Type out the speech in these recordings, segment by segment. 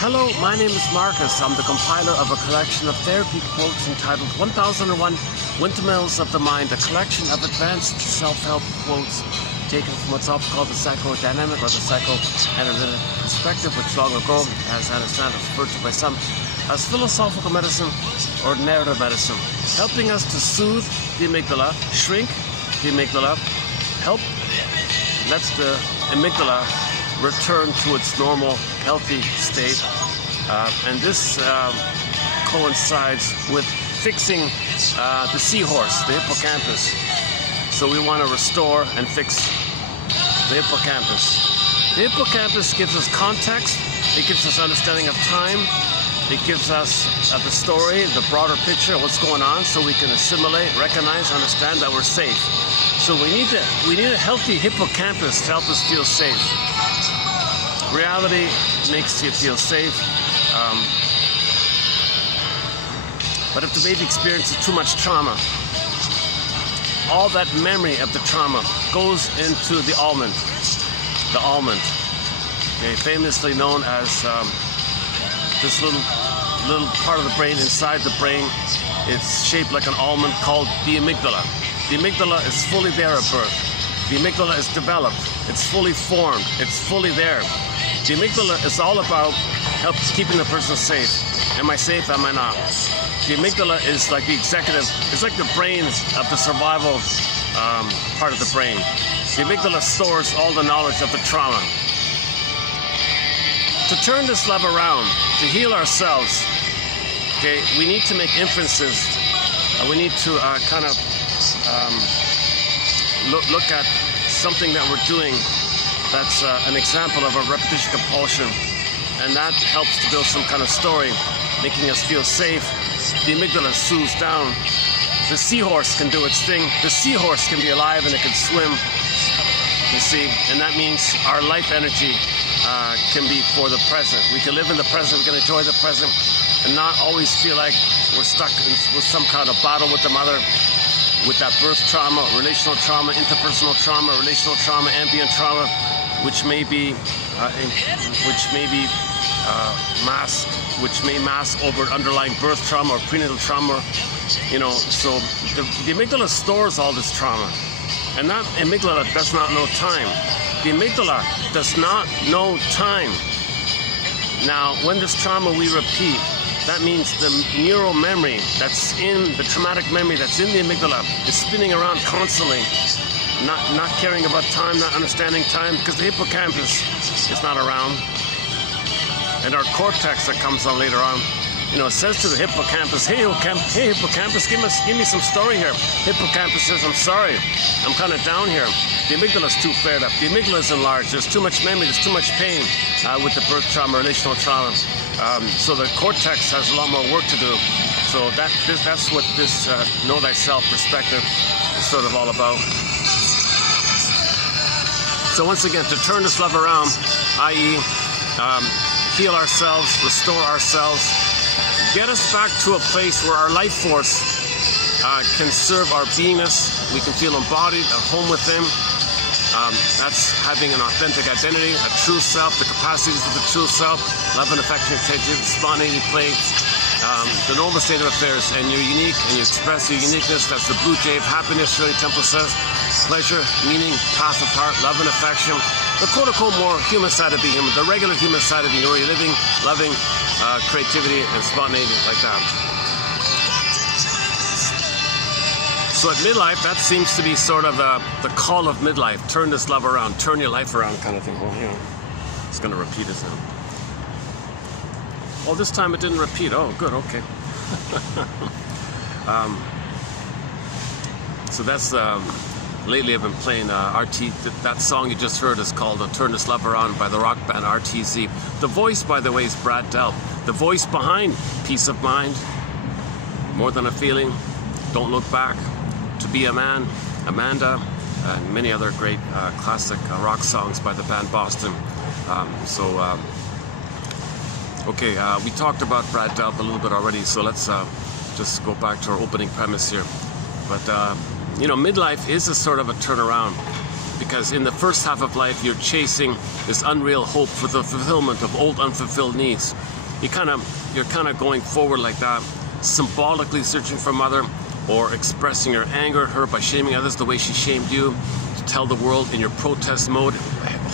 Hello, my name is Marcus. I'm the compiler of a collection of therapy quotes entitled 1001 Windmills of the Mind, a collection of advanced self-help quotes taken from what's often called the psychodynamic or the psychoanalytic perspective, which long ago, as I understand, is referred to by some as philosophical medicine or narrative medicine, helping us to soothe the amygdala, shrink the amygdala, help let the amygdala return to its normal, healthy state. And this coincides with fixing the seahorse, the hippocampus. So we want to restore and fix the hippocampus. The hippocampus gives us context, it gives us understanding of time, it gives us the story, the broader picture of what's going on, so we can assimilate, recognize, understand that we're safe. So we need a healthy hippocampus to help us feel safe. Reality makes you feel safe, but if the baby experiences too much trauma, all that memory of the trauma goes into the almond. The almond, okay, famously known as this little part of the brain inside the brain. It's shaped like an almond called the amygdala. The amygdala is fully there at birth. The amygdala is developed. It's fully formed. It's fully there. The amygdala is all about keeping the person safe. Am I safe? Am I not? The amygdala is like the executive. It's like the brain of the survival part of the brain. The amygdala stores all the knowledge of the trauma. To turn this love around, to heal ourselves, okay, we need to make inferences. We need to look at something that we're doing that's an example of a repetition compulsion, and that helps to build some kind of story, making us feel safe. The amygdala soothes down. The seahorse can do its thing. The seahorse can be alive and it can swim, you see, and that means our life energy can be for the present. We can live in the present, we can enjoy the present, and not always feel like we're stuck with some kind of battle with the mother, with that birth trauma, relational trauma, interpersonal trauma, relational trauma, ambient trauma, which may mask over underlying birth trauma or prenatal trauma, you know. So the amygdala stores all this trauma, and that amygdala does not know time. The amygdala does not know time. Now, when this trauma we repeat, that means the neural memory that's in the traumatic memory that's in the amygdala is spinning around constantly, not caring about time, not understanding time, because the hippocampus is not around. And our cortex that comes on later on, you know, it says to the hippocampus, hey hippocampus, give me some story here. Hippocampus says, I'm sorry, I'm kind of down here. The amygdala's too flared up. The amygdala's enlarged. There's too much memory. There's too much pain with the birth trauma, relational trauma. So the cortex has a lot more work to do. So that's what this know thyself perspective is sort of all about. So once again, to turn this love around, i.e., heal ourselves, restore ourselves, get us back to a place where our life force can serve our beingness. We can feel embodied, at home within. That's having an authentic identity, a true self, the capacities of the true self, love and affection, integrity, spontaneity, play, the normal state of affairs, and you're unique and you express your uniqueness. That's the blue jay of happiness, Shirley Temple says. Pleasure, meaning, path of heart, love and affection. The quote-unquote more human side of being human, the regular human side of being, where you're living, loving, creativity, and spontaneity, like that. So at midlife, that seems to be sort of the call of midlife. Turn this love around, turn your life around kind of thing. Well, you know, it's going to repeat itself. Oh, this time it didn't repeat. Oh, good, okay. So that's, lately I've been playing that song you just heard is called Turn This Love Around by the rock band RTZ. The voice, by the way, is Brad Delp. The voice behind Peace of Mind, More Than a Feeling, Don't Look Back, To Be a Man, Amanda, and many other great classic rock songs by the band Boston. Okay, we talked about Brad Delp a little bit already, so let's just go back to our opening premise here. But, you know, midlife is a sort of a turnaround, because in the first half of life you're chasing this unreal hope for the fulfillment of old unfulfilled needs. You're kind of going forward like that, symbolically searching for mother, or expressing your anger at her by shaming others the way she shamed you, to tell the world in your protest mode,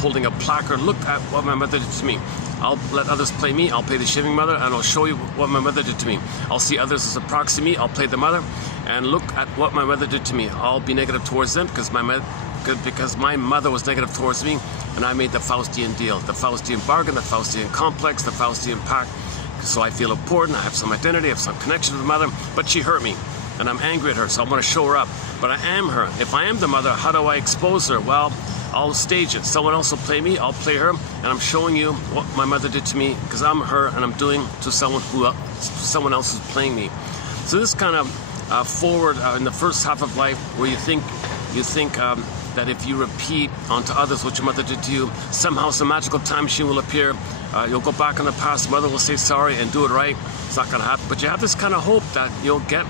holding a placard, look at what my mother did to me. I'll let others play me, I'll play the shaming mother, and I'll show you what my mother did to me. I'll see others as a proxy me, I'll play the mother, and look at what my mother did to me. I'll be negative towards them because my mother was negative towards me, and I made the Faustian deal, the Faustian bargain, the Faustian complex, the Faustian pact. So I feel important, I have some identity, I have some connection with mother, but she hurt me, and I'm angry at her, so I want to show her up. But I am her. If I am the mother, how do I expose her? Well, I'll stage it. Someone else will play me, I'll play her, and I'm showing you what my mother did to me because I'm her and I'm doing to someone else who's playing me. So this kind of forward in the first half of life where you think that if you repeat onto others what your mother did to you, somehow some magical time machine will appear. You'll go back in the past, mother will say sorry and do it right. It's not going to happen. But you have this kind of hope that you'll get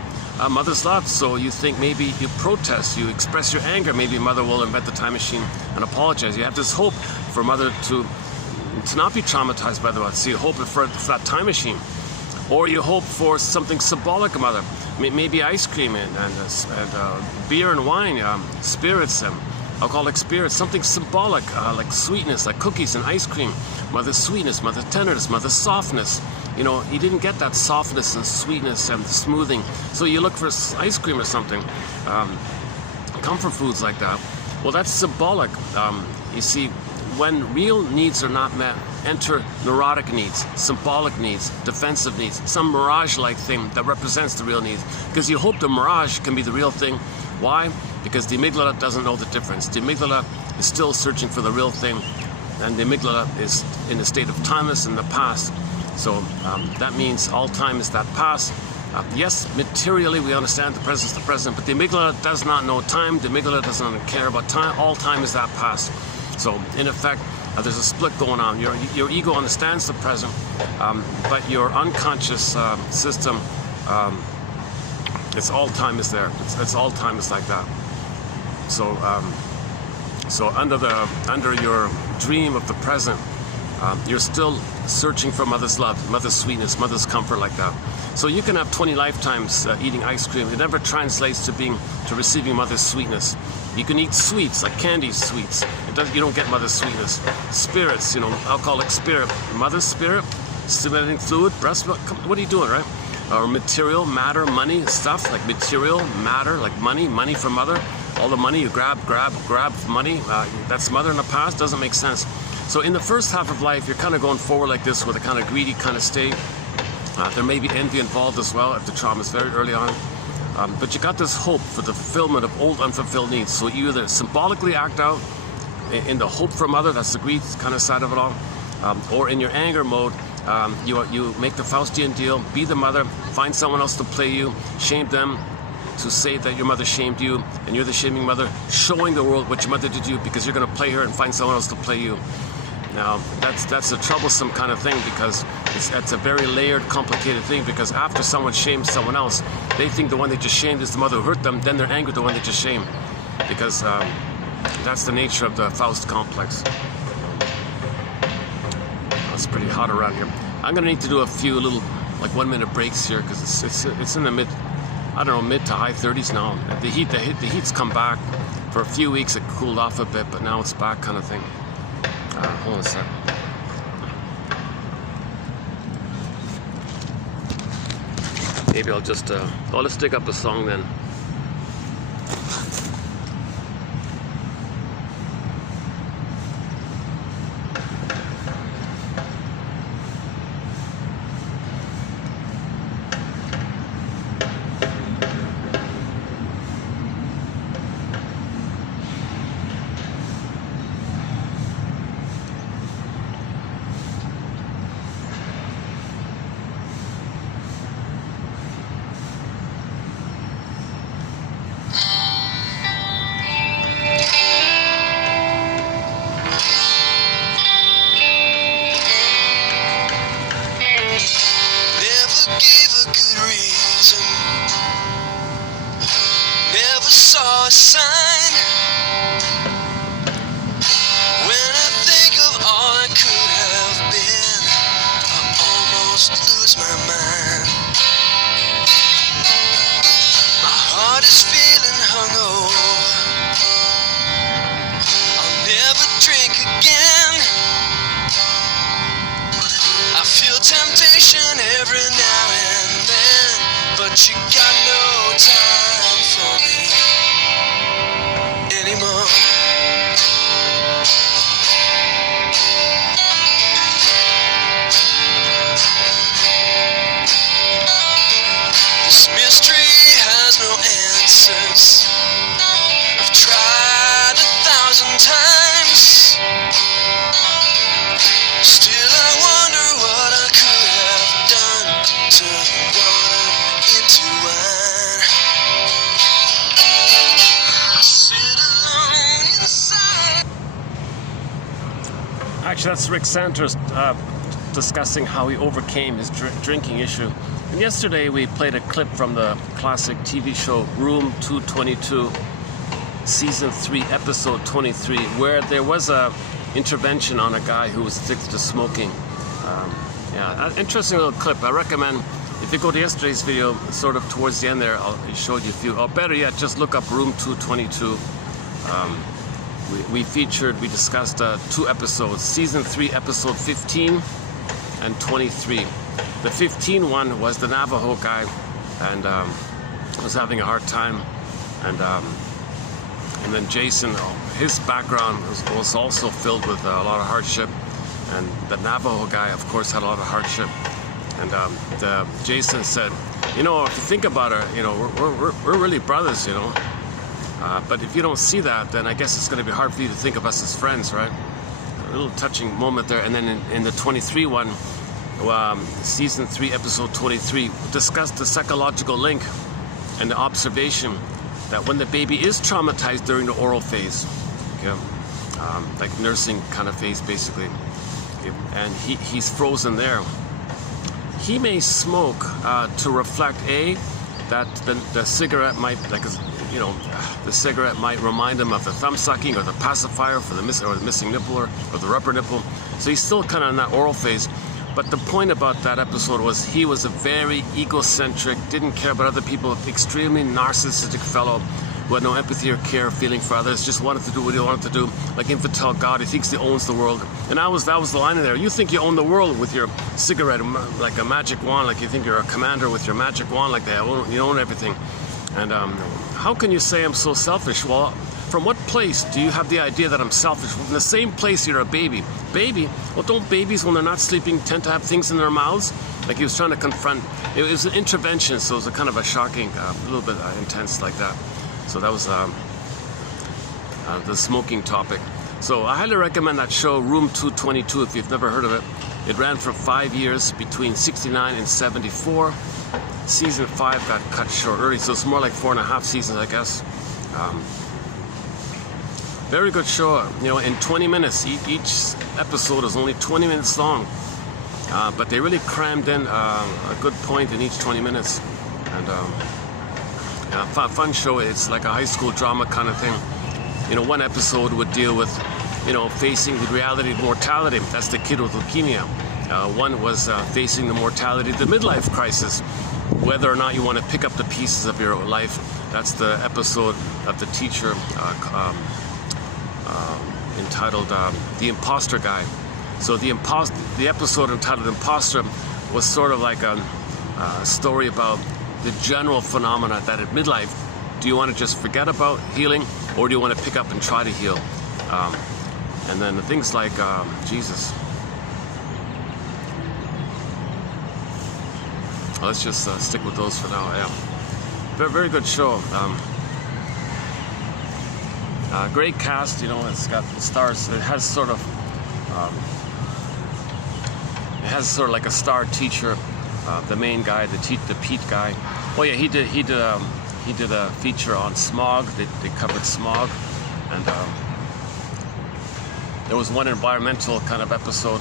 mother's love. So you think maybe you protest, you express your anger, maybe mother will invent the time machine and apologize. You have this hope for mother to not be traumatized by the mother. So you hope for that time machine. Or you hope for something symbolic of mother. Maybe ice cream and beer and wine, spirits, alcoholic spirits, something symbolic, like sweetness, like cookies and ice cream. Mother's sweetness, mother's tenderness, mother's softness. You know, you didn't get that softness and sweetness and smoothing. So you look for ice cream or something, comfort foods like that. Well, that's symbolic. You see, when real needs are not met, enter neurotic needs, symbolic needs, defensive needs, some mirage-like thing that represents the real needs. Because you hope the mirage can be the real thing. Why? Because the amygdala doesn't know the difference. The amygdala is still searching for the real thing, and the amygdala is in a state of timeless in the past. So that means all time is that past. Yes, materially we understand the present is the present, but the amygdala does not know time. The amygdala doesn't care about time. All time is that past. So in effect, there's a split going on. Your ego understands the present, but your unconscious system, it's all time is there. It's all time is like that. So so under your dream of the present, you're still searching for mother's love, mother's sweetness, mother's comfort like that. So you can have 20 lifetimes eating ice cream. It never translates to receiving mother's sweetness. You can eat sweets, like candy sweets. You don't get mother's sweetness. Spirits, you know, alcoholic spirit, mother's spirit, stimulating fluid, breast milk. What are you doing, right? Or material, matter, money, stuff like material, matter, like money from mother. All the money you grab money. That's mother in the past. Doesn't make sense. So in the first half of life, you're kind of going forward like this with a kind of greedy kind of state. There may be envy involved as well if the trauma is very early on. But you got this hope for the fulfillment of old unfulfilled needs. So you either symbolically act out in the hope for mother, that's the greed kind of side of it all, or in your anger mode, you make the Faustian deal, be the mother, find someone else to play you, shame them, to say that your mother shamed you and you're the shaming mother, showing the world what your mother did to you because you're going to play her and find someone else to play you. Now, that's a troublesome kind of thing because it's a very layered, complicated thing because after someone shames someone else, they think the one they just shamed is the mother who hurt them, then they're angry at the one they just shamed because that's the nature of the Faust complex. It's pretty hot around here. I'm going to need to do a few little, like 1-minute breaks here because it's in the mid to high 30s now. The heat's come back. For a few weeks it cooled off a bit, but now it's back kind of thing. Hold on a sec. Maybe I'll just, let's dig up a song then. temptation every now and then, but you got no time for me anymore. This mystery has no answers. I've tried 1,000 times. Still I wonder what I could have done to water into wine. I sit alone inside. Actually, that's Rick Sanders discussing how he overcame his drinking issue. And yesterday we played a clip from the classic TV show Room 222, Season 3, Episode 23, where there was a intervention on a guy who was addicted to smoking. Yeah, interesting little clip. I recommend, if you go to yesterday's video, sort of towards the end there, I showed you a few, or better yet, just look up Room 222. We discussed 2 episodes, Season 3, Episode 15 and 23. The 15 one was the Navajo guy, and was having a hard time, and then Jason, his background was also filled with a lot of hardship, and the Navajo guy, of course, had a lot of hardship. And Jason said, you know, if you think about it, you know, we're really brothers, you know. But if you don't see that, then I guess it's going to be hard for you to think of us as friends, right? A little touching moment there. And then in the 23 one, Season 3, Episode 23, discussed the psychological link and the observation that when the baby is traumatized during the oral phase, okay, like nursing kind of phase basically, okay, and he's frozen there, he may smoke to reflect that the cigarette might, like, you know, the cigarette might remind him of the thumb sucking or the pacifier for the missing nipple or the rubber nipple. So he's still kind of in that oral phase. But the point about that episode was he was a very egocentric, didn't care about other people, extremely narcissistic fellow who had no empathy or care, feeling for others, just wanted to do what he wanted to do, like infantile God. He thinks he owns the world. And that was the line in there. You think you own the world with your cigarette, like a magic wand, like you think you're a commander with your magic wand, like that. You own everything. And how can you say I'm so selfish? Well, from what place do you have the idea that I'm selfish? In the same place you're a baby. Baby? Well, don't babies, when they're not sleeping, tend to have things in their mouths? Like he was trying to confront. It was an intervention, so it was a kind of a shocking, a little bit intense like that. So that was the smoking topic. So I highly recommend that show, Room 222, if you've never heard of it. It ran for 5 years, between 69 and 74. Season 5 got cut short early, so it's more like 4.5 seasons, I guess. Very good show, you know, in 20 minutes. Each episode is only 20 minutes long, but they really crammed in a good point in each 20 minutes. And fun show. It's like a high school drama kind of thing. You know, one episode would deal with, you know, facing the reality of mortality. That's the kid with leukemia. One was facing the mortality of the midlife crisis, whether or not you want to pick up the pieces of your life. That's the episode of the teacher entitled The Imposter Guy. So the episode entitled Imposter was sort of like a story about the general phenomena that at midlife, do you want to just forget about healing, or do you want to pick up and try to heal? And then the things like, Jesus. Let's just stick with those for now, yeah. Very, very good show. Great cast, you know, it's got stars. It has sort of like a star teacher, the main guy, the Pete guy. Oh yeah, he did a feature on smog. They covered smog, and there was one environmental kind of episode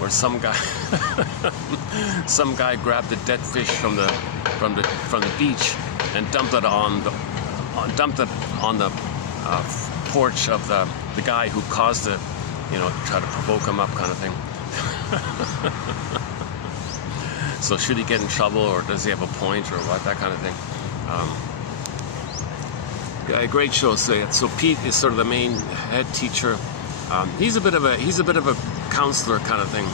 where some guy grabbed a dead fish from the beach and dumped it on the porch of the guy who caused it, you know, try to provoke him up kind of thing. So should he get in trouble, or does he have a point, or what, that kind of thing. Yeah, great show. So Pete is sort of the main head teacher. He's a bit of a counselor kind of thing.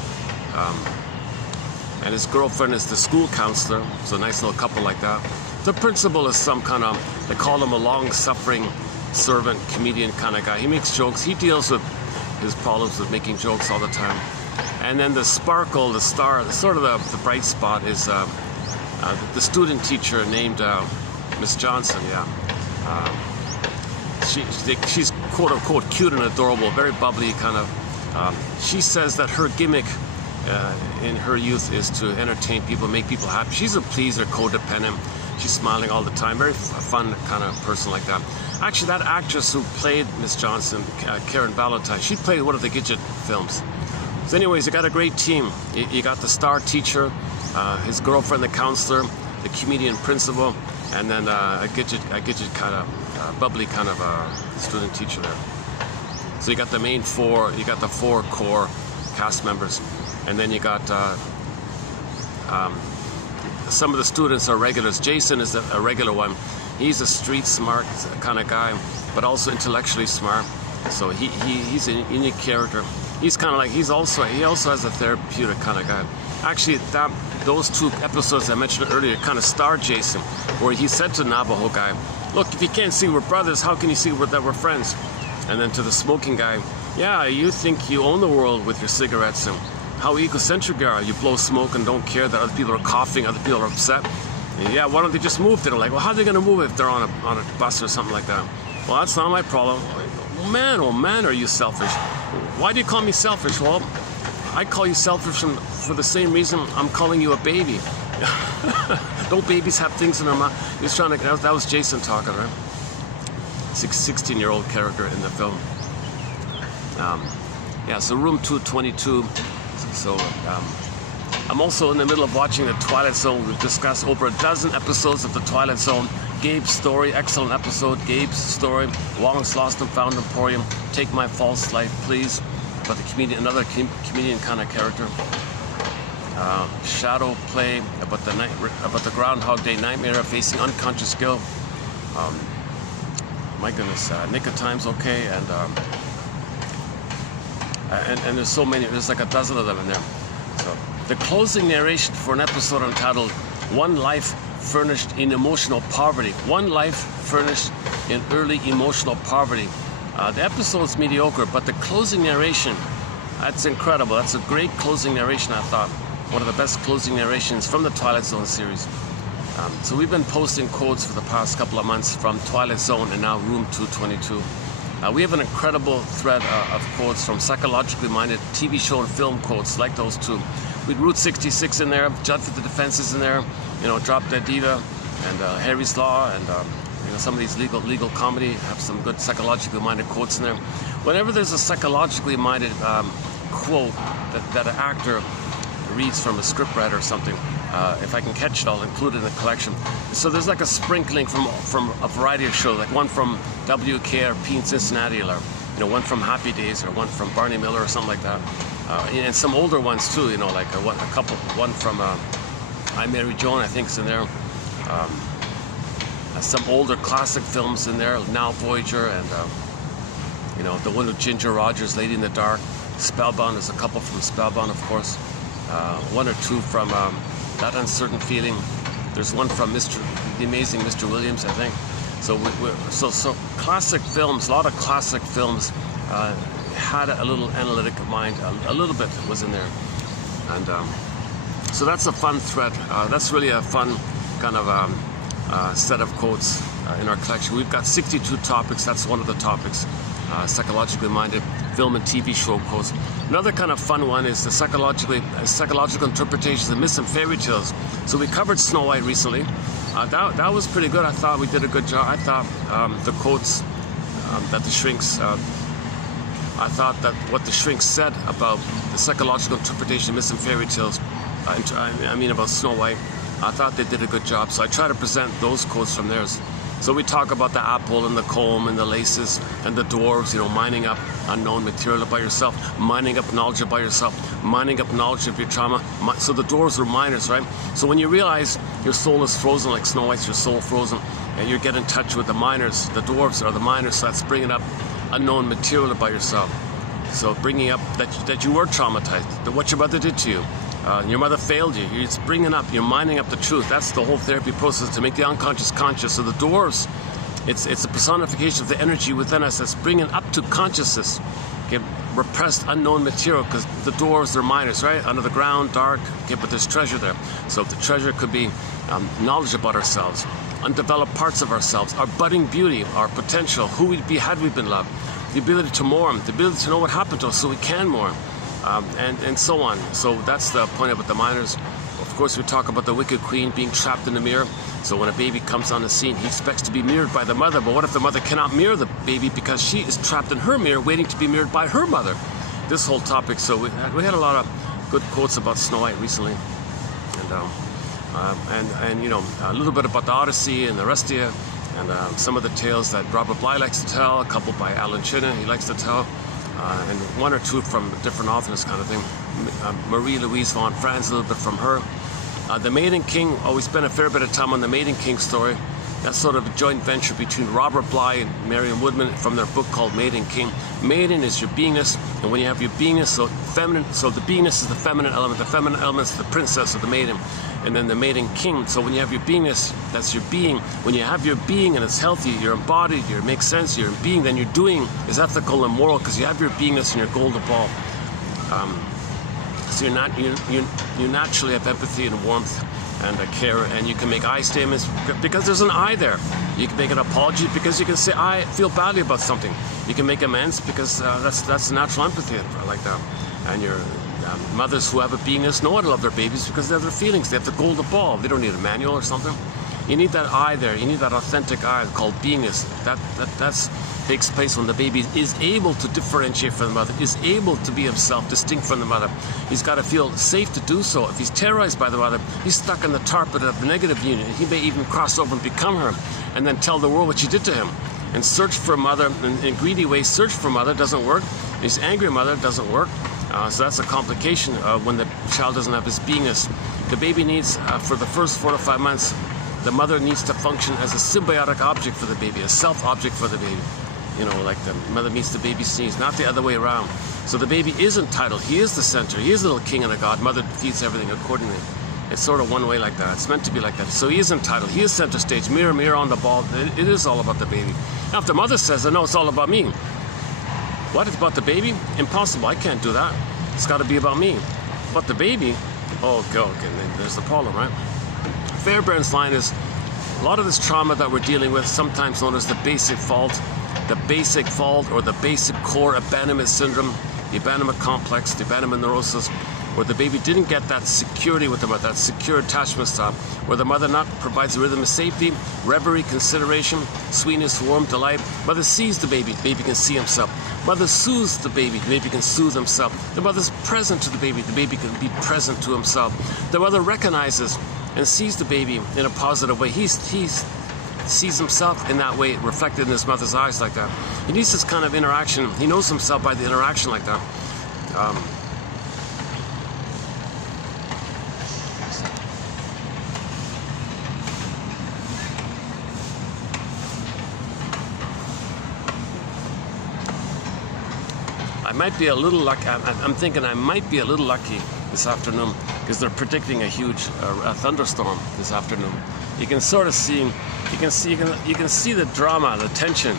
And his girlfriend is the school counselor, so a nice little couple like that. The principal is some kind of, they call him a long-suffering servant, comedian kind of guy. He makes jokes. He deals with his problems with making jokes all the time. And then the sparkle, the star, sort of the bright spot is the student teacher named Miss Johnson, yeah. She's quote-unquote cute and adorable, very bubbly kind of. She says that her gimmick in her youth is to entertain people, make people happy. She's a pleaser, codependent. She's smiling all the time. Very fun kind of person like that. Actually, that actress who played Miss Johnson, Karen Valentine, she played one of the Gidget films. So anyways, you got a great team. You got the star teacher, his girlfriend, the counselor, the comedian principal, and then a Gidget kind of bubbly kind of student teacher there. So you got the main four, you got the four core cast members, and then you got some of the students are regulars. Jason is a regular one. He's a street smart kind of guy, but also intellectually smart. So he's a unique character. He's kind of like, he also has a therapeutic kind of guy. Actually, those two episodes I mentioned earlier kind of starred Jason, where he said to Navajo guy, look, if you can't see we're brothers, how can you see that we're friends? And then to the smoking guy, yeah, you think you own the world with your cigarettes, and how egocentric you are. You blow smoke and don't care that other people are coughing, other people are upset. And yeah, why don't they just move? They're like, well, how are they going to move if they're on a bus or something like that? Well, that's not my problem. Oh man, are you selfish? Why do you call me selfish? Well, I call you selfish for the same reason I'm calling you a baby. Don't babies have things in their mouth? He was trying to, that was Jason talking, right? 16-year-old character in the film. Yeah, so room 222. So I'm also in the middle of watching The Twilight Zone. We've discussed over a dozen episodes of The Twilight Zone. Gabe's Story, excellent episode. Gabe's Story, Long's Lost and Found Emporium, Take My False Life, Please. About the comedian, another comedian kind of character. Shadow Play, about the Groundhog Day nightmare of facing unconscious guilt. My goodness, Nick of Time's okay, and there's so many. There's like a dozen of them in there. So the closing narration for an episode entitled "One Life Furnished in Emotional Poverty." One life furnished in early emotional poverty. The episode's mediocre, but the closing narration, that's incredible. That's a great closing narration, I thought. One of the best closing narrations from the Twilight Zone series. So we've been posting quotes for the past couple of months from Twilight Zone and now Room 222. We have an incredible thread of quotes from psychologically minded TV show and film quotes like those two. With Route 66 in there, Judge for the Defense in there, Drop Dead Diva, and Harry's Law, and some of these legal comedy have some good psychologically minded quotes in there. Whenever there's a psychologically minded quote that an actor reads from a scriptwriter or something, if I can catch it, I'll include it in the collection. So there's like a sprinkling from a variety of shows, like one from WKRP in Cincinnati, or one from Happy Days, or one from Barney Miller, or something like that. And some older ones too, like one from I Mary Joan, I think is in there. Some older classic films in there, Now Voyager, and the one with Ginger Rogers, Lady in the Dark. Spellbound, there's a couple from Spellbound, of course. One or two from That Uncertain Feeling. There's one from The Amazing Mr. Williams, I think. So classic films, a lot of classic films had a little analytic mind, a little bit was in there. And so that's a fun thread. That's really a fun kind of set of quotes in our collection. We've got 62 topics. That's one of the topics. Psychologically minded film and TV show quotes. Another kind of fun one is the psychological interpretations of myths and fairy tales. So we covered Snow White recently. That was pretty good. I thought we did a good job. I thought the quotes that the shrinks, I thought that what the shrinks said about the psychological interpretation of myths and fairy tales, I mean about Snow White, I thought they did a good job. So I try to present those quotes from theirs. So we talk about the apple and the comb and the laces and the dwarves, mining up unknown material about yourself, mining up knowledge about yourself, mining up knowledge of your trauma. So the dwarves were miners, right? So when you realize your soul is frozen like Snow White's your soul frozen, and you get in touch with the miners, the dwarves are the miners, so that's bringing up unknown material about yourself. So bringing up that you were traumatized, that what your mother did to you. Your mother failed you. It's bringing up, you're mining up the truth. That's the whole therapy process, to make the unconscious conscious. So the dwarves, it's a personification of the energy within us that's bringing up to consciousness, okay, repressed, unknown material, because the dwarves, they're miners, right? Under the ground, dark, okay, but there's treasure there. So the treasure could be knowledge about ourselves, undeveloped parts of ourselves, our budding beauty, our potential, who we'd be had we been loved, the ability to mourn, the ability to know what happened to us so we can mourn. And so on. So that's the point about the minors. Of course, we talk about the wicked queen being trapped in the mirror. So when a baby comes on the scene, he expects to be mirrored by the mother. But what if the mother cannot mirror the baby because she is trapped in her mirror waiting to be mirrored by her mother? This whole topic. So we had a lot of good quotes about Snow White recently. And you know, a little bit about the Odyssey and the rest of you. And some of the tales that Robert Bly likes to tell, a couple by Alan Chinna he likes to tell. And one or two from different authors, kind of thing. Marie-Louise von Franz, a little bit from her. The Maiden King, we spent a fair bit of time on the Maiden King story. That's sort of a joint venture between Robert Bly and Marion Woodman from their book called Maiden King. Maiden is your beingness, and when you have your beingness, so feminine, so the beingness is the feminine element is the princess or the maiden, and then the Maiden King. So when you have your beingness, that's your being. When you have your being and it's healthy, you're embodied, you make sense, you're being, then your doing is ethical and moral because you have your beingness and your golden ball. So you naturally have empathy and warmth and care, and you can make I statements because there's an I there. You can make an apology because you can say I feel badly about something. You can make amends because that's natural empathy like that. And your mothers who have a beingness know how to love their babies because they have their feelings. They have the golden ball. They don't need a manual or something. You need that I there. You need that authentic I called beingness. That's takes place when the baby is able to differentiate from the mother, is able to be himself, distinct from the mother. He's got to feel safe to do so. If he's terrorized by the mother, he's stuck in the target of the negative union. He may even cross over and become her, and then tell the world what she did to him. And search for a mother in greedy ways. Search for a mother doesn't work. His angry mother doesn't work. So that's a complication when the child doesn't have his beingness. The baby needs, for the first 4 to 5 months, the mother needs to function as a symbiotic object for the baby, a self-object for the baby. You know, like the mother meets the baby's needs, not the other way around. So the baby is entitled. He is the center. He is the little king and a god. Mother feeds everything accordingly. It's sort of one way like that. It's meant to be like that. So he is entitled. He is center stage. Mirror, mirror on the ball. It is all about the baby. Now, if the mother says, no, it's all about me. What? It's about the baby? Impossible. I can't do that. It's got to be about me. But the baby, okay, there's the problem, right? Fairbairn's line is, a lot of this trauma that we're dealing with, sometimes known as the basic fault or the basic core abandonment syndrome, the abandonment complex, the abandonment neurosis, where the baby didn't get that security with the mother, that secure attachment style, where the mother not provides a rhythm of safety, reverie, consideration, sweetness, warmth, delight. Mother sees the baby can see himself. Mother soothes the baby can soothe himself. The mother's present to the baby can be present to himself. The mother recognizes and sees the baby in a positive way. He sees himself in that way, reflected in his mother's eyes like that. He needs this kind of interaction. He knows himself by the interaction like that. I might be a little lucky. I'm thinking I might be a little lucky this afternoon because they're predicting a huge thunderstorm this afternoon. You can sort of see, you can see the drama, the tension.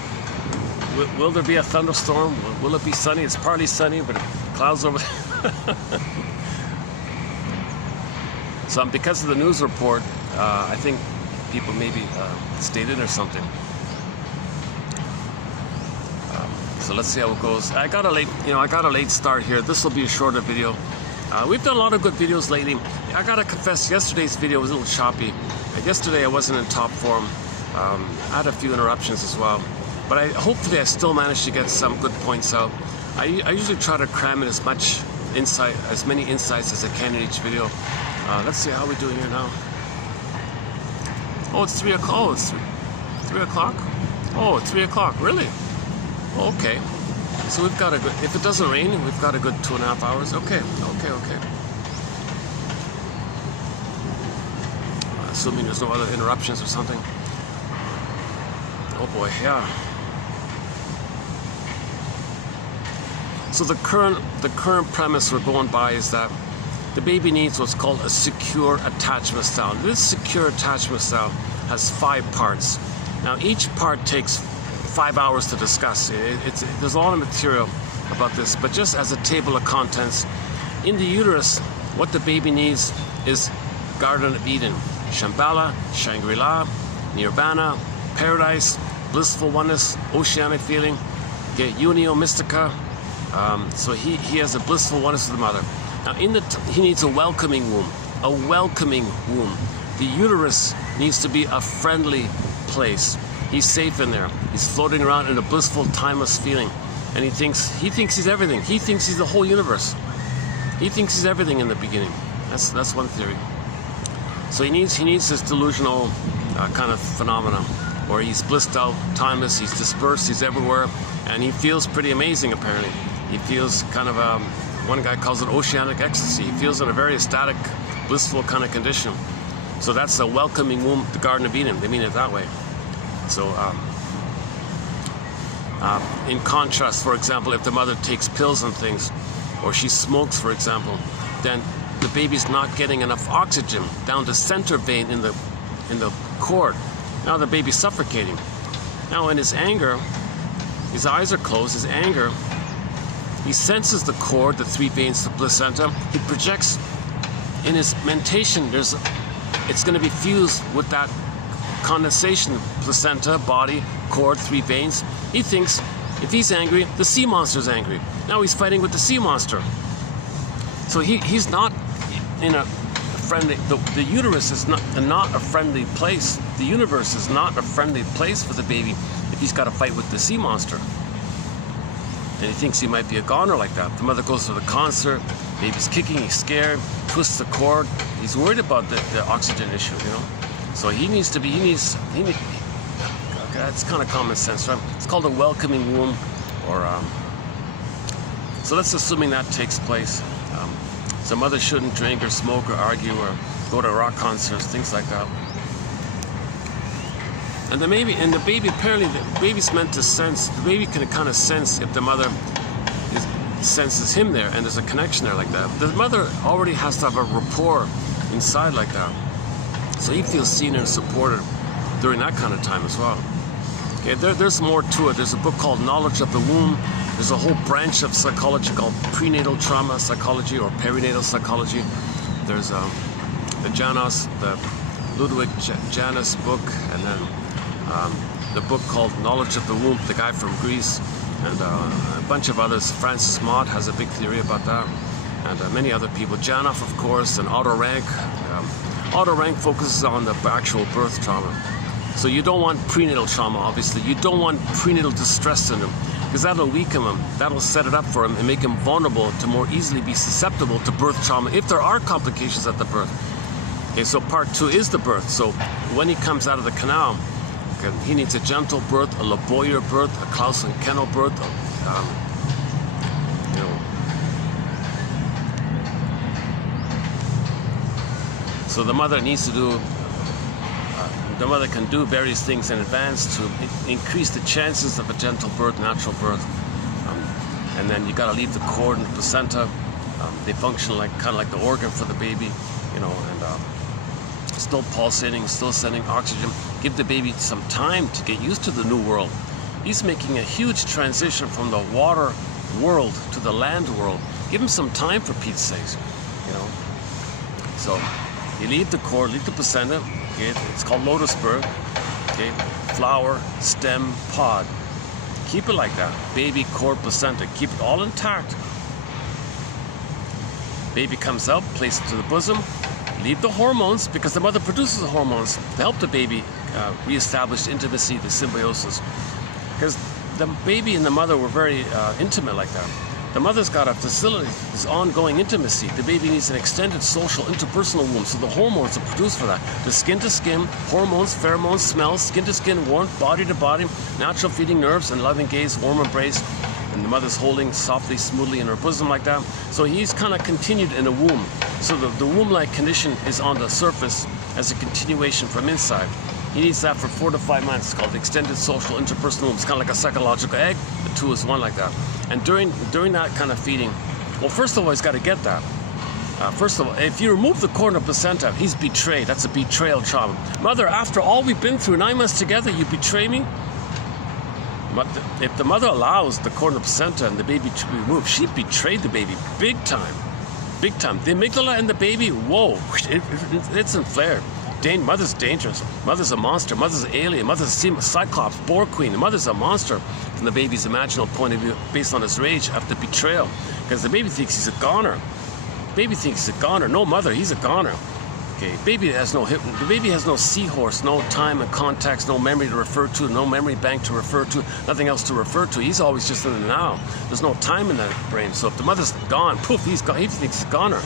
Will there be a thunderstorm? Will it be sunny? It's partly sunny, but clouds over. So because of the news report, I think people maybe stayed in or something. So let's see how it goes. I got a late start here. This will be a shorter video. We've done a lot of good videos lately. I gotta confess, yesterday's video was a little choppy. Yesterday I wasn't in top form. I had a few interruptions as well. But hopefully I still managed to get some good points out. I usually try to cram in as many insights as I can in each video. Let's see how we're doing here now. Oh, it's 3 o'clock. Oh, it's 3 o'clock? Oh, it's 3 o'clock, really? Okay. So we've got a good, if it doesn't rain, we've got a good 2.5 hours. Okay. Assuming there's no other interruptions or something. Oh boy, yeah. So the current premise we're going by is that the baby needs what's called a secure attachment style. This secure attachment style has 5 parts. Now each part takes 5 hours to discuss. There's a lot of material about this, but just as a table of contents, in the uterus, what the baby needs is Garden of Eden, Shambhala, Shangri-La, Nirvana, Paradise, blissful oneness, oceanic feeling, Unio Mystica. So he has a blissful oneness with the mother. Now he needs a welcoming womb, a welcoming womb. The uterus needs to be a friendly place. He's safe in there. He's floating around in a blissful, timeless feeling. And he thinks he's everything. He thinks he's the whole universe. He thinks he's everything in the beginning. That's one theory. So he needs this delusional kind of phenomenon where he's blissed out, timeless, he's dispersed, he's everywhere, and he feels pretty amazing apparently. He feels kind of, one guy calls it oceanic ecstasy. He feels in a very ecstatic, blissful kind of condition. So that's the welcoming womb, the Garden of Eden. They mean it that way. So in contrast, for example, if the mother takes pills and things, or she smokes, for example, then the baby's not getting enough oxygen down the center vein in the cord. Now the baby's suffocating. Now in his anger, his eyes are closed, his anger, he senses the cord, the 3 veins, the placenta. He projects in his mentation, it's going to be fused with that condensation, placenta, body, cord, 3 veins. He thinks if he's angry, the sea monster's angry. Now he's fighting with the sea monster. So he's not in a friendly, the uterus is not a friendly place. The universe is not a friendly place for the baby if he's got to fight with the sea monster. And he thinks he might be a goner like that. The mother goes to the concert, baby's kicking, he's scared, twists the cord. He's worried about the oxygen issue, you know. So he needs, okay, that's kind of common sense, right? It's called a welcoming womb, or, so let's assuming that takes place. So mother shouldn't drink or smoke or argue or go to rock concerts, things like that. And the baby, apparently the baby's meant to sense, the baby can kind of sense if the mother senses him there and there's a connection there like that. The mother already has to have a rapport inside like that. So he feels seen and supported during that kind of time as well. Okay, there's more to it. There's a book called Knowledge of the Womb. There's a whole branch of psychology called prenatal trauma psychology or perinatal psychology. There's the Janos, the Ludwig Janos book, and then the book called Knowledge of the Womb, the guy from Greece, and a bunch of others. Francis Mott has a big theory about that, and many other people. Janov, of course, and Otto Rank. Otto Rank focuses on the actual birth trauma. So you don't want prenatal trauma, obviously. You don't want prenatal distress syndrome, because that'll weaken him. That'll set it up for him and make him vulnerable to more easily be susceptible to birth trauma if there are complications at the birth. Okay, so part 2 is the birth. So when he comes out of the canal, okay, he needs a gentle birth, a Laboyer birth, a Klaus and Kennel birth, you know. So the mother needs to do, the mother can do various things in advance to increase the chances of a gentle birth, natural birth. And then you got to leave the cord and the placenta. They function like kind of like the organ for the baby, you know, and still pulsating, still sending oxygen. Give the baby some time to get used to the new world. He's making a huge transition from the water world to the land world. Give him some time, for Pete's sakes, you know. So you leave the cord, leave the placenta. Okay, it's called lotus birth. Okay, flower, stem, pod. Keep it like that. Baby, cord, placenta. Keep it all intact. Baby comes out, place it to the bosom. Leave the hormones, because the mother produces the hormones to help the baby reestablish intimacy, the symbiosis. Because the baby and the mother were very intimate like that. The mother's got a facility, this ongoing intimacy. The baby needs an extended social, interpersonal womb, so the hormones are produced for that. The skin to skin, hormones, pheromones, smells, skin to skin, warmth, body to body, natural feeding nerves, and loving gaze, warm embrace. And the mother's holding softly, smoothly in her bosom like that. So he's kind of continued in the womb. So the womb-like condition is on the surface as a continuation from inside. He needs that for 4 to 5 months. It's called extended social interpersonal. It's kind of like a psychological egg. The two is one like that. And during that kind of feeding, well, first of all, he's got to get that. First of all, if you remove the corner placenta, he's betrayed. That's a betrayal trauma. Mother, after all we've been through, 9 months together, you betray me? If the mother allows the corner placenta and the baby to be removed, she betrayed the baby big time. Big time. The amygdala and the baby, whoa, it's inflared. Mother's dangerous. Mother's a monster. Mother's an alien. Mother's a cyclops, boar queen. The mother's a monster from the baby's imaginal point of view based on his rage after betrayal. Because the baby thinks he's a goner. Baby thinks he's a goner. No, mother, he's a goner. Okay, the baby has no seahorse, no time and context, no memory to refer to, no memory bank to refer to, nothing else to refer to. He's always just in the now. There's no time in that brain. So if the mother's gone, poof, he's gone. He thinks he's a goner.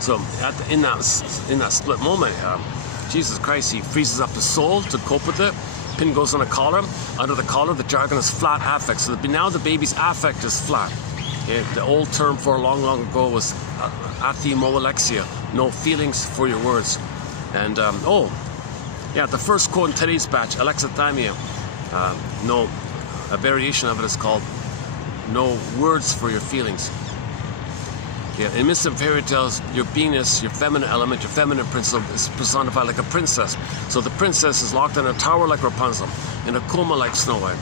So in that split moment, Jesus Christ, he freezes up the soul to cope with it. Pin goes on a collar. Under the collar, the jargon is flat affect. So now the baby's affect is flat. Okay? The old term for long ago was athemolexia, no feelings for your words. And the first quote in today's batch, Alexithymia, a variation of it is called no words for your feelings. Yeah, in myths and fairy tales, your beingness, your feminine element, your feminine principle is personified like a princess. So the princess is locked in a tower like Rapunzel, in a coma like Snow White.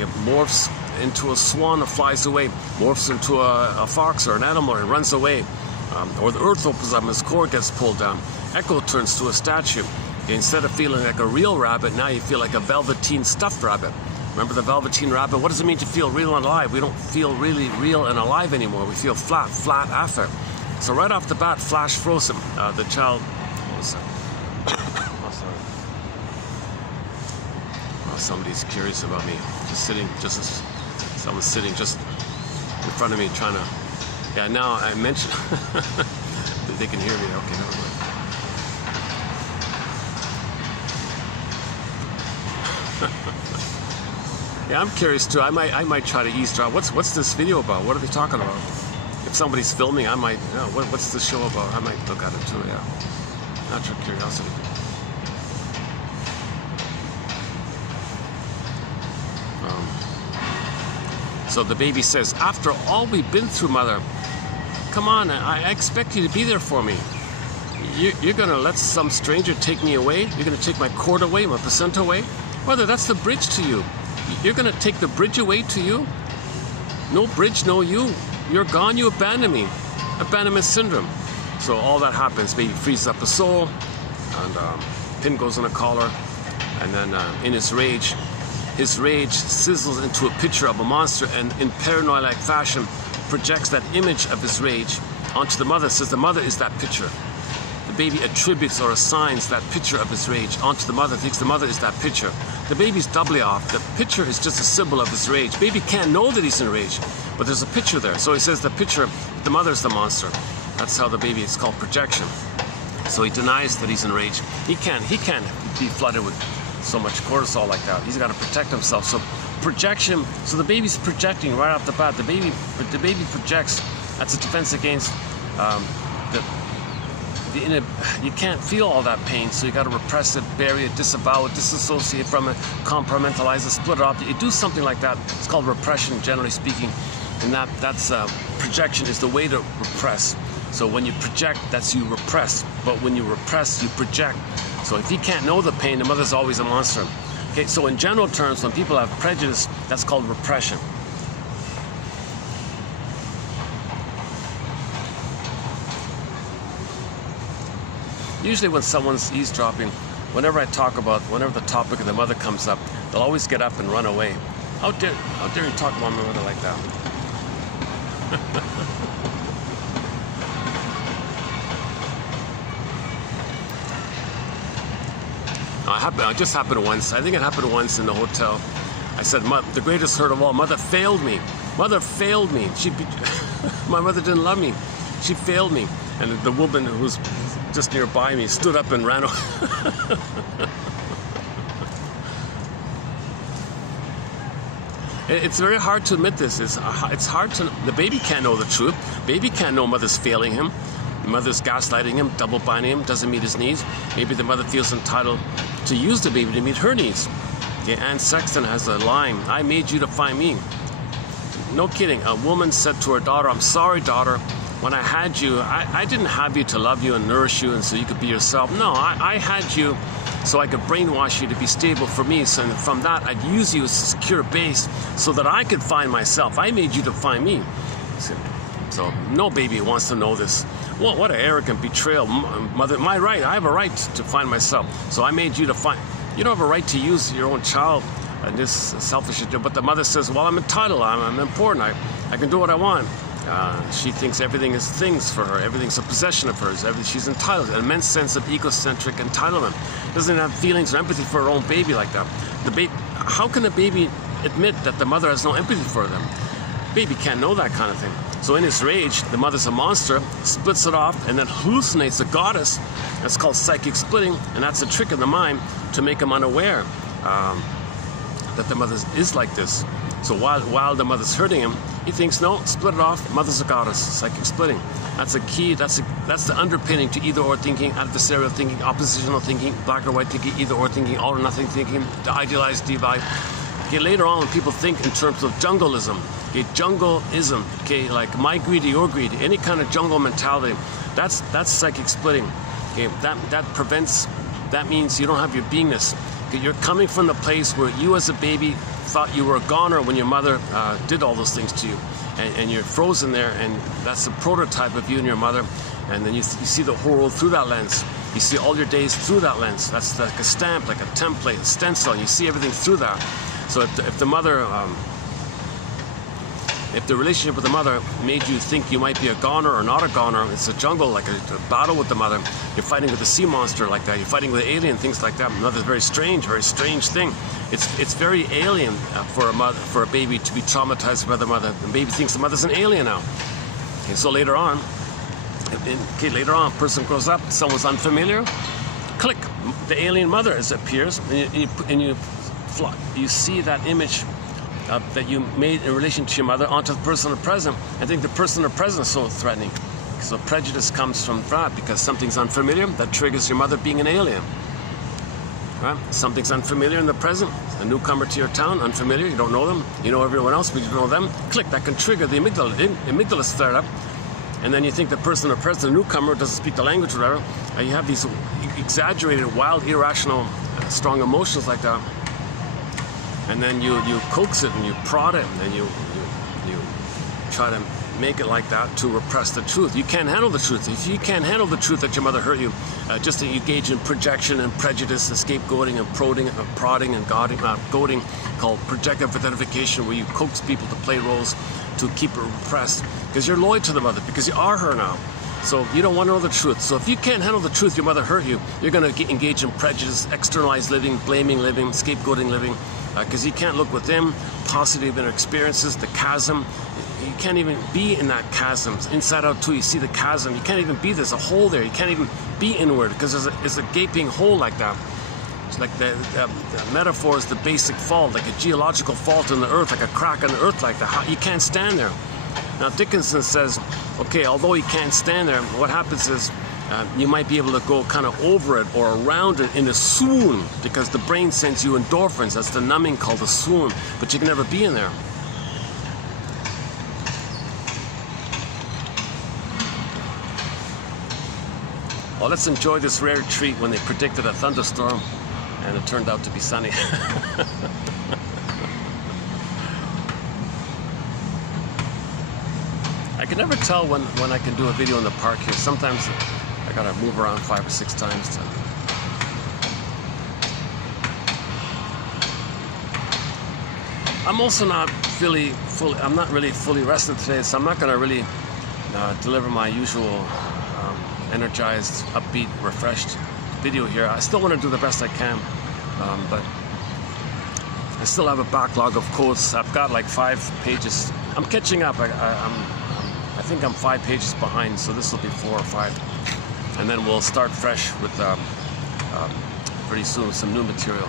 It morphs into a swan and flies away, morphs into a fox or an animal and runs away. Or the earth opens up and his cord gets pulled down. Echo turns to a statue. Okay, instead of feeling like a real rabbit, now you feel like a velveteen stuffed rabbit. Remember the velveteen rabbit? What does it mean to feel real and alive? We don't feel really real and alive anymore. We feel flat affect. So right off the bat, flash frozen. The child... somebody's curious about me. Someone's sitting just in front of me trying to... Yeah, now I mentioned... they can hear me. Okay, never mind. Yeah, I'm curious too. I might try to eavesdrop. What's this video about? What are they talking about? If somebody's filming, I might. What's this show about? I might look at it too. Yeah, natural curiosity. So the baby says, "After all we've been through, mother, come on. I expect you to be there for me. You're gonna let some stranger take me away? You're gonna take my cord away, my placenta away? Mother, that's the bridge to you. You're going to take the bridge away to you? No bridge, no you. You're gone, you abandon me. Abandonment syndrome." So all that happens. Baby freezes up the soul, and Pin goes on a collar, and then in his rage sizzles into a picture of a monster, and in paranoid-like fashion projects that image of his rage onto the mother, says the mother is that picture. The baby attributes or assigns that picture of his rage onto the mother, thinks the mother is that picture. The baby's doubly off. The picture is just a symbol of his rage. Baby can't know that he's in rage, but there's a picture there. So he says the picture, the mother's the monster. That's how the baby is called projection. So he denies that he's in rage. He can't be flooded with so much cortisol like that. He's got to protect himself. So projection, so the baby's projecting right off the bat. The baby projects. That's a defense against you can't feel all that pain, so you got to repress it, bury it, disavow it, disassociate from it, compartmentalize it, split it off. You do something like that. It's called repression, generally speaking, and that's projection is the way to repress. So when you project, that's you repress. But when you repress, you project. So if you can't know the pain, the mother's always a monster. Okay, so in general terms, when people have prejudice, that's called repression. Usually when someone's eavesdropping, whenever the topic of the mother comes up, they'll always get up and run away. How dare you talk about my mother like that? It just happened once. I think it happened once in the hotel. I said, the greatest hurt of all, mother failed me. Mother failed me. My mother didn't love me. She failed me. And the woman who was just nearby me stood up and ran away. It's very hard to admit this. It's hard to... The baby can't know the truth. Baby can't know mother's failing him. The mother's gaslighting him, double binding him, doesn't meet his needs. Maybe the mother feels entitled to use the baby to meet her needs. Okay, Anne Sexton has a line, I made you to find me. No kidding, a woman said to her daughter, I'm sorry, daughter, when I had you, I didn't have you to love you and nourish you and so you could be yourself. No, I had you so I could brainwash you to be stable for me. So from that, I'd use you as a secure base so that I could find myself. I made you to find me. So no baby wants to know this. Well, what an arrogant betrayal. Mother, my right, I have a right to find myself. So I made you to find. You don't have a right to use your own child and this selfish. But the mother says, well, I'm entitled, I'm important, I can do what I want. She thinks everything is things for her, everything's a possession of hers, she's entitled, an immense sense of egocentric entitlement. Doesn't have feelings or empathy for her own baby like that. How can a baby admit that the mother has no empathy for them? Baby can't know that kind of thing. So in his rage, the mother's a monster, splits it off, and then hallucinates a goddess. That's called psychic splitting, and that's a trick of the mind to make him unaware that the mother is like this. So while the mother's hurting him, he thinks, no, split it off, mother's a goddess, psychic splitting. That's a key, that's the underpinning to either or thinking, adversarial thinking, oppositional thinking, black or white thinking, either or thinking, all or nothing thinking, the idealized divide. Okay, later on when people think in terms of jungleism, okay, jungleism, okay, like my greed or your greed, any kind of jungle mentality, that's psychic splitting. Okay, that means you don't have your beingness. Okay, you're coming from the place where you as a baby thought you were a goner when your mother did all those things to you, and you're frozen there, and that's the prototype of you and your mother, and then you see the whole world through that lens. You see all your days through that lens. That's like a stamp, like a template, a stencil, and you see everything through that. So if the mother, if the relationship with the mother made you think you might be a goner or not a goner, it's a jungle, like a battle with the mother. You're fighting with a sea monster like that. You're fighting with an alien, things like that. Mother's very strange thing. It's very alien for a baby to be traumatized by the mother. The baby thinks the mother's an alien now. And so later on, a person grows up, someone's unfamiliar, click, the alien mother appears, and you see that image that you made in relation to your mother onto the person in the present. I think the person in the present is so threatening. So prejudice comes from that because something's unfamiliar that triggers your mother being an alien. Right? Something's unfamiliar in the present, a newcomer to your town, unfamiliar, you don't know them, you know everyone else, but you don't know them. Click, that can trigger the amygdala. The amygdala's flared up. And then you think the person in the present, the newcomer, doesn't speak the language or whatever. And you have these exaggerated, wild, irrational, strong emotions like that. And then you coax it and you prod it, and then you try to make it like that to repress the truth. You can't handle the truth. If you can't handle the truth that your mother hurt you, just to engage in projection and prejudice, scapegoating and prodding and goading, called projective identification, where you coax people to play roles to keep her repressed, because you're loyal to the mother, because you are her now. So you don't want to know the truth. So if you can't handle the truth, your mother hurt you, you're going to engage in prejudice, externalized living, blaming living, scapegoating living, because you can't look within, paucity of inner experiences, the chasm. You can't even be in that chasm. Inside out too, you see the chasm. You can't even be, there's a hole there. You can't even be inward, because there's a gaping hole like that. It's like the metaphor is the basic fault, like a geological fault in the earth, like a crack in the earth like that. You can't stand there. Now Dickinson says, okay, although you can't stand there, what happens is you might be able to go kind of over it or around it in a swoon, because the brain sends you endorphins. That's the numbing called a swoon, but you can never be in there. Well, let's enjoy this rare treat when they predicted a thunderstorm and it turned out to be sunny. I can never tell when I can do a video in the park here. Sometimes I gotta move around 5 or 6 times. I'm also not I'm not really fully rested today, so I'm not gonna really deliver my usual energized, upbeat, refreshed video here. I still want to do the best I can, but I still have a backlog of quotes. I've got like 5 pages. I'm catching up. I think I'm 5 pages behind, so this will be 4 or 5, and then we'll start fresh with pretty soon some new material.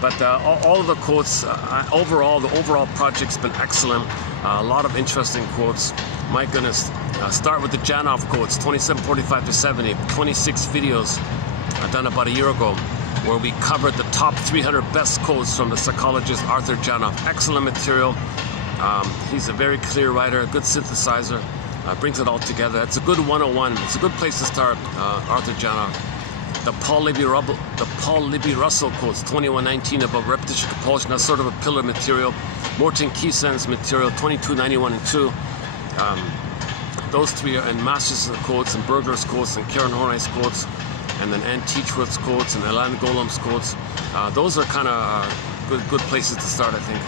But all of the quotes, overall, the overall project's been excellent. A lot of interesting quotes. My goodness, Start with the Janov codes, 2745 to 70, 26 videos done about a year ago, where we covered the top 300 best quotes from the psychologist Arthur Janov. Excellent material. He's a very clear writer, a good synthesizer, brings it all together. It's a good 101. It's a good place to start, Arthur Janov. The Paul Libby Russell quotes, 2119, about repetition compulsion. That's sort of a pillar material. Morton Keysen's material, 2291 and 2. Those three are in Masters of the quotes, and Berger's quotes, and Karen Horney's quotes, and then Ann Teachworth's quotes, and Alan Golem's quotes. Those are kind of good places to start, I think.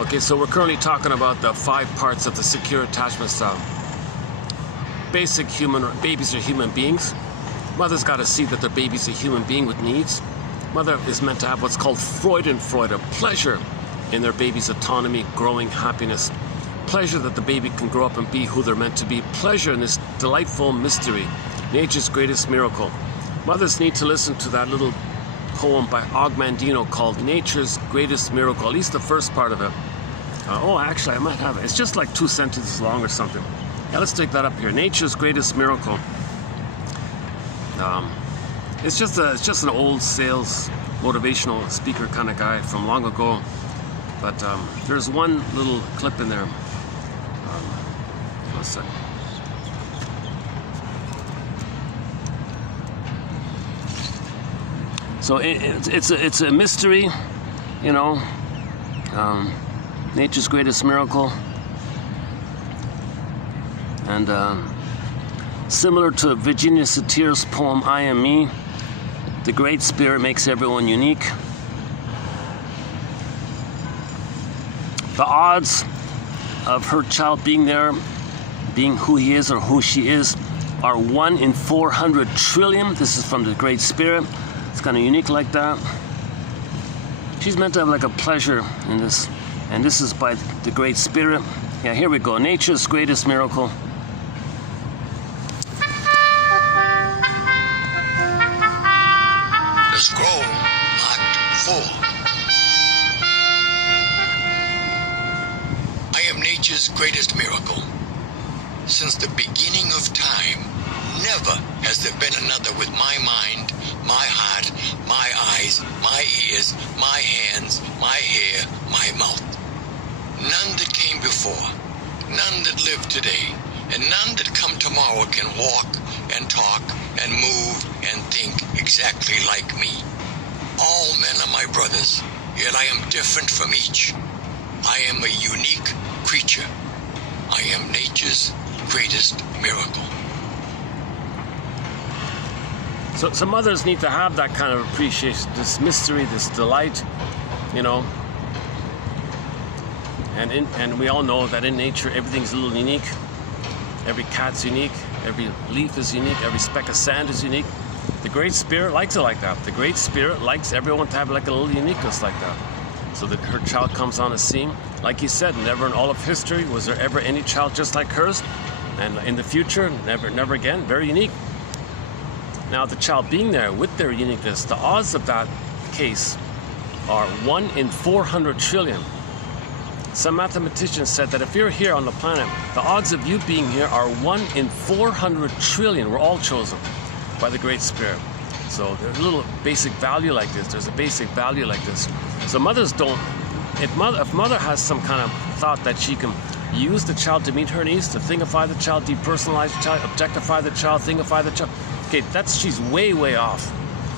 Okay, so we're currently talking about the 5 parts of the secure attachment style. Basic babies are human beings. Mother's got to see that their baby's a human being with needs. Mother is meant to have what's called Freudenfreude, pleasure in their baby's autonomy, growing, happiness. Pleasure that the baby can grow up and be who they're meant to be. Pleasure in this delightful mystery, nature's greatest miracle. Mothers need to listen to that little poem by Ogmandino called Nature's Greatest Miracle, at least the first part of it. Oh, actually, I might have it. It's just like 2 sentences long or something. Yeah, let's take that up here. Nature's Greatest Miracle. It's just an old sales motivational speaker kind of guy from long ago. But there's one little clip in there. One second. So it's a mystery, you know. Nature's greatest miracle. And similar to Virginia Satir's poem I Am Me, the Great Spirit makes everyone unique. The odds of her child being there, being who he is or who she is, are 1 in 400 trillion. This is from the Great Spirit. It's kind of unique like that. She's meant to have like a pleasure in this. And this is by the Great Spirit. Yeah, here we go. Nature's greatest miracle. The scroll marked 4. I am nature's greatest miracle. Since the beginning of time, never has there been another with my mind, my heart, my eyes, my ears, my hands, my hair, my mouth. None that came before, none that live today, and none that come tomorrow can walk and talk and move and think exactly like me. All men are my brothers, yet I am different from each. I am a unique creature. I am nature's greatest miracle. So mothers need to have that kind of appreciation, this mystery, this delight, you know. And we all know that in nature everything's a little unique. Every cat's unique, every leaf is unique, every speck of sand is unique. The Great Spirit likes it like that. The Great Spirit likes everyone to have like a little uniqueness like that. So that her child comes on the scene. Like he said, never in all of history was there ever any child just like hers. And in the future, never again, very unique. Now the child being there with their uniqueness, the odds of that case are 1 in 400 trillion. Some mathematicians said that if you're here on the planet, the odds of you being here are 1 in 400 trillion. We're all chosen by the Great Spirit. So there's a little basic value like this. There's a basic value like this. So mothers don't, if mother has some kind of thought that she can use the child to meet her needs, to thingify the child, depersonalize the child, objectify the child, thingify the child, okay, she's way off.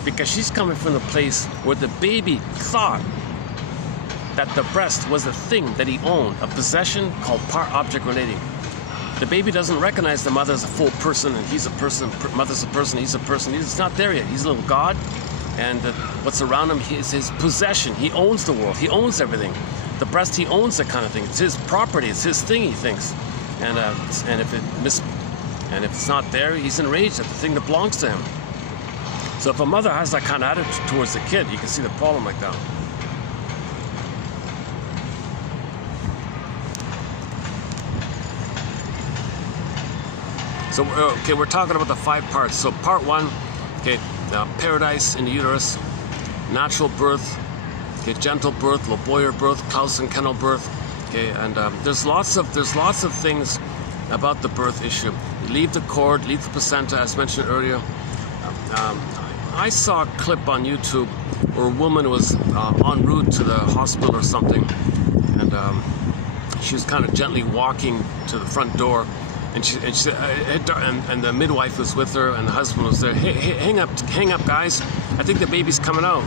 Because she's coming from the place where the baby thought that the breast was a thing that he owned, a possession called part-object relating. The baby doesn't recognize the mother as a full person, and he's a person, mother's a person, he's a person. He's not there yet. He's a little God, and what's around him is his possession. He owns the world. He owns everything. The breast, he owns that kind of thing. It's his property. It's his thing, he thinks. And if it's not there, he's enraged at the thing that belongs to him. So if a mother has that kind of attitude towards the kid, you can see the problem like that. So, okay, we're talking about the 5 parts. So part 1, okay, paradise in the uterus, natural birth, okay, gentle birth, Loboyer birth, Klaus and Kennel birth, okay, and there's lots of things about the birth issue. You leave the cord, leave the placenta, as mentioned earlier. I saw a clip on YouTube where a woman was en route to the hospital or something, and she was kind of gently walking to the front door, and the midwife was with her, and the husband was there. Hey, hang up, guys! I think the baby's coming out.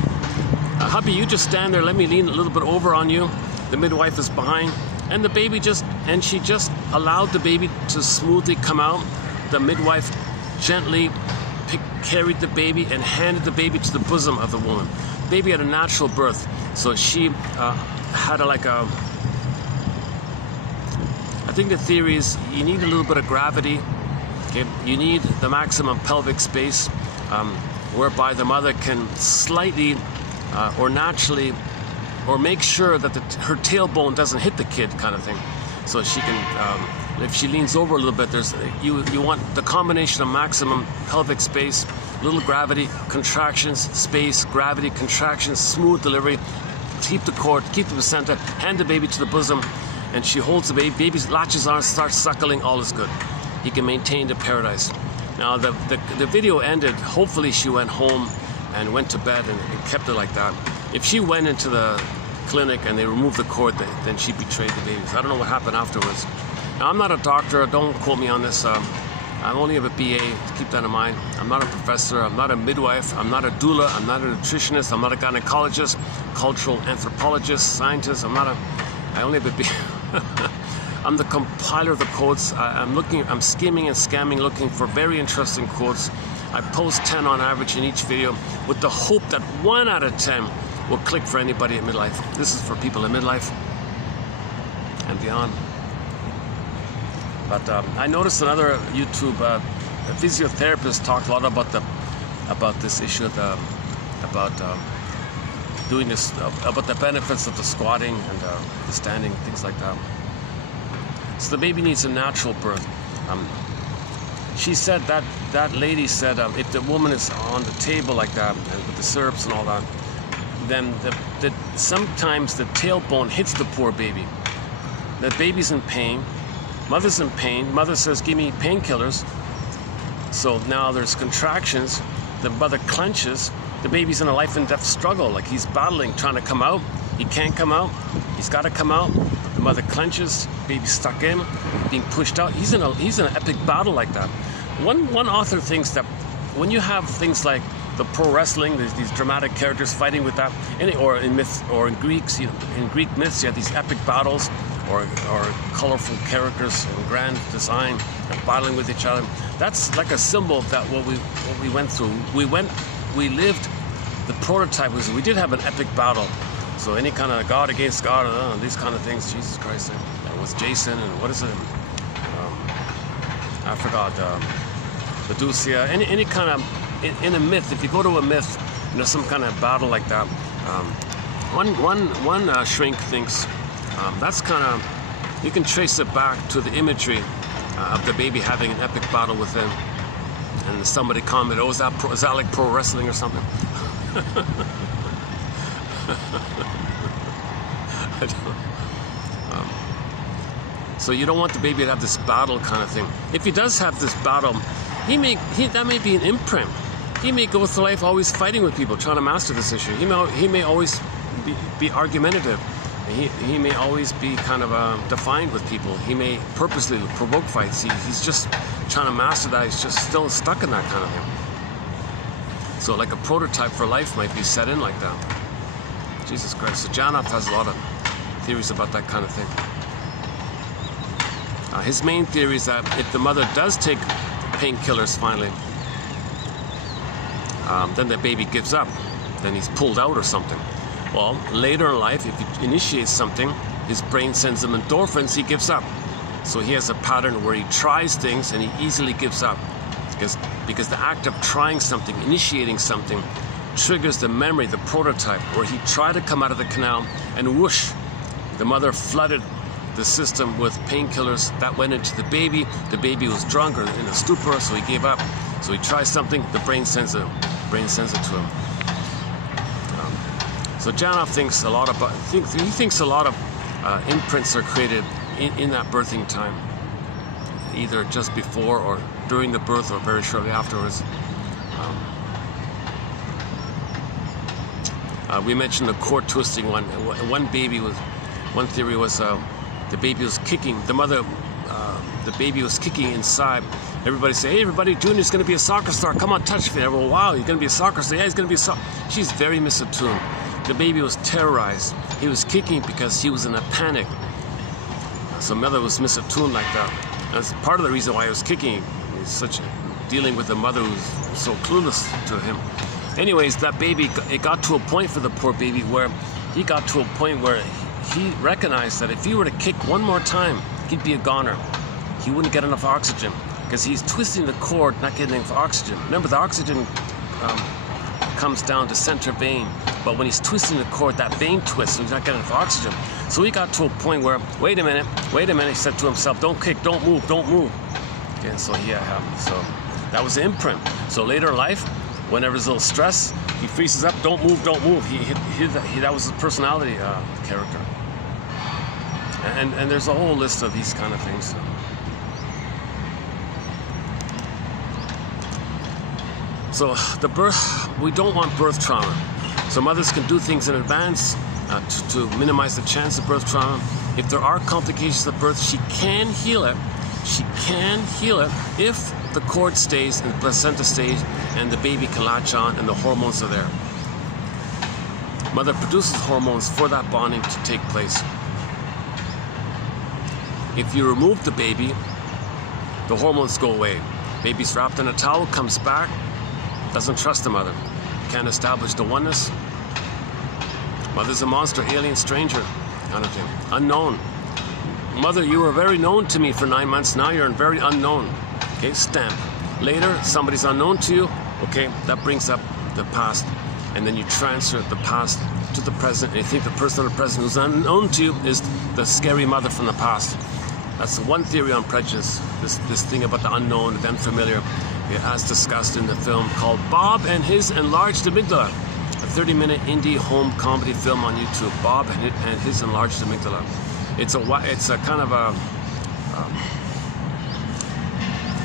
Hubby, you just stand there. Let me lean a little bit over on you. The midwife is behind, and the baby she just allowed the baby to smoothly come out. The midwife gently carried the baby and handed the baby to the bosom of the woman. The baby had a natural birth, so she had I think the theory is you need a little bit of gravity. Okay, you need the maximum pelvic space, whereby the mother can slightly or naturally, or make sure that her tailbone doesn't hit the kid, kind of thing. So she can, if she leans over a little bit, you want the combination of maximum pelvic space, little gravity, contractions, space, gravity, contractions, smooth delivery. Keep the cord, keep the placenta, hand the baby to the bosom, and she holds the baby. Baby latches on, starts suckling. All is good. You can maintain the paradise. Now the video ended. Hopefully she went home and went to bed and kept it like that. If she went into the clinic and they removed the cord, then she betrayed the babies. I don't know what happened afterwards. Now, I'm not a doctor. Don't quote me on this. I only have a BA. Keep that in mind. I'm not a professor. I'm not a midwife. I'm not a doula. I'm not a nutritionist. I'm not a gynecologist, cultural anthropologist, scientist. I only have a BA. I'm the compiler of the quotes. I'm skimming and scamming, looking for very interesting quotes. I post 10 on average in each video with the hope that 1 out of 10 will click for anybody at midlife. This is for people in midlife and beyond. But I noticed another YouTube a physiotherapist talked a lot about this issue about doing this, about the benefits of the squatting and the standing, things like that. So the baby needs a natural birth. She said that lady said if the woman is on the table like that and with the syrups and all that, then sometimes the tailbone hits the poor baby. The baby's in pain. Mother's in pain. Mother says, "Give me painkillers." So now there's contractions. The mother clenches. The baby's in a life and death struggle. Like he's battling, trying to come out. He can't come out. He's got to come out. The mother clenches. Baby's stuck in, being pushed out. He's in an epic battle like that. One author thinks that when you have things like the pro wrestling, there's these dramatic characters fighting with that, or in myths, or in Greeks, in Greek myths, you have these epic battles, or colorful characters and grand design and battling with each other. That's like a symbol that what we went through. We lived. The prototype was we did have an epic battle. So any kind of God against God, these kind of things. Jesus Christ, that was Jason, and what is it? I forgot. Medusa. Any kind of in a myth. If you go to a myth, some kind of battle like that. One shrink thinks that's kind of, you can trace it back to the imagery of the baby having an epic battle with him. And somebody commented, "Oh, is that like pro wrestling or something?" So you don't want the baby to have this battle kind of thing. If he does have this battle, that may be an imprint. He may go through life always fighting with people, trying to master this issue. He may always be argumentative. He may always be kind of defiant with people. He may purposely provoke fights. He's just trying to master that. He's just still stuck in that kind of thing. So like a prototype for life might be set in like that. Jesus Christ. So Janov has a lot of theories about that kind of thing. His main theory is that if the mother does take painkillers finally, then the baby gives up. Then he's pulled out or something. Well, later in life, if he initiates something, his brain sends him endorphins, he gives up. So he has a pattern where he tries things and he easily gives up. Because the act of trying something, initiating something, triggers the memory, the prototype, where he tried to come out of the canal and whoosh, the mother flooded the system with painkillers. That went into the baby. The baby was drunk or in a stupor, so he gave up. So he tries something, the brain sends it to him. So Janov thinks a lot about. He thinks a lot of imprints are created in that birthing time, either just before or during the birth or very shortly afterwards. We mentioned the cord twisting one. One theory was the baby was kicking. The baby was kicking inside. Everybody say, "Hey, everybody, Junior's going to be a soccer star. Come on, touch me." Everyone, "Wow, you're going to be a soccer star." "Yeah, he's going to be a soccer." She's very misattuned. The baby was terrorized. He was kicking because he was in a panic. So mother was misattuned like that. That's part of the reason why he was kicking. He's dealing with a mother who's so clueless to him. Anyways, that baby, it got to a point for the poor baby where he got to a point where he recognized that if he were to kick one more time, he'd be a goner. He wouldn't get enough oxygen because he's twisting the cord, not getting enough oxygen. Remember, the oxygen comes down to center vein, but when he's twisting the cord, that vein twists, so he's not getting enough oxygen. So he got to a point where, wait a minute, he said to himself, "Don't kick, don't move, don't move." Okay, so so that was the imprint. So later in life, whenever there's a little stress, he freezes up, "Don't move, don't move." That was his personality character. And there's a whole list of these kind of things. So the birth, we don't want birth trauma. So mothers can do things in advance to minimize the chance of birth trauma. If there are complications of birth, she can heal it. She can heal it if the cord stays in the placenta stage and the baby can latch on and the hormones are there. Mother produces hormones for that bonding to take place. If you remove the baby, the hormones go away. Baby's wrapped in a towel, comes back, doesn't trust the mother, can't establish the oneness. Mother's a monster, alien, stranger, kind of thing. Unknown. Mother, you were very known to me for 9 months, now you're very unknown. Okay, stamp. Later, somebody's unknown to you, okay, that brings up the past. And then you transfer the past to the present, and you think the person or the present who's unknown to you is the scary mother from the past. That's one theory on prejudice, this thing about the unknown, the unfamiliar, as discussed in the film called Bob and His Enlarged Amygdala, a 30-minute indie home comedy film on YouTube, Bob and His Enlarged Amygdala. It's a kind of a,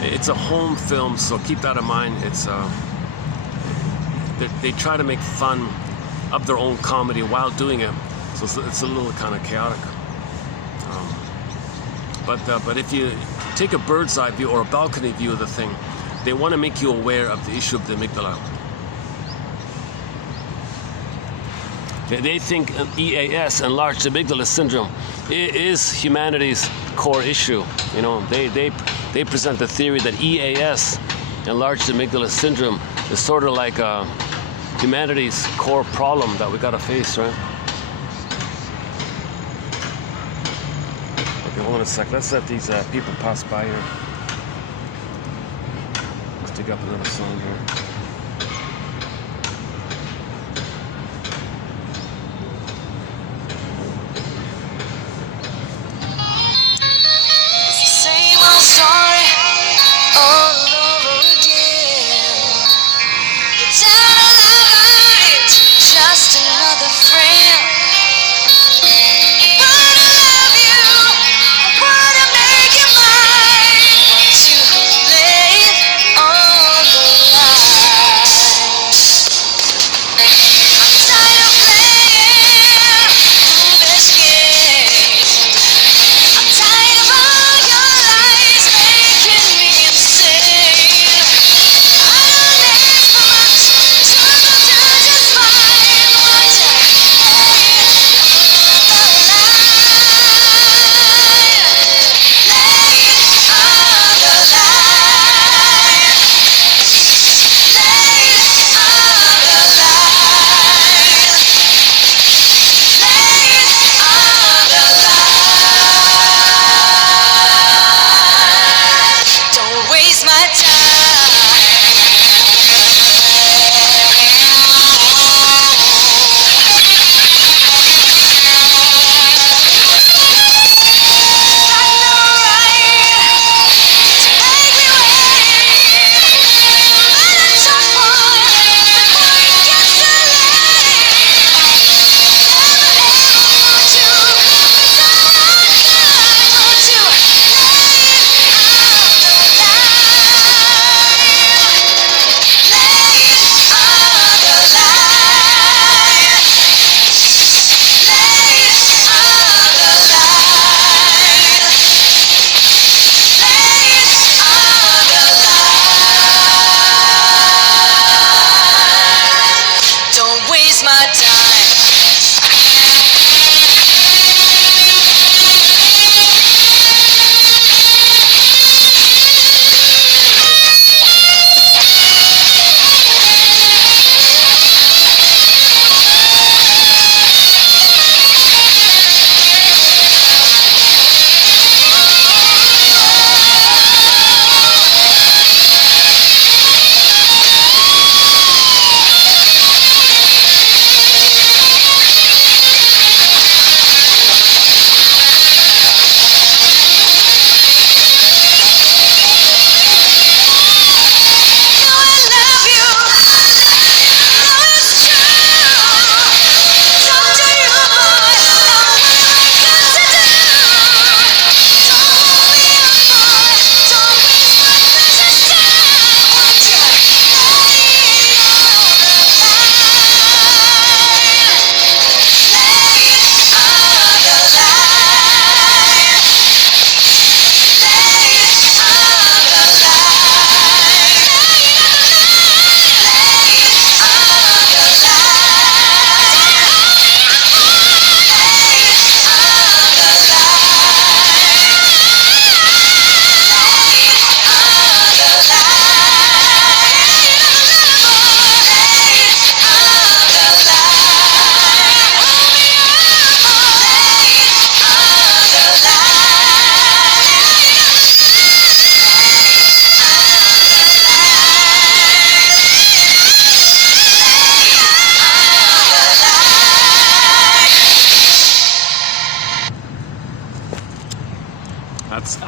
it's a home film, so keep that in mind. It's they try to make fun of their own comedy while doing it, so it's a little kind of chaotic. But if you take a bird's eye view or a balcony view of the thing, they want to make you aware of the issue of the amygdala. They think EAS, enlarged amygdala syndrome, is humanity's core issue. You know, they present the theory that EAS, enlarged amygdala syndrome, is sort of like humanity's core problem that we got to face, right? Okay, hold on a sec. Let's let these people pass by here. Let's dig up another song here. Story all over again. You're down on the light, just another friend. I wanna love you, I wanna make you mine. Want to lay on the line.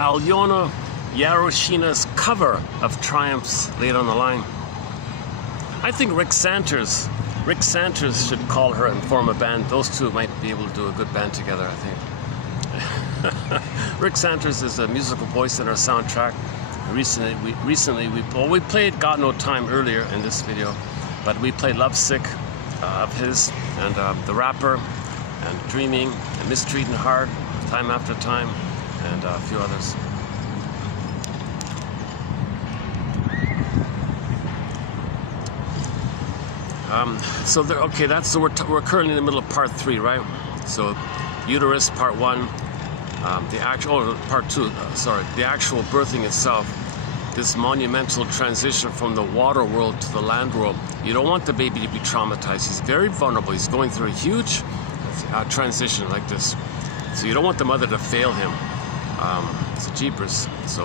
Alyona Yaroshina's cover of Triumphs Laid on the Line. I think Rick Santers should call her and form a band. Those two might be able to do a good band together, I think. Rick Santers is a musical voice in our soundtrack. Recently we played Got No Time earlier in this video, but we played Lovesick of his, and The Rapper, and Dreaming, and Mistreating Hard, Time After Time, and a few others. So we're currently in the middle of part 3, right? So uterus, part 1, part 2, the actual birthing itself, this monumental transition from the water world to the land world. You don't want the baby to be traumatized. He's very vulnerable. He's going through a huge transition like this. So you don't want the mother to fail him. It's a jeepers. So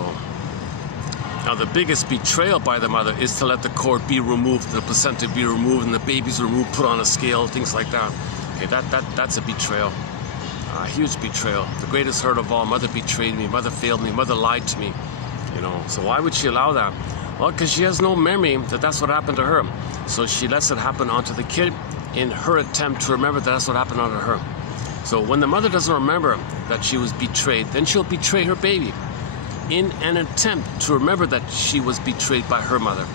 now the biggest betrayal by the mother is to let the cord be removed, the placenta be removed, and the baby's removed, put on a scale, things like that. Okay, that's a betrayal. A huge betrayal. The greatest hurt of all. Mother betrayed me. Mother failed me. Mother lied to me. You know. So why would she allow that? Well, because she has no memory that that's what happened to her. So she lets it happen onto the kid in her attempt to remember that that's what happened onto her. So when the mother doesn't remember that she was betrayed, then she'll betray her baby in an attempt to remember that she was betrayed by her mother.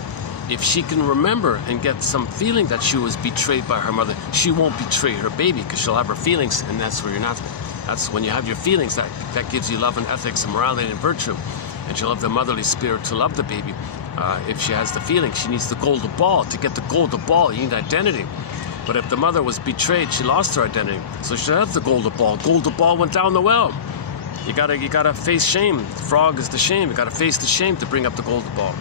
If she can remember and get some feeling that she was betrayed by her mother, she won't betray her baby because she'll have her feelings, and that's where you're not. That's when you have your feelings, that gives you love and ethics and morality and virtue. And she'll have the motherly spirit to love the baby. If she has the feeling, she needs the golden ball. To get the golden ball, you need identity. But if the mother was betrayed, she lost her identity. So she has the golden ball. Golden ball went down the well. You gotta face shame. The frog is the shame. You gotta face the shame to bring up the golden ball.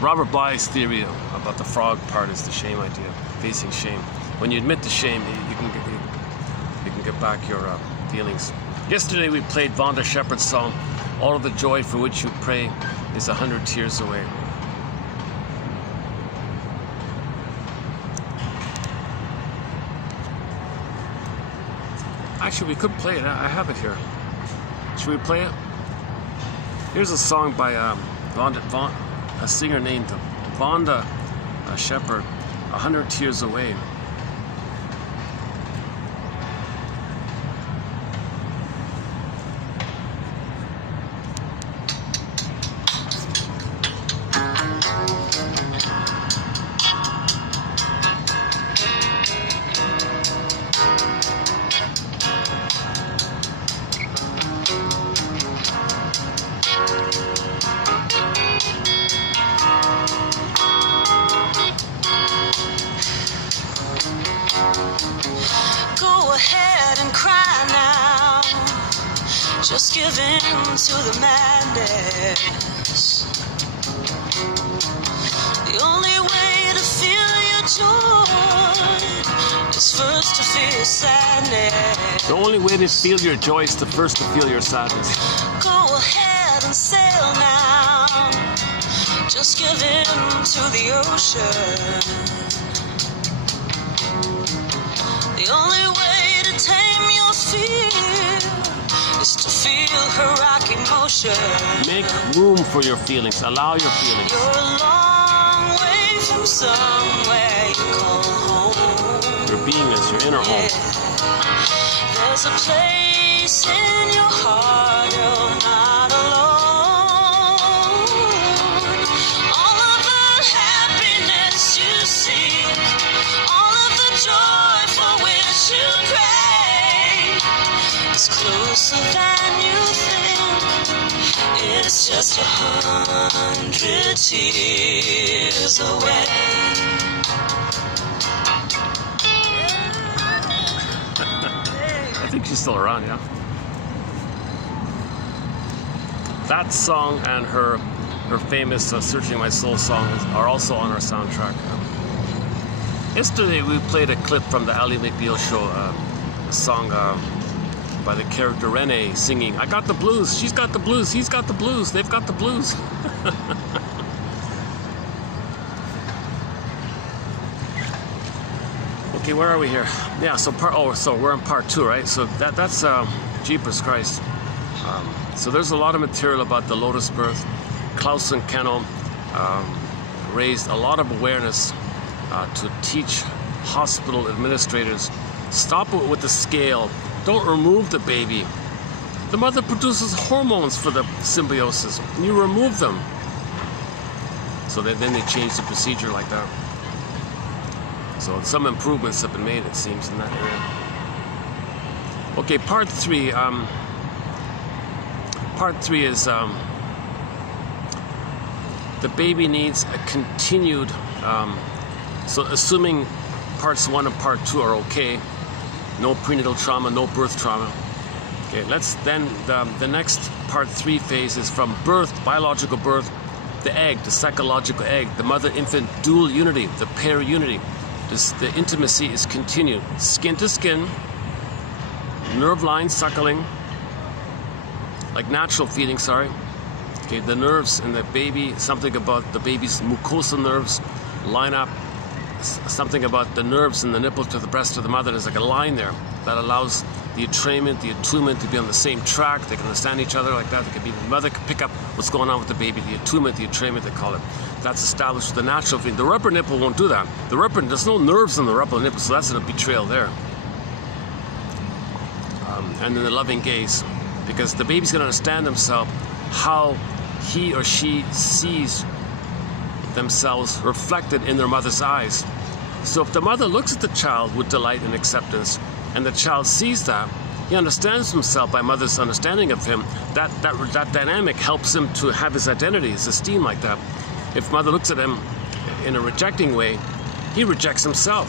Robert Bly's theory about the frog part is the shame idea, facing shame. When you admit the shame, you can get back your feelings. Yesterday we played Vonda Shepherd's song, "All of the Joy for Which You Pray Is 100 Tears Away." Actually, we could play it. I have it here. Should we play it? Here's a song by a singer named Vonda Shepherd, "100 Tears Away." Just give in to the madness. The only way to feel your joy is first to feel your sadness. The only way to feel your joy is to first to feel your sadness. Go ahead and sail now. Just give in to the ocean. The only way to tame your fear is to feel her rocking motion. Make room for your feelings. Allow your feelings. You're a long way from somewhere you call home. Your beingness, your inner home. There's a place in your heart, you're not alone. All of the happiness you seek, all of the joy for which you pray, it's closer than you think. It's just 100 tears away. I think she's still around, yeah. That song and her famous "Searching My Soul" song are also on our soundtrack. Yesterday we played a clip from the Ally McBeal show, a song by the character Renee singing, "I got the blues, she's got the blues, he's got the blues, they've got the blues." Okay, Okay, where are we here? Yeah, so we're in part 2, right? So that's Jeepers Christ. So there's a lot of material about the lotus birth. Klaus and Kennel raised a lot of awareness to teach hospital administrators, stop it with the scale. Don't remove the baby. The mother produces hormones for the symbiosis, and you remove them. So then they changed the procedure like that. So some improvements have been made, it seems, in that area. Okay, part 3. Part 3 is the baby needs a continued. So assuming parts 1 and part 2 are okay, no prenatal trauma, no birth trauma. Okay, let's then the next part 3 phase is from birth, biological birth, the egg, the psychological egg, the mother-infant dual unity, the pair unity. The intimacy is continued, skin to skin, nerve line suckling, like natural feeding, sorry. Okay, the nerves in the baby, something about the baby's mucosal nerves line up, something about the nerves in the nipple to the breast of the mother. There's like a line there that allows the entrainment, the attunement to be on the same track. They can understand each other like that. They can be, the mother can pick up what's going on with the baby, the attunement, the entrainment, they call it. That's established with the natural feeding. The rubber nipple won't do that. The rubber, there's no nerves in the rubber nipple, so that's a betrayal there. And then the loving gaze, because the baby's going to understand himself how he or she sees themselves reflected in their mother's eyes. So if the mother looks at the child with delight and acceptance, and the child sees that, he understands himself by mother's understanding of him, that dynamic helps him to have his identity, his esteem like that. If mother looks at him in a rejecting way, he rejects himself.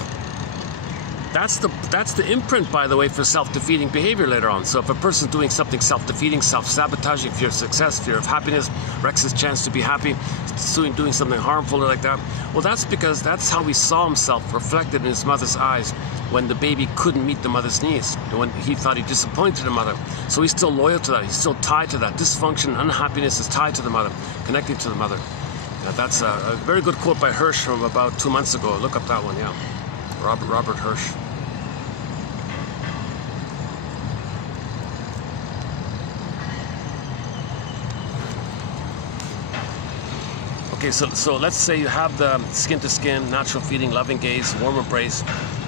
That's the imprint, by the way, for self-defeating behavior later on. So if a person's doing something self-defeating, self-sabotaging, fear of success, fear of happiness, wrecks his chance to be happy, doing something harmful or like that, well, that's because that's how he saw himself reflected in his mother's eyes when the baby couldn't meet the mother's needs, when he thought he disappointed the mother. So he's still loyal to that. He's still tied to that. Dysfunction, unhappiness is tied to the mother, connected to the mother. Now, that's a very good quote by Hirsch from about 2 months ago. Look up that one, yeah. Robert Hirsch. Okay, so let's say you have the skin to skin, natural feeding, loving gaze, warm embrace,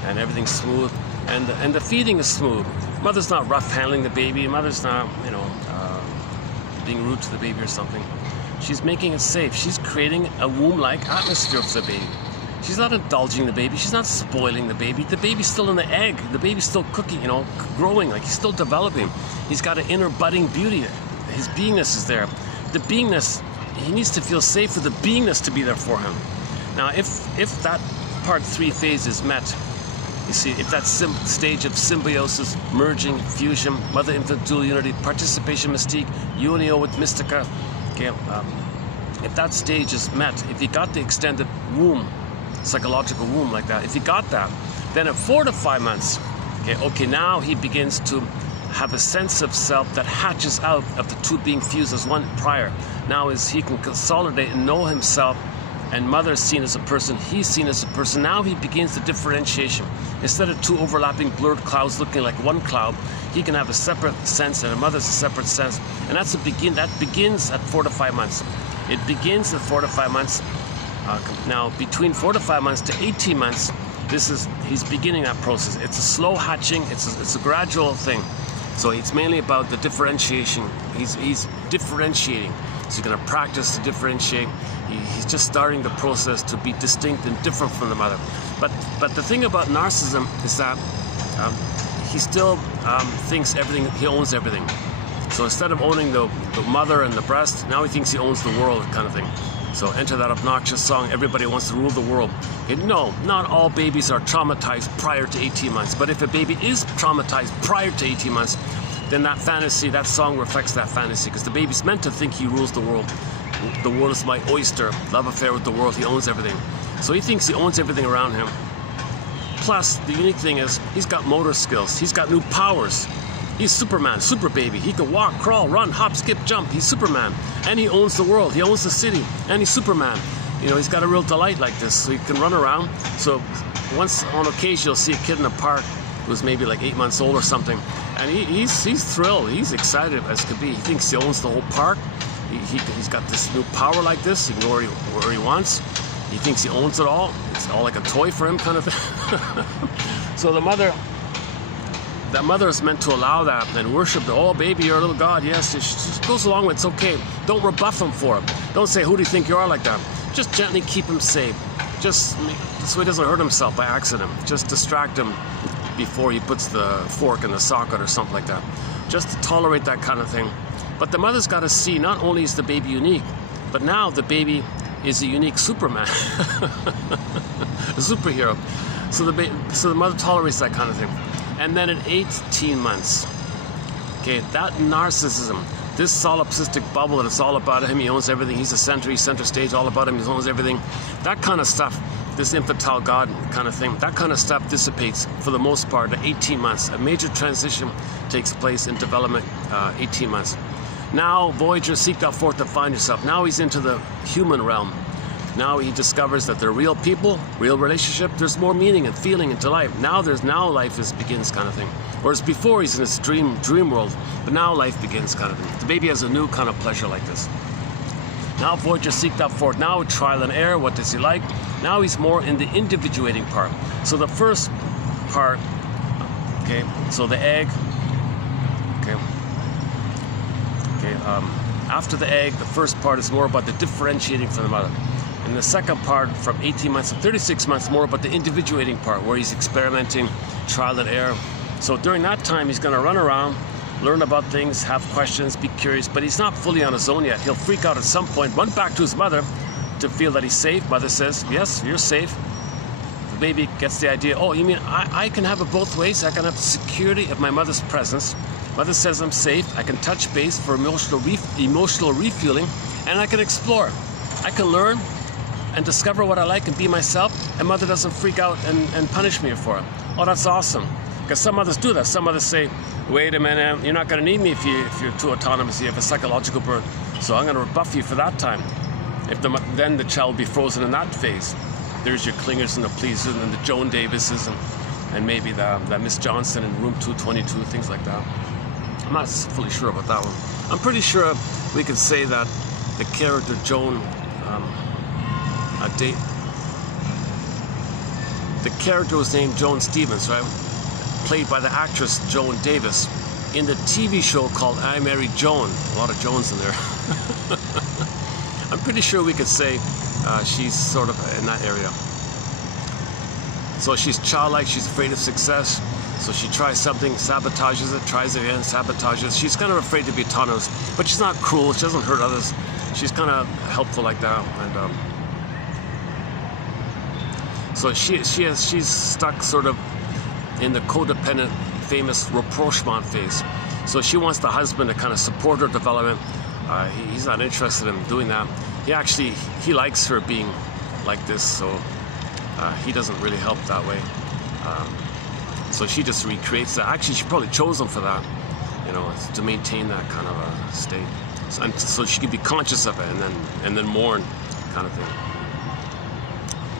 and everything's smooth, and the feeding is smooth. Mother's not rough handling the baby. Mother's not, being rude to the baby or something. She's making it safe. She's creating a womb-like atmosphere for the baby. She's not indulging the baby. She's not spoiling the baby. The baby's still in the egg. The baby's still cooking, growing, like he's still developing. He's got an inner budding beauty. His beingness is there. The beingness, he needs to feel safe for the beingness to be there for him. Now, if that part 3 phase is met, you see, if that stage of symbiosis, merging, fusion, mother-infant dual unity, participation mystique, unio with mystica, okay, if that stage is met, if you got the extended womb, psychological womb like that, if you got that, then at 4 to 5 months, okay, now he begins to have a sense of self that hatches out of the two being fused as one prior. Now as he can consolidate and know himself, and mother is seen as a person, he's seen as a person. Now he begins the differentiation. Instead of two overlapping blurred clouds looking like one cloud, he can have a separate sense, and a mother's a separate sense. And that begins at 4 to 5 months. It begins at 4 to 5 months. Now between 4 to 5 months to 18 months, he's beginning that process. It's a slow hatching. It's a gradual thing. So it's mainly about the differentiation. He's differentiating. So you're going to practice to differentiate. He's just starting the process to be distinct and different from the mother. But the thing about narcissism is that he still thinks everything, he owns everything. So instead of owning the mother and the breast, now he thinks he owns the world, kind of thing. So enter that obnoxious song, everybody wants to rule the world. And no, not all babies are traumatized prior to 18 months. But if a baby is traumatized prior to 18 months, then that fantasy, that song reflects that fantasy, because the baby's meant to think he rules the world. The world is my oyster, love affair with the world, he owns everything. So he thinks he owns everything around him. Plus, the unique thing is, he's got motor skills, he's got new powers. He's Superman, super baby. He can walk, crawl, run, hop, skip, jump. He's Superman. And he owns the world, he owns the city, and he's Superman. He's got a real delight like this, so he can run around. So once on occasion you'll see a kid in the park who's maybe like 8 months old or something, and he's thrilled, he's excited as could be. He thinks he owns the whole park. He's got this new power like this. He can go where he wants. He thinks he owns it all. It's all like a toy for him, kind of thing. So the mother is meant to allow that and worship the, oh baby, you're a little god. Yes, it just goes along with it. It's okay. Don't rebuff him for it. Don't say, who do you think you are, like that. Just gently keep him safe. Just so he doesn't hurt himself by accident. Just distract him before he puts the fork in the socket or something like that. Just to tolerate that kind of thing. But the mother's got to see, not only is the baby unique, but now the baby is a unique Superman, a superhero. So the mother tolerates that kind of thing. And then at 18 months, okay, that narcissism, this solipsistic bubble that it's all about him, he owns everything, he's the center, he's center stage, all about him, he owns everything, that kind of stuff, this infantile god kind of thing, that kind of stuff dissipates for the most part at 18 months. A major transition takes place in development, 18 months. Now Voyager seeked out forth to find yourself. Now he's into the human realm. Now he discovers that they're real people, real relationship. There's more meaning and feeling into life. Now life begins kind of thing. Whereas before he's in this dream world, but now life begins kind of thing. The baby has a new kind of pleasure like this. Now Voyager seeked out forth. Now trial and error. What does he like? Now he's more in the individuating part. So the first part, okay. So the egg, okay. After the egg, the first part is more about the differentiating from the mother. And the second part, from 18 months to 36 months, more about the individuating part, where he's experimenting, trial and error. So during that time, he's going to run around, learn about things, have questions, be curious, but he's not fully on his own yet. He'll freak out at some point, run back to his mother to feel that he's safe. Mother says, yes, you're safe. The baby gets the idea, oh, you mean I can have it both ways? I can have the security of my mother's presence. Mother says I'm safe. I can touch base for emotional refueling, and I can explore. I can learn and discover what I like and be myself, and mother doesn't freak out and punish me for it. Oh, that's awesome. Because some mothers do that. Some mothers say, wait a minute, you're not going to need me if you're too autonomous. You have a psychological birth, so I'm going to rebuff you for that time. Then the child will be frozen in that phase. There's your Clingers and the Pleasers and the Joan Davises and maybe the Miss Johnson in Room 222, things like that. I'm not fully sure about that one. I'm pretty sure we could say that the character Joan, the character was named Joan Stevens, right? Played by the actress Joan Davis in the TV show called I Married Joan. A lot of Joans in there. I'm pretty sure we could say she's sort of in that area. So she's childlike, she's afraid of success. So she tries something, sabotages it, tries it again, sabotages it. She's kind of afraid to be autonomous, but she's not cruel, she doesn't hurt others. She's kind of helpful like that. And so she's stuck sort of in the codependent, famous rapprochement phase. So she wants the husband to kind of support her development. He's not interested in doing that. He likes her being like this, so he doesn't really help that way. So she just recreates that. Actually, she probably chose him for that, to maintain that kind of a state. So she can be conscious of it and then mourn, kind of thing.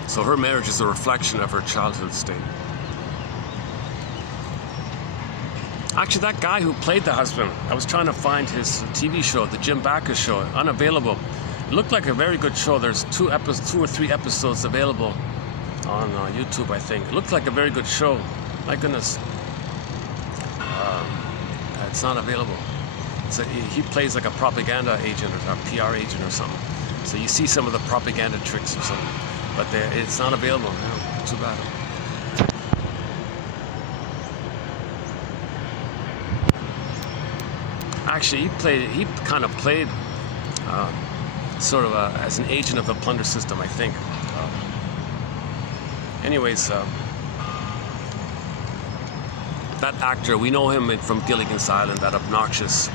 So her marriage is a reflection of her childhood state. Actually, that guy who played the husband, I was trying to find his TV show, the Jim Backus show, unavailable. It looked like a very good show. There's 2 or 3 episodes available on YouTube, I think. It looked like a very good show. My goodness. It's not available. He plays like a propaganda agent or a PR agent or something. So you see some of the propaganda tricks or something. But it's not available. No, too bad. Actually, he kind of played sort of as an agent of the plunder system, I think. Anyways, that actor, we know him from Gilligan's Island, that obnoxious,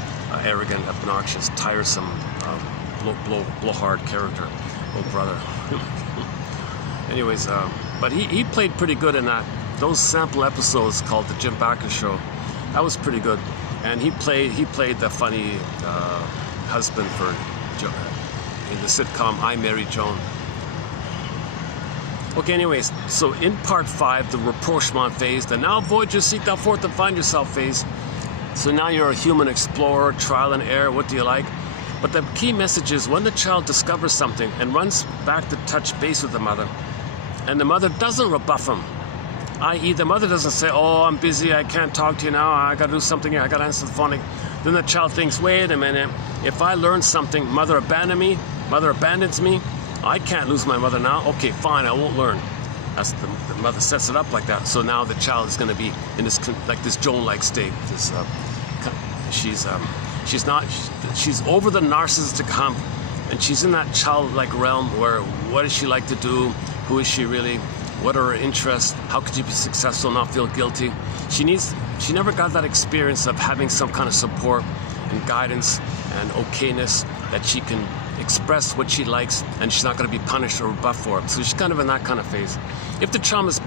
arrogant, obnoxious, tiresome, blowhard character, old brother. Anyways, but he played pretty good in those sample episodes called the Jim Backus Show. That was pretty good. And he played the funny husband in the sitcom I Married Joan. Okay, anyways, so in part 5, the rapprochement phase, the now voyagers seek thou forth and find yourself phase. So now you're a human explorer, trial and error, what do you like? But the key message is when the child discovers something and runs back to touch base with the mother, and the mother doesn't rebuff him, i.e. the mother doesn't say, oh, I'm busy, I can't talk to you now, I gotta do something here, I gotta answer the phone. Then the child thinks, wait a minute, if I learn something, mother abandons me, I can't lose my mother now, okay, fine, I won't learn. That's the mother sets it up like that. So now the child is gonna be in this, like this Joan-like state. This, she's over the narcissistic hump, and she's in that childlike realm where what does she like to do? Who is she really? What are her interests? How could she be successful, not feel guilty? She never got that experience of having some kind of support and guidance and okayness that she can express what she likes, and she's not going to be punished or rebuffed for it. So she's kind of in that kind of phase. If the trauma is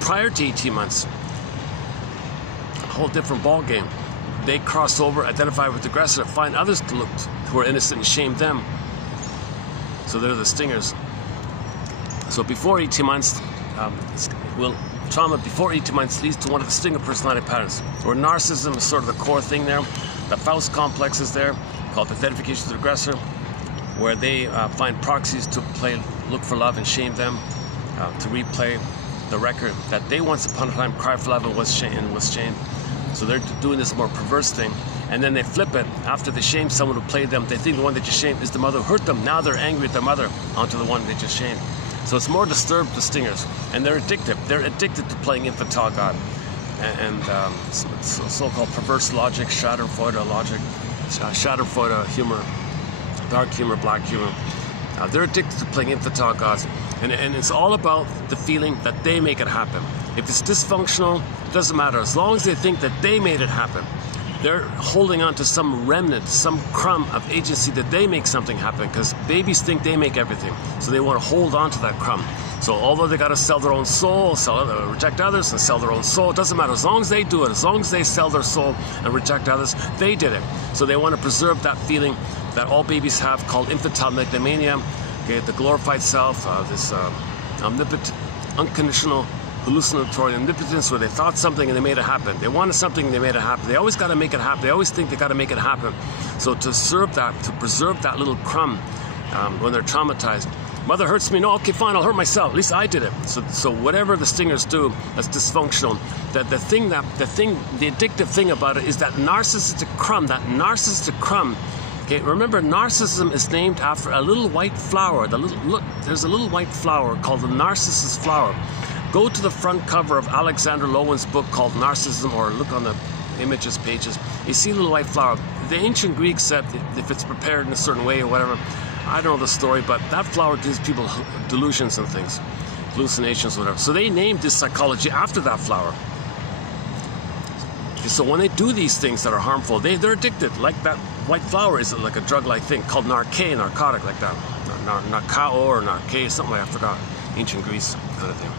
prior to 18 months, a whole different ball game. They cross over, identify with the aggressor, find others to look who are innocent and shame them. So they're the stingers. So before 18 months, trauma before 18 months leads to one of the stinger personality patterns, where narcissism is sort of the core thing there. The Faust complex is there, called identification with the aggressor, where they find proxies to look for love and shame them, to replay the record that they once upon a time cried for love and was shamed. So they're doing this more perverse thing, and then they flip it. After they shame someone who played them, they think the one they just shamed is the mother who hurt them. Now they're angry at their mother onto the one they just shamed. So it's more disturbed, the stingers, and they're addicted. They're addicted to playing infantile God, and so-called perverse logic, Schadenfreude logic, Schadenfreude humor, dark humor, black humor. They're addicted to playing infantile gods, and it's all about the feeling that they make it happen. If it's dysfunctional, it doesn't matter. As long as they think that they made it happen, they're holding on to some remnant, some crumb of agency that they make something happen, because babies think they make everything. So they want to hold on to that crumb. So although they got to sell their own soul, reject others and sell their own soul, it doesn't matter. As long as they do it, as long as they sell their soul and reject others, they did it. So they want to preserve that feeling that all babies have, called infantile megalomania, okay, the glorified self, this omnipotent, unconditional, hallucinatory omnipotence, where they thought something and they made it happen. They wanted something and they made it happen. They always got to make it happen. They always think they got to make it happen. So to preserve that little crumb when they're traumatized. Mother hurts me. No, okay, fine, I'll hurt myself. At least I did it. So whatever the stingers do that's dysfunctional, the addictive thing about it is that narcissistic crumb. Okay, remember, narcissism is named after a little white flower. There's a little white flower called the narcissus flower. Go to the front cover of Alexander Lowen's book called Narcissism, or look on the images pages. You see a little white flower. The ancient Greeks said if it's prepared in a certain way or whatever, I don't know the story, but that flower gives people delusions and things, hallucinations, whatever. So they named this psychology after that flower. So when they do these things that are harmful, they're addicted. Like that white flower is like a drug-like thing called narcotic like that. Narcao or narke, something like I forgot. Ancient Greece kind of thing.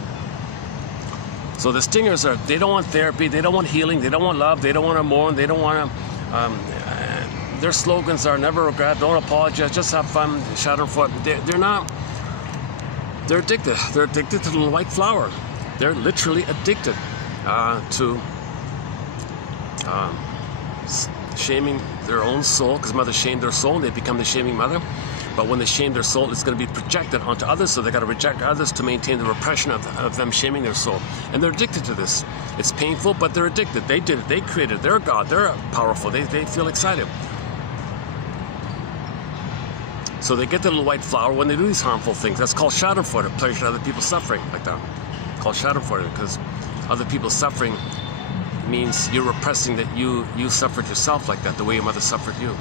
So the stingers they don't want therapy, they don't want healing, they don't want love, they don't want to mourn, they don't want to, their slogans are never regret, don't apologize, just have fun, Schadenfreude. They're addicted. They're addicted to the little white flower. They're literally addicted to shaming their own soul, because mother shamed their soul and they become the shaming mother. But when they shame their soul, it's going to be projected onto others, so they got to reject others to maintain the repression of them shaming their soul. And they're addicted to this. It's painful, but they're addicted. They did it. They created it. They're God. They're powerful. They feel excited. So they get the little white flower when they do these harmful things. That's called Schadenfreude, pleasure other people's suffering, like that. It's called Schadenfreude, because other people's suffering means you're repressing that you suffered yourself like that, the way your mother suffered you.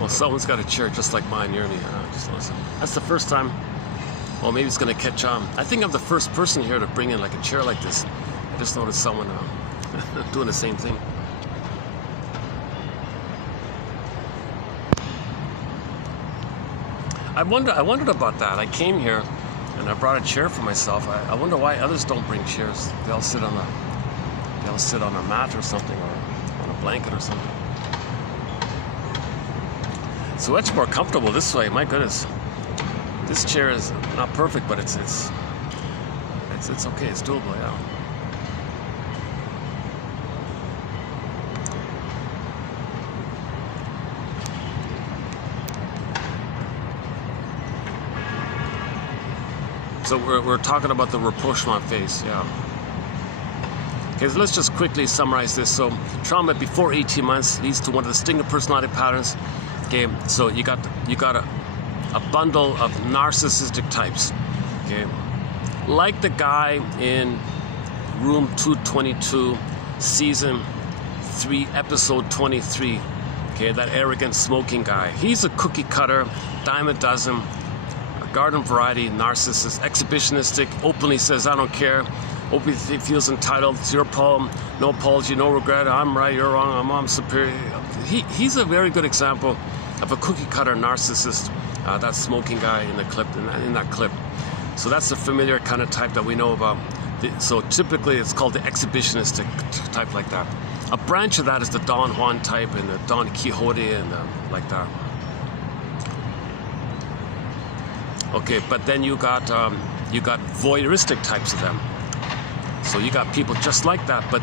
Well, someone's got a chair just like mine near me. Just listen. That's the first time. Well, maybe it's going to catch on. I think I'm the first person here to bring in like a chair like this. I just noticed someone doing the same thing. I wondered about that. I came here and I brought a chair for myself. I wonder why others don't bring chairs. They all sit on a mat or something, or on a blanket or something. It's much more comfortable this way. My goodness, this chair is not perfect, but it's okay. It's doable. Yeah. So we're talking about the rapprochement phase, yeah. Okay, so let's just quickly summarize this. So trauma before 18 months leads to one of the distinctive personality patterns. Okay, so you got a bundle of narcissistic types. Okay, like the guy in room 222, season 3, episode 23. Okay, that arrogant smoking guy. He's a cookie cutter, dime a dozen. Garden variety narcissist, exhibitionistic, openly says I don't care, openly feels entitled, it's your problem, no apology, no regret, I'm right, you're wrong, I'm superior. He's a very good example of a cookie cutter narcissist, that smoking guy in the clip, in that clip. So that's a familiar kind of type that we know about. So typically it's called the exhibitionistic type, like that. A branch of that is the Don Juan type and the Don Quixote and like that. Okay, but then you got voyeuristic types of them. So you got people just like that, but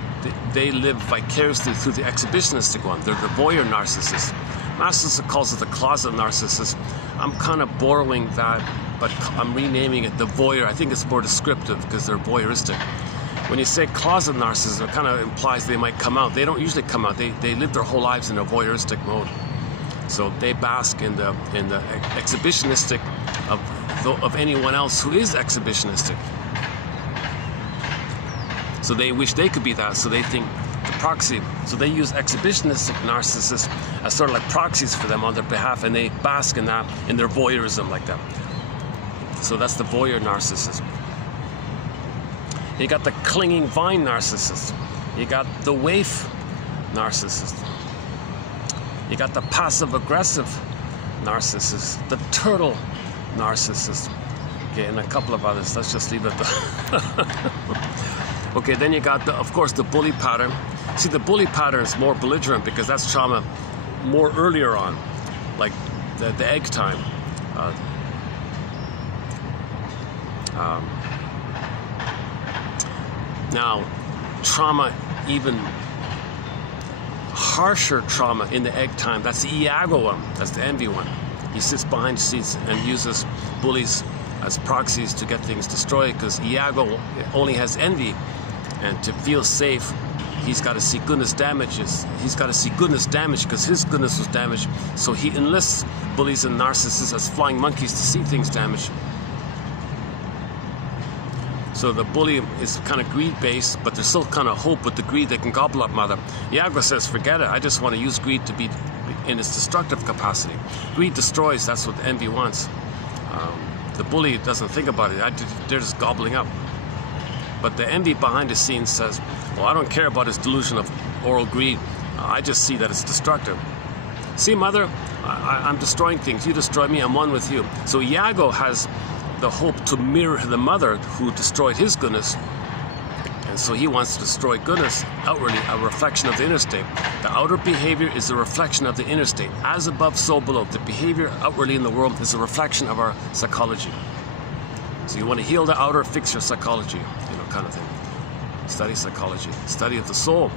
they live vicariously through the exhibitionistic one. They're the voyeur narcissist. Narcissist calls it the closet narcissist. I'm kind of borrowing that, but I'm renaming it the voyeur. I think it's more descriptive because they're voyeuristic. When you say closet narcissist, it kind of implies they might come out. They don't usually come out. They live their whole lives in a voyeuristic mode. So they bask in the exhibitionistic of anyone else who is exhibitionistic. So they wish they could be that, so they think the proxy. So they use exhibitionistic narcissists as sort of like proxies for them on their behalf, and they bask in that, in their voyeurism like that. So that's the voyeur narcissist. You got the clinging vine narcissist. You got the waif narcissist. You got the passive-aggressive narcissist, the turtle narcissist, okay, and a couple of others. Let's just leave it there. Okay, then you got, of course, the bully pattern. See, the bully pattern is more belligerent because that's trauma more earlier on, like the egg time. Now, trauma, even harsher trauma in the egg time, that's the Iago one, that's the envy one. He sits behind seats and uses bullies as proxies to get things destroyed because Iago only has envy, and to feel safe, he's got to see goodness damages. He's got to see goodness damage because his goodness was damaged, so he enlists bullies and narcissists as flying monkeys to see things damaged. So the bully is kind of greed-based, but there's still kind of hope with the greed they can gobble up mother. Iago says, forget it, I just want to use greed to be in its destructive capacity. Greed destroys, that's what envy wants. The bully doesn't think about it, they're just gobbling up. But the envy behind the scenes says, well, I don't care about his delusion of oral greed, I just see that it's destructive. See, mother, I'm destroying things, you destroy me, I'm one with you. So Iago has the hope to mirror the mother who destroyed his goodness, and so he wants to destroy goodness outwardly, a reflection of the inner state. The outer behavior is a reflection of the inner state. As above, so below. The behavior outwardly in the world is a reflection of our psychology. So you want to heal the outer, fix your psychology, kind of thing. Study psychology, study of the soul.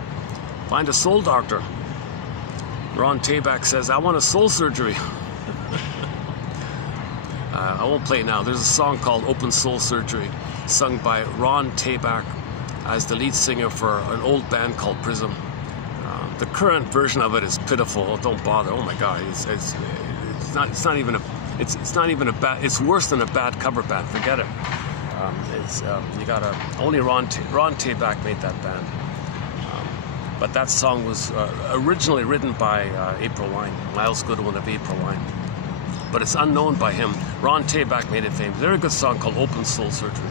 Find a soul doctor. Ron Tabak says, I want a soul surgery. I won't play it now. There's a song called Open Soul Surgery, sung by Ron Tabak as the lead singer for an old band called Prism. The current version of it is pitiful. Oh, don't bother. Oh my God, it's not even a bad. It's worse than a bad cover band. Forget it. Only Ron Tabak made that band. But that song was originally written by April Wine, Miles Goodwin of April Wine. But it's unknown by him. Ron Tabak made it famous. Very good song called Open Soul Surgery.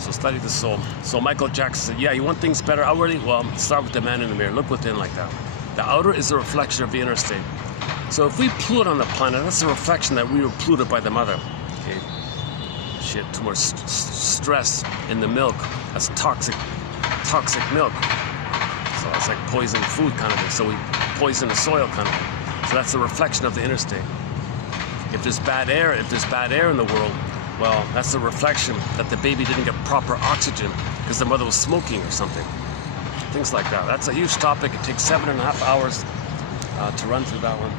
So study the soul. So Michael Jackson said, yeah, you want things better outwardly? Well, start with the man in the mirror. Look within like that. The outer is a reflection of the inner state. So if we polluted on the planet, that's a reflection that we were polluted by the mother. Okay, shit, too much stress in the milk. That's toxic milk. So it's like poisoned food kind of thing. So we poison the soil kind of thing. So that's a reflection of the interstate. If there's bad air in the world, well, that's a reflection that the baby didn't get proper oxygen because the mother was smoking or something. Things like that. That's a huge topic. It takes 7.5 hours to run through that one.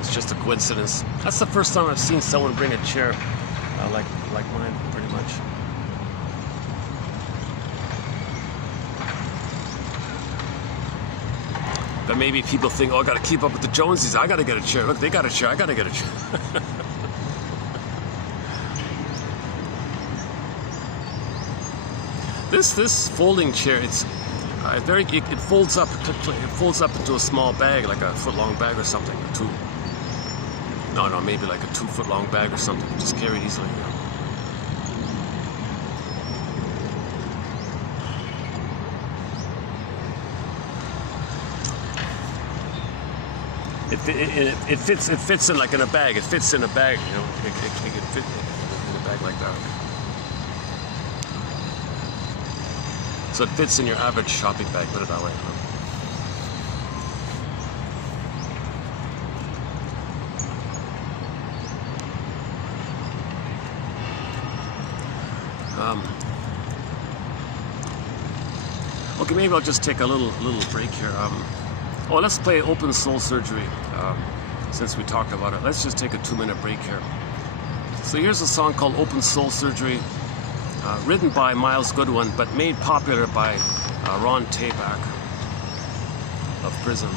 It's just a coincidence. That's the first time I've seen someone bring a chair like mine, pretty much. But maybe people think, oh, I gotta keep up with the Joneses. I gotta get a chair. Look, they got a chair. I gotta get a chair. This folding chair, it folds up. It folds up into a small bag, like a foot-long bag or something, or two. No, maybe like a 2-foot-long bag or something. Just carry it easily. You know. It fits in like in a bag. It fits in a bag, you know. It can fit in a bag like that. So it fits in your average shopping bag. Put it that way. Okay, maybe I'll just take a little break here. Oh, let's play Open Soul Surgery, since we talked about it. Let's just take a 2-minute break here. So here's a song called Open Soul Surgery, written by Miles Goodwin, but made popular by Ron Tabak of Prison.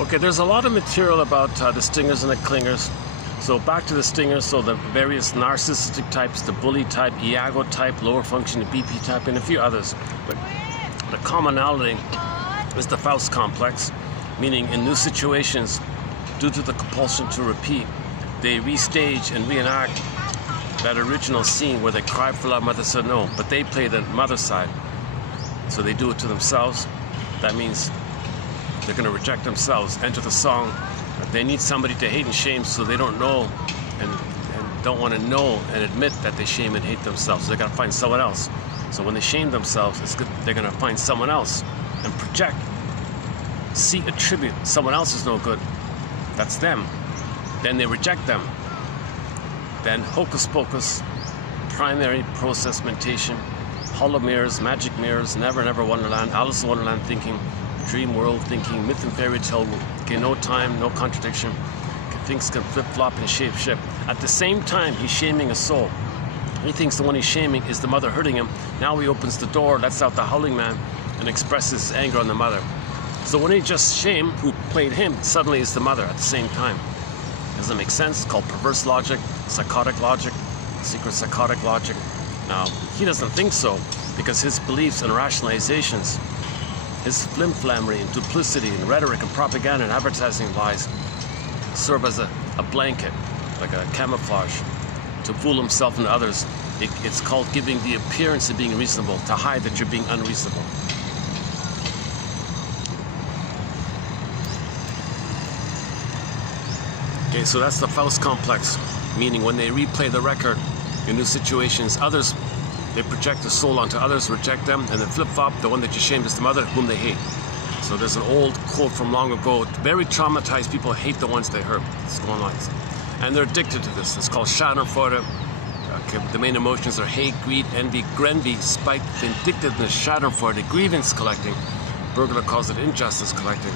Okay, there's a lot of material about the stingers and the clingers. So back to the stingers, so the various narcissistic types, the bully type, Iago type, lower functioning BP type, and a few others. But the commonality is the Faust complex, meaning in new situations, due to the compulsion to repeat, they restage and reenact that original scene where they cried for love, mother said no, but they play the mother side. So they do it to themselves, That means they're going to reject themselves. Enter the song. They need somebody to hate and shame, so they don't know and don't want to know and admit that they shame and hate themselves. So they got to find someone else. So when they shame themselves, it's good. They're going to find someone else and project, attribute someone else is no good. That's them. Then they reject them. Then hocus pocus, primary process mentation, hollow mirrors, magic mirrors, never wonderland, Alice in Wonderland thinking, dream world thinking, myth and fairy tale. Okay, no time, no contradiction. Things can flip-flop and shape-shift. At the same time, he's shaming a soul. He thinks the one he's shaming is the mother hurting him. Now he opens the door, lets out the howling man, and expresses his anger on the mother. So when he just shamed who played him, suddenly is the mother at the same time. Does that make sense? It's called perverse logic, psychotic logic, secret psychotic logic. Now, he doesn't think so, because his beliefs and rationalizations, his flim-flammery and duplicity and rhetoric and propaganda and advertising lies serve as a blanket, like a camouflage, to fool himself and others. It's called giving the appearance of being reasonable, to hide that you're being unreasonable. Okay, so that's the Faust complex, meaning when they replay the record in new situations, others, they project the soul onto others, reject them, and then flip-flop, the one that you shamed is the mother whom they hate. So there's an old quote from long ago, very traumatized people hate the ones they hurt. It's going on. And they're addicted to this. It's called Schadenfreude. Okay, the main emotions are hate, greed, envy, grenvy, spite, vindictiveness, Schadenfreude, grievance collecting. Burglar calls it injustice collecting.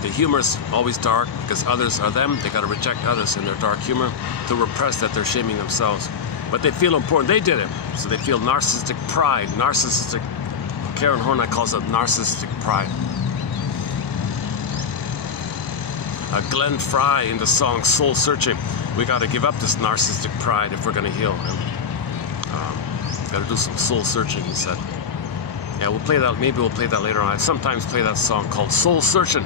The humor is always dark because others are them. They got to reject others in their dark humor to repress that they're shaming themselves. But they feel important. They did it. So they feel narcissistic pride, narcissistic. Karen Horney calls it narcissistic pride. Glenn Fry in the song Soul Searching. We got to give up this narcissistic pride if we're going to heal. Got to do some soul searching, he said. Yeah, we'll play that. Maybe we'll play that later on. I sometimes play that song called Soul Searching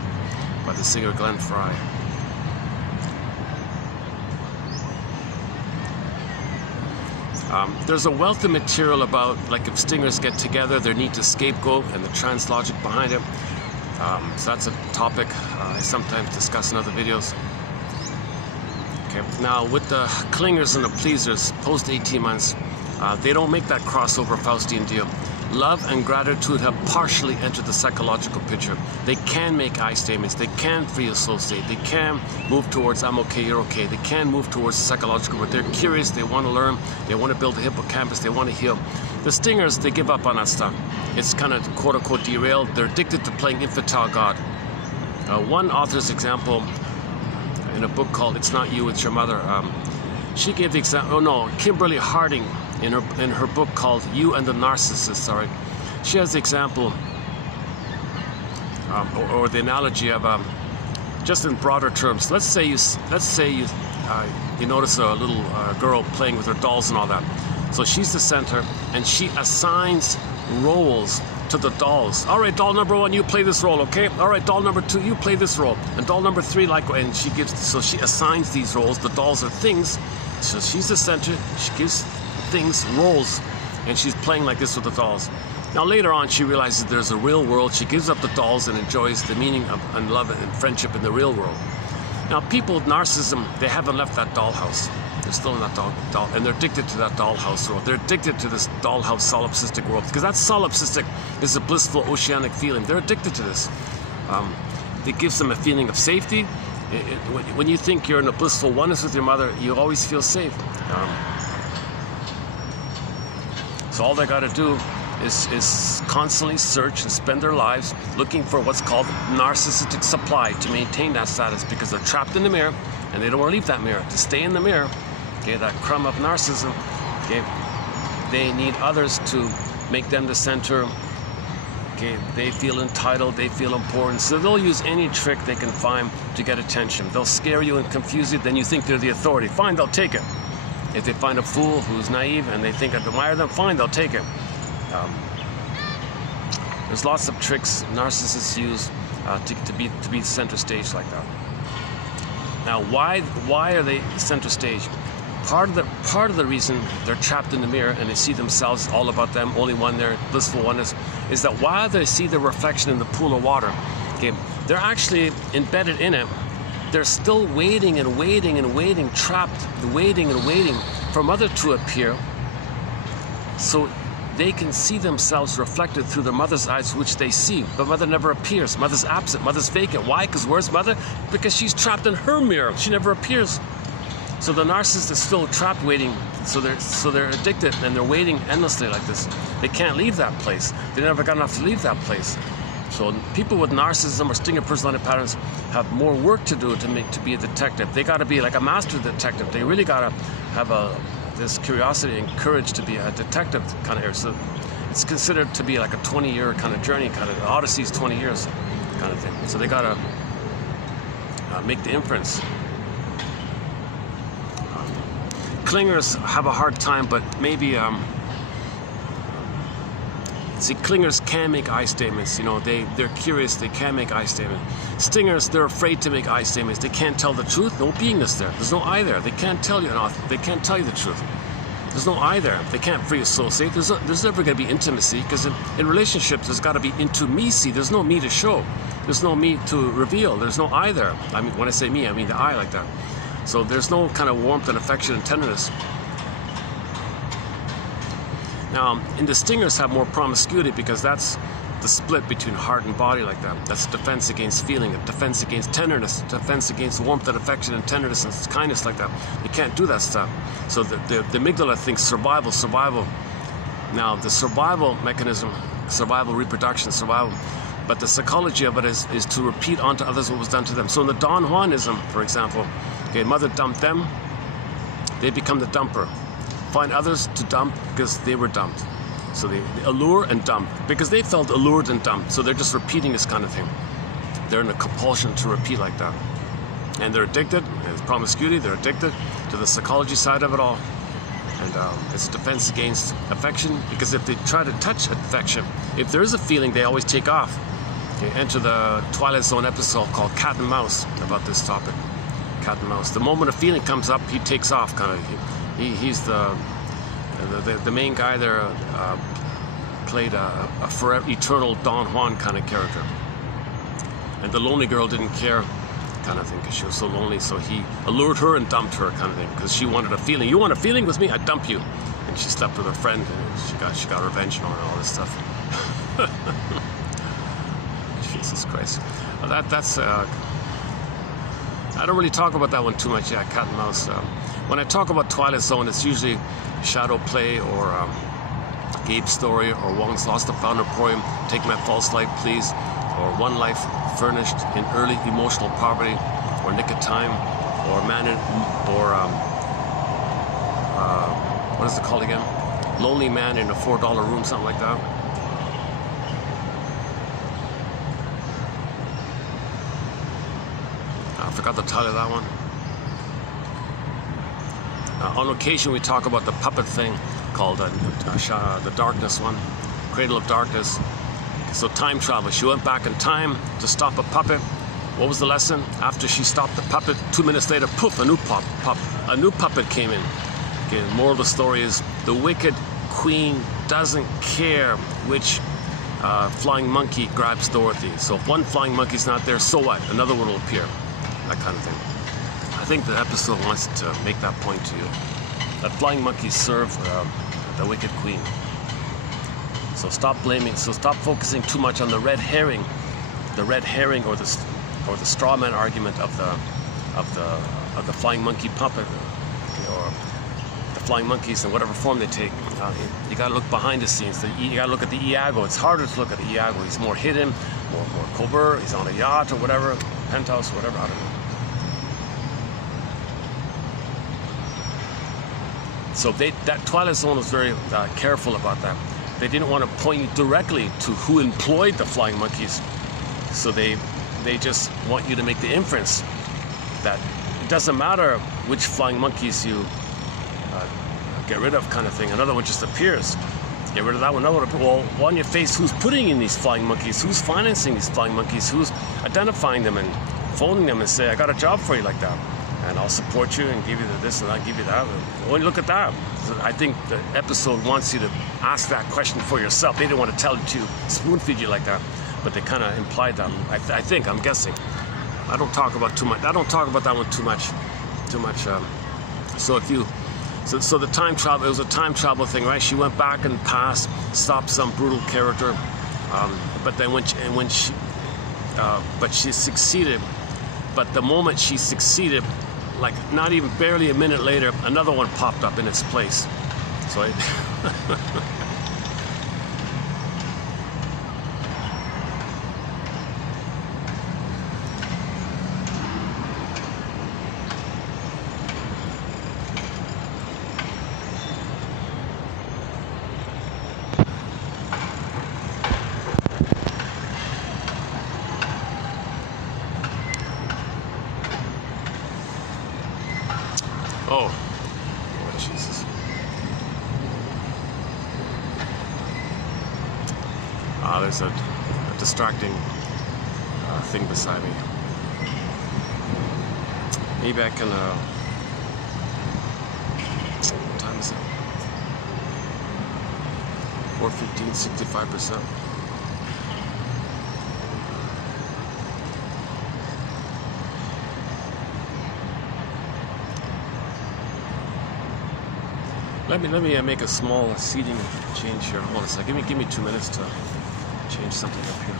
by the singer Glenn Fry. There's a wealth of material about, like, if stingers get together, their need to scapegoat and the trans logic behind it. So that's a topic I sometimes discuss in other videos. Okay. Now, with the clingers and the pleasers, post 18 months, they don't make that crossover Faustian deal. Love and gratitude have partially entered the psychological picture. They can make I statements. They can free associate. They can move towards I'm okay, you're okay. They can move towards the psychological, but they're curious. They want to learn. They want to build a hippocampus. They want to heal. The stingers, they give up on that stuff. It's kind of quote-unquote derailed. They're addicted to playing infantile God. One author's example in a book called It's Not You, It's Your Mother. She gave the example, Kimberly Harding in her book called You and the Narcissist, she has the example or the analogy of just in broader terms. Let's say you notice a little girl playing with her dolls and all that. So she's the center and she assigns roles to the dolls. All right, doll number 1, you play this role, okay? All right, doll number 2, you play this role. And doll number 3, and she assigns these roles. The dolls are things. So she's the center. She gives things roles, and she's playing like this with the dolls. Now later on, she realizes there's a real world. She gives up the dolls and enjoys the meaning of and love and friendship in the real world. Now, people with narcissism, they haven't left that dollhouse. They're still in that doll, and they're addicted to that dollhouse world. They're addicted to this dollhouse solipsistic world, because that solipsistic is a blissful oceanic feeling. They're addicted to this. It gives them a feeling of safety. When you think you're in a blissful oneness with your mother, you always feel safe. So all they got to do is constantly search and spend their lives looking for what's called narcissistic supply to maintain that status, because they're trapped in the mirror and they don't want to leave that mirror. To stay in the mirror, okay, that crumb of narcissism, okay, they need others to make them the center. Okay, they feel entitled, they feel important, so they'll use any trick they can find to get attention. They'll scare you and confuse you, then you think they're the authority. Fine, they'll take it. If they find a fool who's naive and they think I admire them, fine, they'll take it. There's lots of tricks narcissists use to be center stage like that. Now, why are they center stage? part of the reason they're trapped in the mirror and they see themselves, all about them, only one there, blissful oneness, is that while they see the reflection in the pool of water, okay, they're actually embedded in it. They're still waiting and waiting and waiting, trapped, waiting and waiting for mother to appear, so they can see themselves reflected through their mother's eyes, which they see. But mother never appears. Mother's absent. Mother's vacant. Why? Because where's mother? Because she's trapped in her mirror. She never appears. So the narcissist is still trapped, waiting. So they're addicted, and they're waiting endlessly like this. They can't leave that place. They never got enough to leave that place. So people with narcissism or stinger personality patterns have more work to do to be a detective. They got to be like a master detective. They really got to have this curiosity and courage to be a detective kind of area. So it's considered to be like a 20-year kind of journey, kind of Odyssey's 20 years kind of thing. So they got to make the inference. Clingers have a hard time, but maybe see, clingers can make I statements. You know, they're curious. They can make I statements. Stingers, they're afraid to make I statements. They can't tell the truth. No beingness there. There's no I there. They can't tell you They can't tell you the truth. There's no I there. They can't free associate. There's never going to be intimacy, because in relationships there's got to be intimacy. There's no me to show. There's no me to reveal. There's no I there. I mean, when I say me, I mean the I like that. So there's no kind of warmth and affection and tenderness. Now, in the stingers have more promiscuity, because that's the split between heart and body like that. That's defense against feeling, a defense against tenderness, defense against warmth and affection and tenderness and kindness like that. They can't do that stuff. So the amygdala thinks survival. Now, the survival mechanism, survival, reproduction, survival, but the psychology of it is to repeat onto others what was done to them. So in the Don Juanism, for example, okay, mother dumped them, they become the dumper. Find others to dump because they were dumped. So they allure and dump because they felt allured and dumped. So they're just repeating this kind of thing. They're in a compulsion to repeat like that. And they're addicted, it's promiscuity, they're addicted to the psychology side of it all. And it's a defense against affection, because if they try to touch affection, if there is a feeling, they always take off. Okay, enter the Twilight Zone episode called Cat and Mouse about this topic. Cat and Mouse. The moment a feeling comes up, he takes off kind of. He's the main guy there, played a forever, eternal Don Juan kind of character. And the lonely girl didn't care kind of thing, because she was so lonely, so he allured her and dumped her kind of thing, because she wanted a feeling. You want a feeling with me? I dump you. And she slept with her friend, and she got revenge on her and all this stuff. Jesus Christ. Well, that's I don't really talk about that one too much, cat and mouse. When I talk about Twilight Zone, it's usually Shadow Play or Gabe's Story or Wong's Lost and Found poem, Take My False Life Please, or One Life Furnished in Early Emotional Poverty, or Nick of Time, or what is it called again? Lonely Man in a $4 Room, something like that. I forgot the title of that one. On occasion we talk about the puppet thing called the Darkness one, Cradle of Darkness. So time travel. She went back in time to stop a puppet. What was the lesson? After she stopped the puppet, 2 minutes later, poof, a new puppet came in. Okay, the moral of the story is the wicked queen doesn't care which flying monkey grabs Dorothy. So if one flying monkey's not there, so what? Another one will appear. That kind of thing. I think the episode wants to make that point to you. That flying monkeys serve the wicked queen. So stop blaming. So stop focusing too much on the red herring or the straw man argument of the flying monkey puppet, or the flying monkeys in whatever form they take. You got to look behind the scenes. You got to look at the Iago. It's harder to look at the Iago. He's more hidden, more covert. He's on a yacht or whatever, penthouse or whatever. I don't know. So that Twilight Zone was very careful about that. They didn't want to point you directly to who employed the flying monkeys. So they just want you to make the inference that it doesn't matter which flying monkeys you get rid of, kind of thing. Another one just appears. Get rid of that one. Another one. Well, on your face, who's putting in these flying monkeys? Who's financing these flying monkeys? Who's identifying them and phoning them and say, I got a job for you like that? and I'll support you and give you this and I'll give you that. Well, look at that. I think the episode wants you to ask that question for yourself. They didn't want to tell it to you, spoon feed you like that, but they kind of implied that. I think, I'm guessing. I don't talk about too much. I don't talk about that one too much. So if you, so the time travel, it was a time travel thing, right? She went back in the past, stopped some brutal character, but then but she succeeded. But the moment she succeeded, like not even barely a minute later, another one popped up in its place. So oh, Jesus. There's a distracting thing beside me. Maybe I can, what time is it? 4:15, 65%. Let me make a small seating change here. Hold on a second. Give me 2 minutes to change something up here.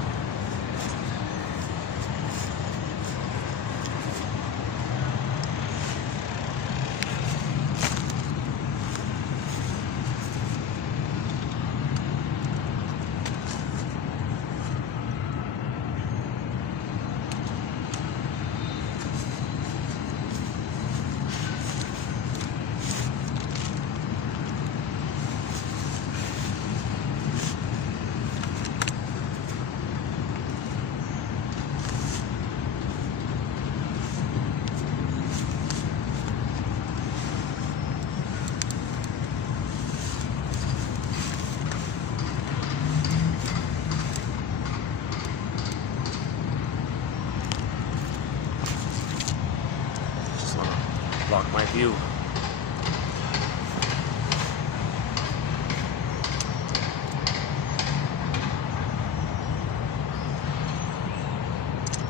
Block my view.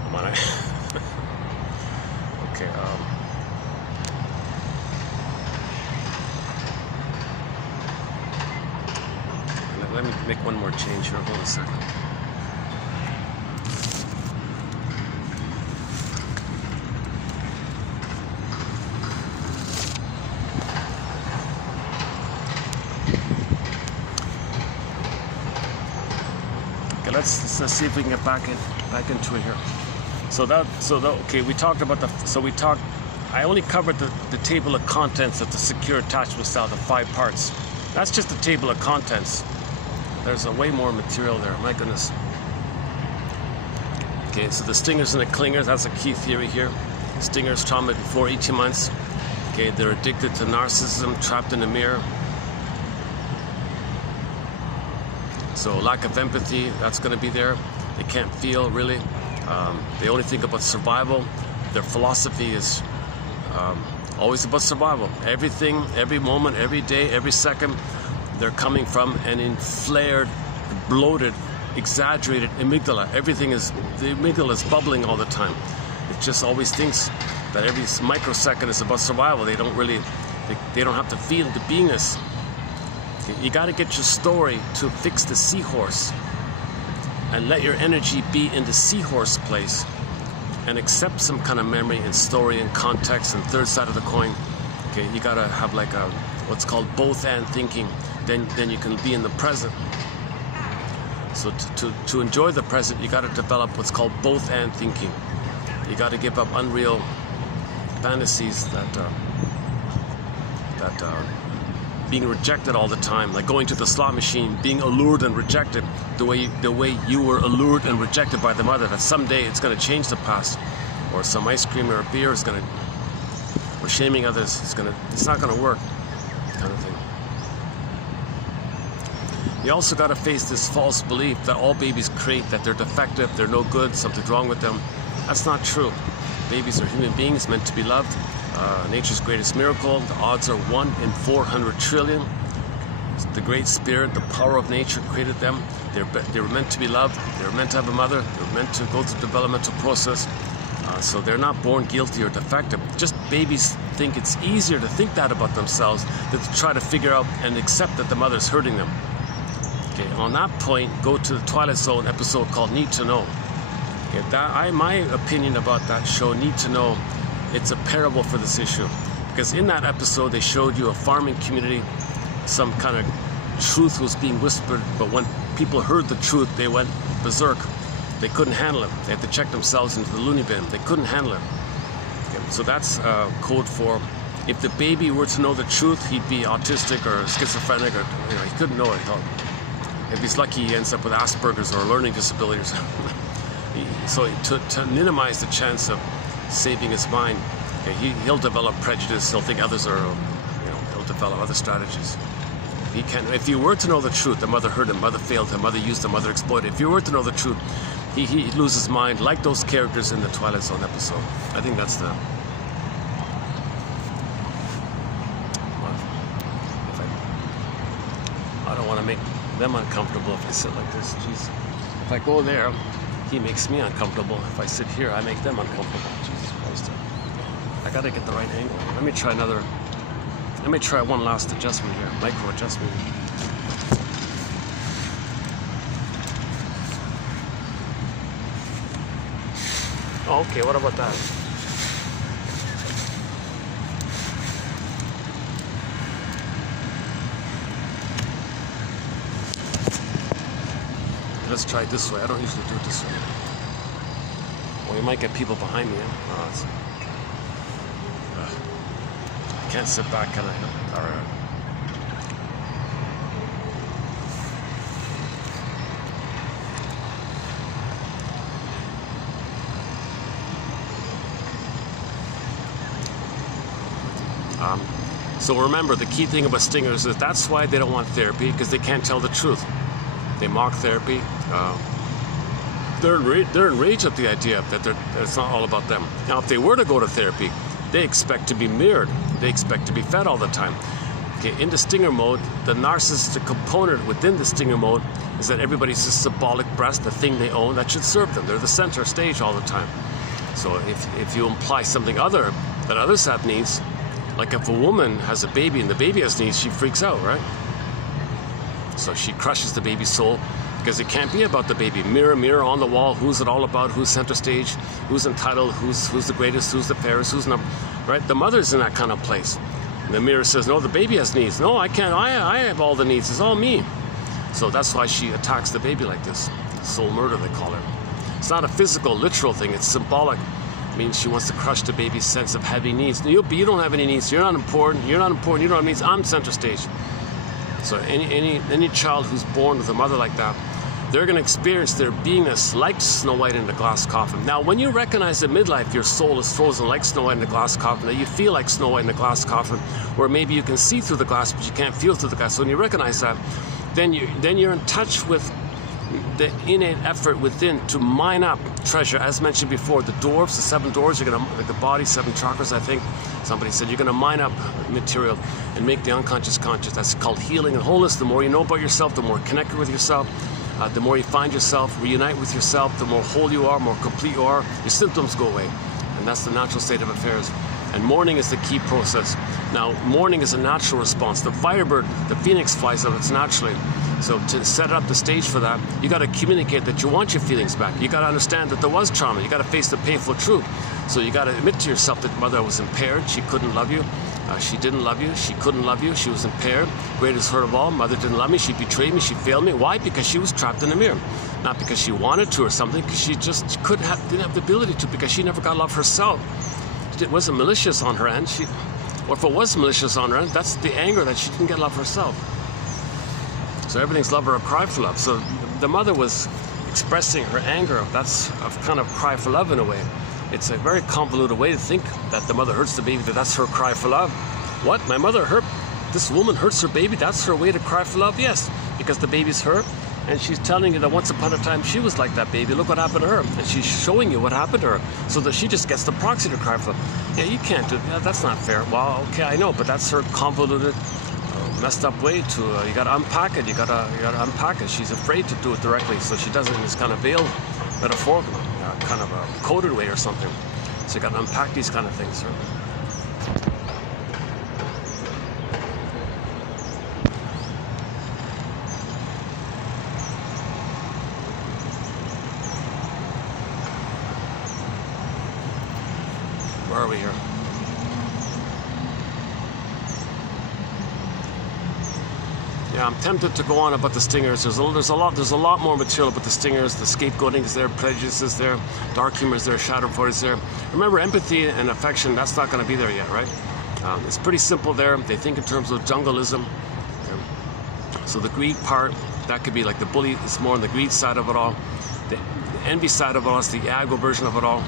Come on. Okay, let me make one more change here. Hold a second. Let's see if we can get back into it here. Okay, we talked about I only covered the table of contents of the secure attachment style, the 5 parts. That's just the table of contents. There's a way more material there, my goodness. Okay, so the stingers and the clingers, that's a key theory here. Stingers trauma before 18 months. Okay, they're addicted to narcissism, trapped in a mirror. So lack of empathy, that's going to be there. They can't feel, really. They only think about survival. Their philosophy is always about survival. Everything, every moment, every day, every second, they're coming from an inflared, bloated, exaggerated amygdala. The amygdala is bubbling all the time. It just always thinks that every microsecond is about survival. They don't have to feel the beingness. You got to get your story to fix the seahorse and let your energy be in the seahorse place and accept some kind of memory and story and context and third side of the coin. Okay, you got to have like what's called both and thinking. Then you can be in the present. So to enjoy the present, you got to develop what's called both and thinking. You got to give up unreal fantasies that being rejected all the time, like going to the slot machine, being allured and rejected the way you were allured and rejected by the mother, that someday it's going to change the past, or some ice cream or a beer is going to, or shaming others, it's not going to work, kind of thing. You also got to face this false belief that all babies create, that they're defective, they're no good, something's wrong with them. That's not true. Babies are human beings meant to be loved, nature's greatest miracle. The odds are 1 in 400 trillion. The great spirit, the power of nature created them. They were meant to be loved. They were meant to have a mother. They were meant to go through the developmental process. So they're not born guilty or defective. Just babies think it's easier to think that about themselves than to try to figure out and accept that the mother's hurting them. Okay, on that point, go to the Twilight Zone episode called Need to Know. Okay, my opinion about that show, Need to Know, it's a parable for this issue. Because in that episode, they showed you a farming community, some kind of truth was being whispered, but when people heard the truth, they went berserk. They couldn't handle it. They had to check themselves into the loony bin. They couldn't handle it. Okay, so that's code for if the baby were to know the truth, he'd be autistic or schizophrenic, or he couldn't know it. If he's lucky, he ends up with Asperger's or learning disabilities. So to minimize the chance of saving his mind, okay, he'll develop prejudice. He'll think others are, he'll develop other strategies. He can. If you were to know the truth, the mother hurt him, mother failed him, mother used him, mother exploited. If you were to know the truth, he loses mind, like those characters in the Twilight Zone episode. I think that's the. I don't want to make them uncomfortable if I sit like this. Jeez. If I go there, he makes me uncomfortable. If I sit here, I make them uncomfortable. Jesus Christ. I gotta get the right angle. Let me try one last adjustment here, micro adjustment. Oh, okay, what about that? Let's try it this way. I don't usually do it this way. Well, you might get people behind me. I can't sit back, can I? So remember, the key thing about stingers is that's why they don't want therapy, because they can't tell the truth. They mock therapy. They're enraged at the idea that it's not all about them. Now, if they were to go to therapy, they expect to be mirrored. They expect to be fed all the time. Okay, in the stinger mode, the narcissistic component within the stinger mode is that everybody's a symbolic breast, the thing they own that should serve them. They're the center stage all the time. So if you imply something other, that others have needs, like if a woman has a baby and the baby has needs, she freaks out, right? So she crushes the baby's soul, because it can't be about the baby. Mirror, mirror on the wall, who's it all about? Who's center stage? Who's entitled? Who's the greatest? Who's the fairest? Who's not? Right? The mother's in that kind of place. And the mirror says, no, the baby has needs. No, I can't. I have all the needs. It's all me. So that's why she attacks the baby like this. Soul murder, they call it. It's not a physical, literal thing. It's symbolic. It means she wants to crush the baby's sense of having needs. You don't have any needs. You're not important. You're not important. You don't have needs. I'm center stage. So any child who's born with a mother like that, they're going to experience their beingness like Snow White in the glass coffin. Now, when you recognize at midlife your soul is frozen like Snow White in the glass coffin, that you feel like Snow White in the glass coffin, or maybe you can see through the glass, but you can't feel through the glass. So when you recognize that, then you're in touch with the innate effort within to mine up treasure. As mentioned before, the dwarves, the 7 dwarves, you're going to, like the body, 7 chakras, I think. Somebody said you're going to mine up material and make the unconscious conscious. That's called healing and wholeness. The more you know about yourself, the more connected with yourself. The more you find yourself, reunite with yourself, the more whole you are, more complete you are, your symptoms go away. And that's the natural state of affairs. And mourning is the key process. Now, mourning is a natural response. The firebird, the phoenix flies out, it's naturally. So to set up the stage for that, you got to communicate that you want your feelings back. You got to understand that there was trauma. You got to face the painful truth. So you got to admit to yourself that mother was impaired. She couldn't love you. She didn't love you. She couldn't love you. She was impaired. Greatest hurt of all. Mother didn't love me. She betrayed me. She failed me. Why? Because she was trapped in a mirror. Not because she wanted to or something. Because she just didn't have the ability to. Because she never got love herself. It wasn't malicious on her end. Or if it was malicious on her end, that's the anger that she didn't get love herself. So everything's love or a cry for love. So the mother was expressing her anger. That's a kind of cry for love in a way. It's a very convoluted way to think that the mother hurts the baby, that's her cry for love. What? My mother hurt? This woman hurts her baby? That's her way to cry for love? Yes, because the baby's hurt. and she's telling you that once upon a time she was like that baby. Look what happened to her, and she's showing you what happened to her, so that she just gets the proxy to cry for them. Yeah, you can't do that. That's not fair. Well, okay, I know, but that's her convoluted, messed up way to. You got to unpack it. You got to unpack it. She's afraid to do it directly, so she does it in this kind of veiled, metaphorical, kind of a coded way or something. So you got to unpack these kind of things. Right? Where are we here? Yeah, I'm tempted to go on about the stingers. There's a lot more material about the stingers. The scapegoating is there, prejudice is there, dark humor is there, shadow for is there. Remember, empathy and affection, that's not going to be there yet, right? It's pretty simple there. They think in terms of jungleism. So the greed part, that could be like the bully. It's more on the greed side of it all. The envy side of it all is the ego version of it all.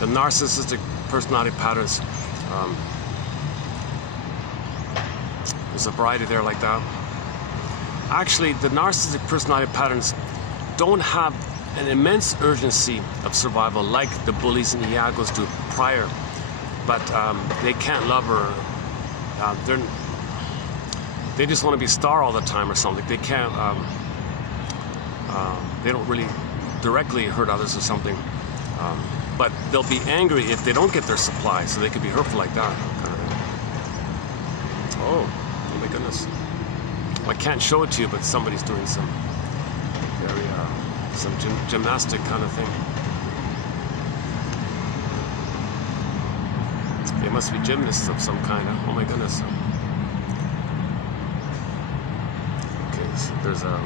The narcissistic personality patterns. There's a variety there like that. Actually, the narcissistic personality patterns don't have an immense urgency of survival like the bullies and the Iagos do prior, but they can't love her. They just want to be a star all the time or something. They can't. They don't really directly hurt others or something, but they'll be angry if they don't get their supply, so they could be hurtful like that kind of thing. Oh my goodness. I can't show it to you, but somebody's doing some very some gymnastic kind of thing. They must be gymnasts of some kind. Oh my goodness. Okay, so there's a.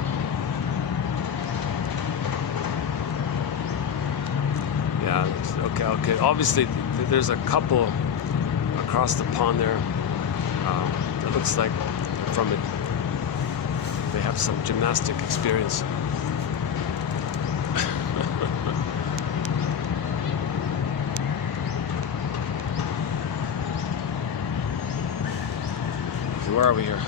Yeah. Okay. Obviously, there's a couple across the pond there. It looks like from it. They have some gymnastic experience. Where are we here?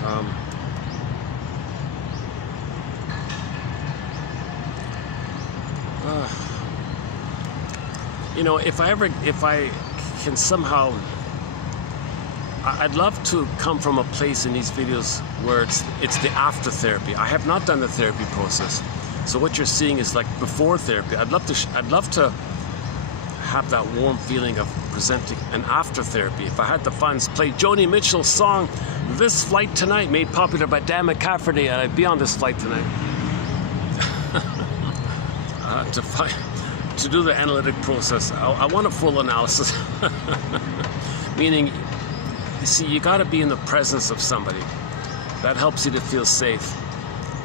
You know, if I can somehow, I'd love to come from a place in these videos where it's the after therapy. I have not done the therapy process, so what you're seeing is like before therapy. I'd love to have that warm feeling of presenting an after therapy. If I had the funds, play Joni Mitchell's song "This Flight Tonight," made popular by Dan McCafferty, and I'd be on this flight tonight. To do the analytic process, I want a full analysis. Meaning, you see, you got to be in the presence of somebody. That helps you to feel safe.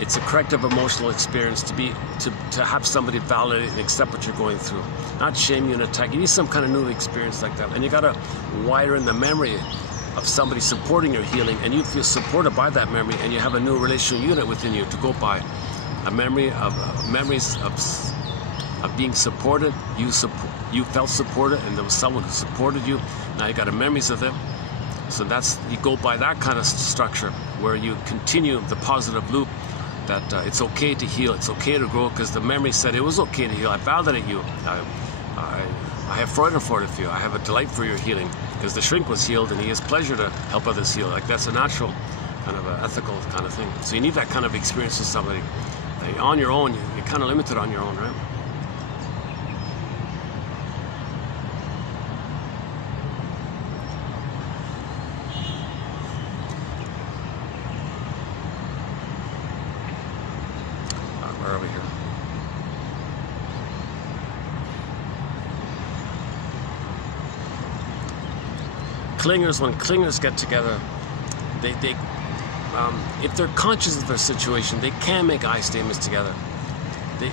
It's a corrective emotional experience to have somebody validate and accept what you're going through, not shame you and attack. You need some kind of new experience like that, and you got to wire in the memory of somebody supporting your healing, and you feel supported by that memory, and you have a new relational unit within you to go by, a memory of memories of being supported. You felt supported, and there was someone who supported you. Now you got a memories of them. So you go by that kind of structure where you continue the positive loop that it's okay to heal, it's okay to grow, because the memory said it was okay to heal. I validate you. I have Freude for it for you. I have a delight for your healing, because the shrink was healed and he has pleasure to help others heal. Like, that's a natural kind of an ethical kind of thing. So you need that kind of experience with somebody. On your own, you're kind of limited on your own, right? Where are we here? Clingers, when clingers get together, they if they're conscious of their situation, they can make I statements together.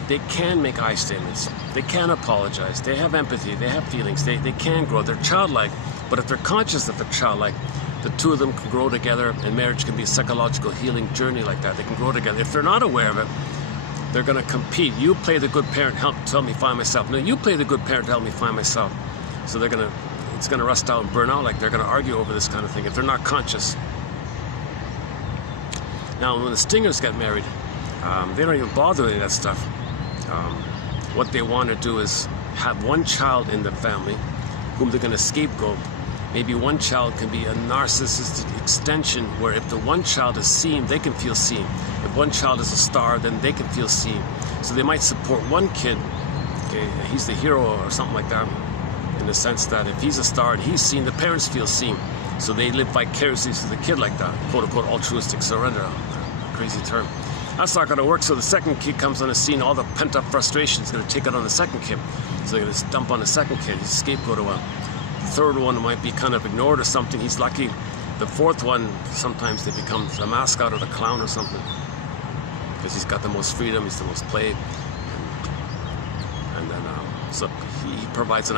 They can make I statements. They can apologize. They have empathy. They have feelings. They can grow. They're childlike. But if they're conscious that they're childlike, the two of them can grow together, and marriage can be a psychological healing journey like that. They can grow together. If they're not aware of it, they're going to compete. You play the good parent, help me find myself. No, you play the good parent, help me find myself. So it's going to rust out and burn out. Like, they're going to argue over this kind of thing if they're not conscious. Now, when the stingers get married, They don't even bother with that stuff. What they want to do is have one child in the family whom they're going to scapegoat. Maybe one child can be a narcissistic extension where if the one child is seen, they can feel seen. If one child is a star, then they can feel seen. So they might support one kid, okay, he's the hero or something like that, in the sense that if he's a star and he's seen, the parents feel seen. So they live vicariously through the kid like that, quote-unquote altruistic surrender, a crazy term. That's not going to work, so the second kid comes on the scene, all the pent-up frustration is going to take it on the second kid. So they're going to dump on the second kid, he's a scapegoat of one. The third one might be kind of ignored or something, he's lucky. The fourth one, sometimes they become the mascot or the clown or something, because he's got the most freedom, he's the most play. And then, so he provides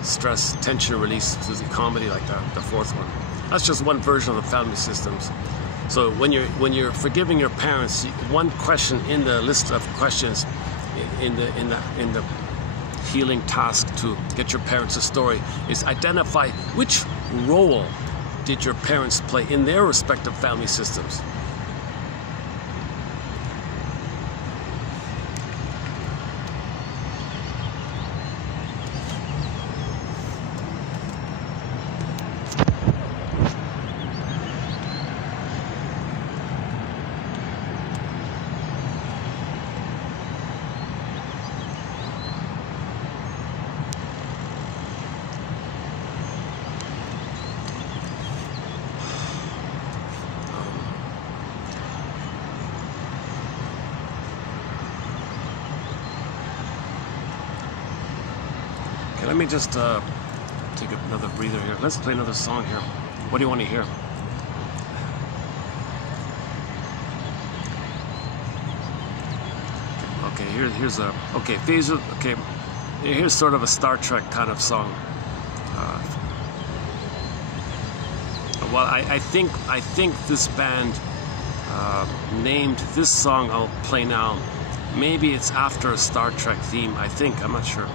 stress, tension release through the comedy like that, the fourth one. That's just one version of the family systems. So when you're forgiving your parents, one question in the list of questions in the healing task to get your parents a story is identify which role did your parents play in their respective family systems. Let me just take another breather here. Let's play another song here. What do you want to hear? Okay, here's a phase of here's sort of a Star Trek kind of song. Well, I think this band named this song I'll play now. Maybe it's after a Star Trek theme. I think, I'm not sure.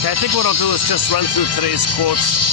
I think what I'll do is just run through today's quotes.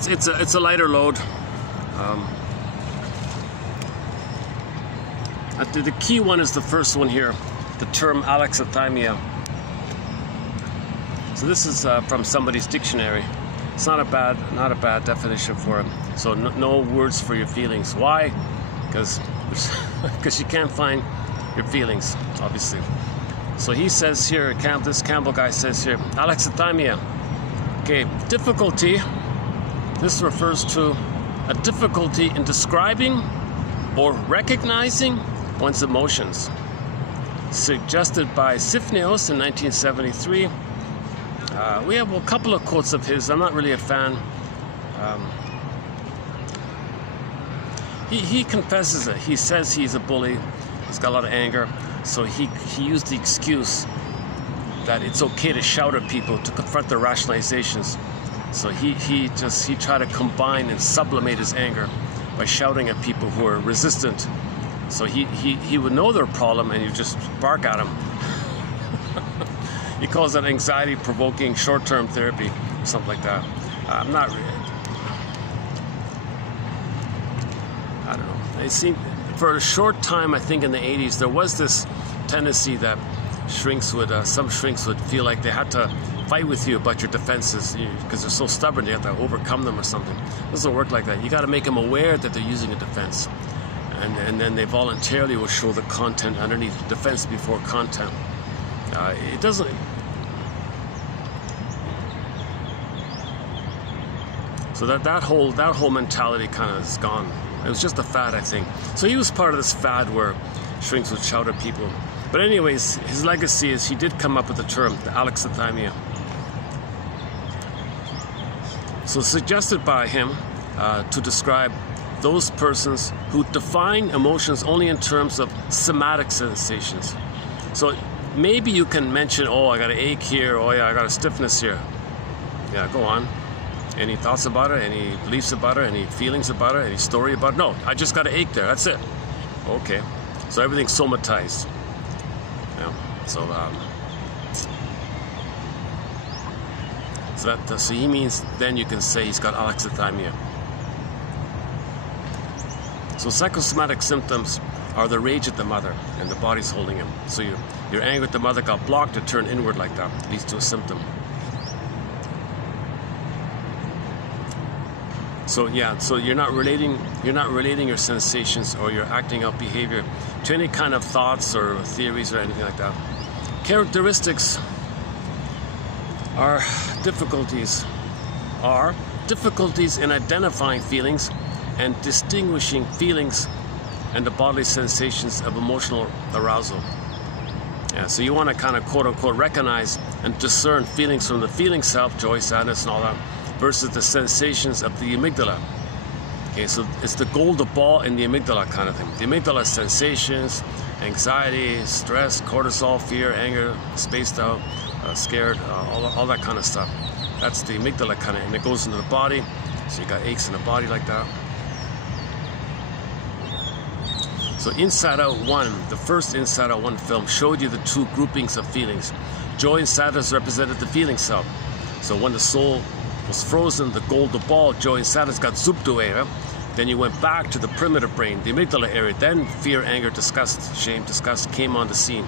it's a lighter load. The key one is the first one here, the term Alexithymia. So this is from somebody's dictionary. It's not a bad definition for it. So no words for your feelings. Why? Because you can't find your feelings, obviously. So he says here, this Campbell guy says here, Alexithymia. Okay, difficulty. This refers to a difficulty in describing or recognizing one's emotions. Suggested by Sifneos in 1973. We have a couple of quotes of his. I'm not really a fan. He confesses it. He says he's a bully. He's got a lot of anger. So he used the excuse that it's okay to shout at people to confront their rationalizations. So he tried to combine and sublimate his anger by shouting at people who are resistant. So he would know their problem and you just bark at them. He calls that anxiety-provoking short-term therapy, something like that. I'm not really. I don't know. It seemed for a short time, I think in the 80s, there was this tendency that some shrinks would feel like they had to fight with you about your defenses because they're so stubborn. You have to overcome them or something. It doesn't work like that. You got to make them aware that they're using a defense, and then they voluntarily will show the content underneath. Defense before content. It doesn't. So that whole mentality kind of is gone. It was just a fad, I think. So he was part of this fad where shrinks would shout at people. But anyways, his legacy is he did come up with the term, the Alexithymia. So suggested by him to describe those persons who define emotions only in terms of somatic sensations. So maybe you can mention, oh, I got an ache here, oh yeah, I got a stiffness here. Yeah, go on. Any thoughts about it? Any beliefs about it? Any feelings about it? Any story about it? No, I just got an ache there. That's it. Okay. So everything's somatized. Yeah. So he means then you can say he's got alexithymia. So psychosomatic symptoms are the rage at the mother and the body's holding him. So your anger at the mother got blocked to turn inward like that. Leads to a symptom. So yeah, so you're not relating your sensations or your acting out behavior to any kind of thoughts or theories or anything like that. Characteristics are difficulties in identifying feelings and distinguishing feelings and the bodily sensations of emotional arousal. Yeah, so you want to kind of quote unquote recognize and discern feelings from the feeling self, joy, sadness, and all that, versus the sensations of the amygdala. Okay, so it's the golden ball in the amygdala kind of thing. The amygdala is sensations, anxiety, stress, cortisol, fear, anger, spaced out, scared, all that kind of stuff. That's the amygdala kind of, and it goes into the body. So you got aches in the body like that. So Inside Out 1, the first Inside Out 1 film showed you the two groupings of feelings. Joy and sadness represented the feeling self. So when the soul was frozen, the golden ball, joy and sadness got zooped away. Right? Then you went back to the primitive brain, the amygdala area. Then fear, anger, disgust, shame, disgust came on the scene.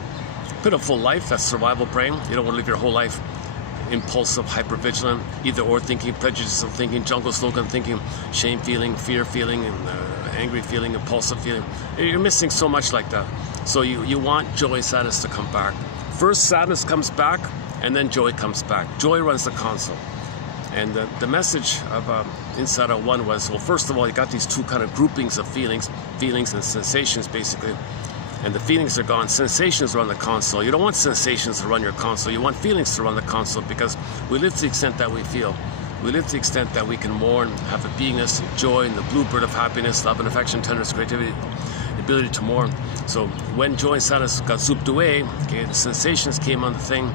Pitiful life, that's survival brain. You don't want to live your whole life impulsive, hypervigilant, either or thinking, prejudicial thinking, jungle slogan thinking, shame feeling, fear feeling, and angry feeling, impulsive feeling. You're missing so much like that. So you want joy and sadness to come back. First sadness comes back, and then joy comes back. Joy runs the console. And the message of Inside Out 1 was, well, first of all, you got these two kind of groupings of feelings and sensations, basically. And the feelings are gone. Sensations run the console. You don't want sensations to run your console. You want feelings to run the console, because we live to the extent that we feel. We live to the extent that we can mourn, have a beingness, joy, and the bluebird of happiness, love and affection, tenderness, creativity, the ability to mourn. So when joy and sadness got zooped away, okay, the sensations came on the thing,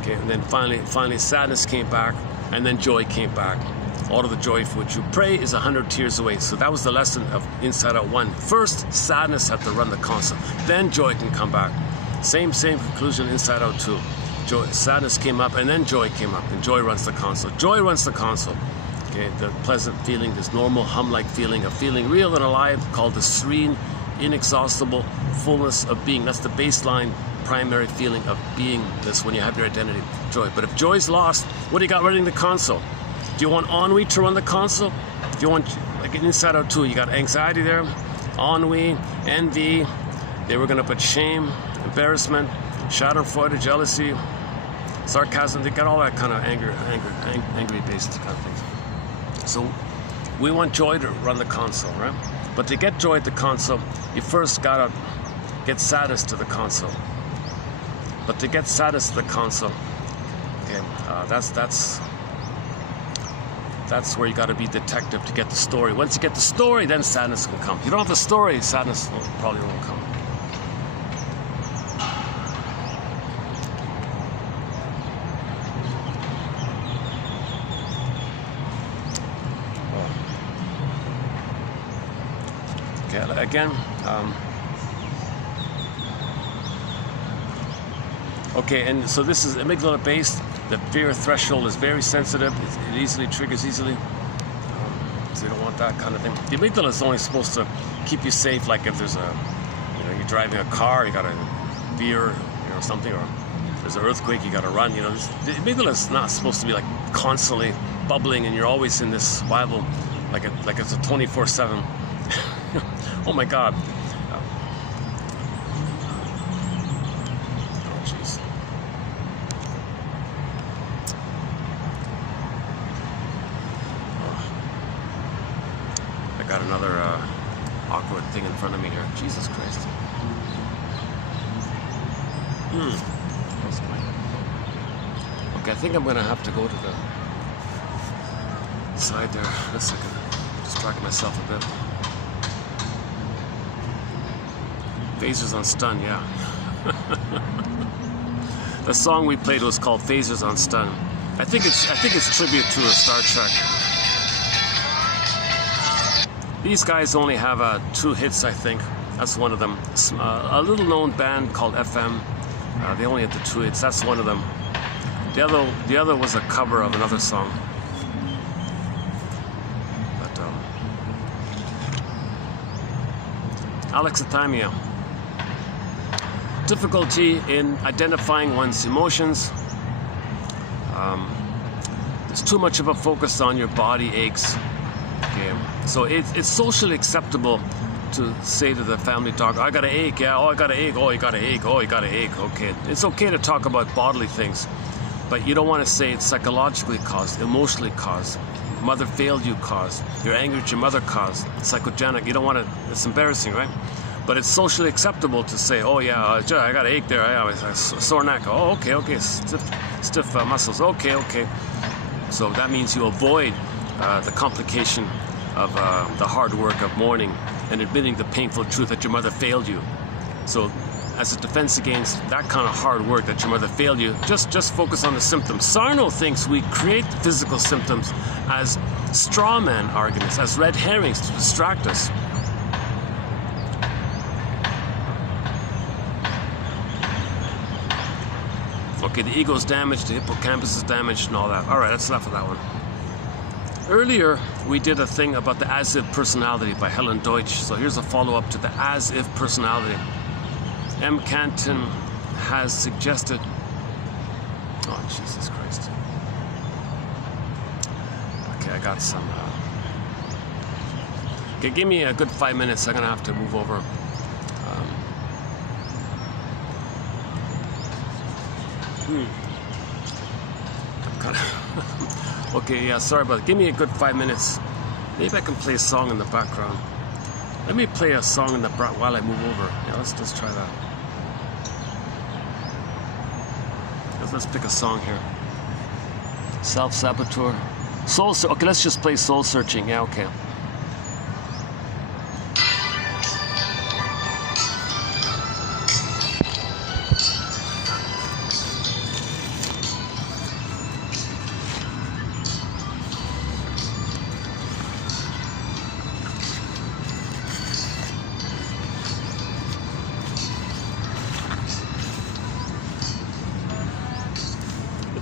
okay, and then finally sadness came back, and then joy came back. All of the joy for which you pray is 100 tears away. So that was the lesson of Inside Out 1. First, sadness had to run the console. Then joy can come back. Same conclusion Inside Out 2. Sadness came up, and then joy came up, and joy runs the console. Joy runs the console. Okay, the pleasant feeling, this normal hum-like feeling of feeling real and alive, called the serene, inexhaustible fullness of being. That's the baseline, primary feeling of beingness when you have your identity, joy. But if joy's lost, what do you got running the console? Do you want ennui to run the console? Do you want, like inside out too, you got anxiety there, ennui, envy. They were going to put shame, embarrassment, schadenfreude, jealousy, sarcasm. They got all that kind of angry-based kind of things. So we want joy to run the console, right? But to get joy at the console, you first gotta get saddest to the console. But to get saddest to the console, okay, that's where you gotta be detective to get the story. Once you get the story, then sadness will come. If you don't have the story, sadness probably won't come. Again, okay, and so this is amygdala based. The fear threshold is very sensitive. It easily triggers easily. So you don't want that kind of thing. The amygdala is only supposed to keep you safe, like if there's you're driving a car, you got a veer, something, or if there's an earthquake, you got to run. The amygdala is not supposed to be like constantly bubbling, and you're always in this survival, like it's a 24/7. Oh my God. Oh, jeez. I got another awkward thing in front of me here. Jesus Christ. Okay, I think I'm gonna have to go to the side there. Just a second. Distract myself a bit. Phasers on Stun, yeah. The song we played was called Phasers on Stun. I think it's tribute to a Star Trek. These guys only have 2 hits, I think. That's one of them. A little known band called FM. They only had the 2 hits. That's one of them. The other was a cover of another song. But Alexithymia. Difficulty in identifying one's emotions. There's too much of a focus on your body aches. Okay, so it's socially acceptable to say to the family doctor, "I got an ache, yeah. Oh, I got an ache. Oh, you got an ache. Oh, you got an ache." Okay, it's okay to talk about bodily things, but you don't want to say it's psychologically caused, emotionally caused. Mother failed you caused. You're angry at your mother caused. Psychogenic. You don't want to. It's embarrassing, right? But it's socially acceptable to say, "Oh yeah, I got an ache there. I have a sore neck. Oh, okay, stiff muscles. Okay." So that means you avoid the complication of the hard work of mourning and admitting the painful truth that your mother failed you. So, as a defense against that kind of hard work that your mother failed you, just focus on the symptoms. Sarno thinks we create physical symptoms as straw man arguments, as red herrings to distract us. Okay, the ego's damaged, the hippocampus is damaged, and all that. All right, that's enough of that one. Earlier, we did a thing about the as-if personality by Helen Deutsch. So here's a follow-up to the as-if personality. M. Canton has suggested... Oh, Jesus Christ. Okay, I got some... Okay, give me a good 5 minutes. I'm going to have to move over. Okay, yeah, sorry about it. Give me a good 5 minutes. Maybe I can play a song in the background. Let me play a song in the background while I move over. Yeah, let's try that. Let's pick a song here. Self-saboteur. Okay, let's just play Soul Searching. Yeah, okay.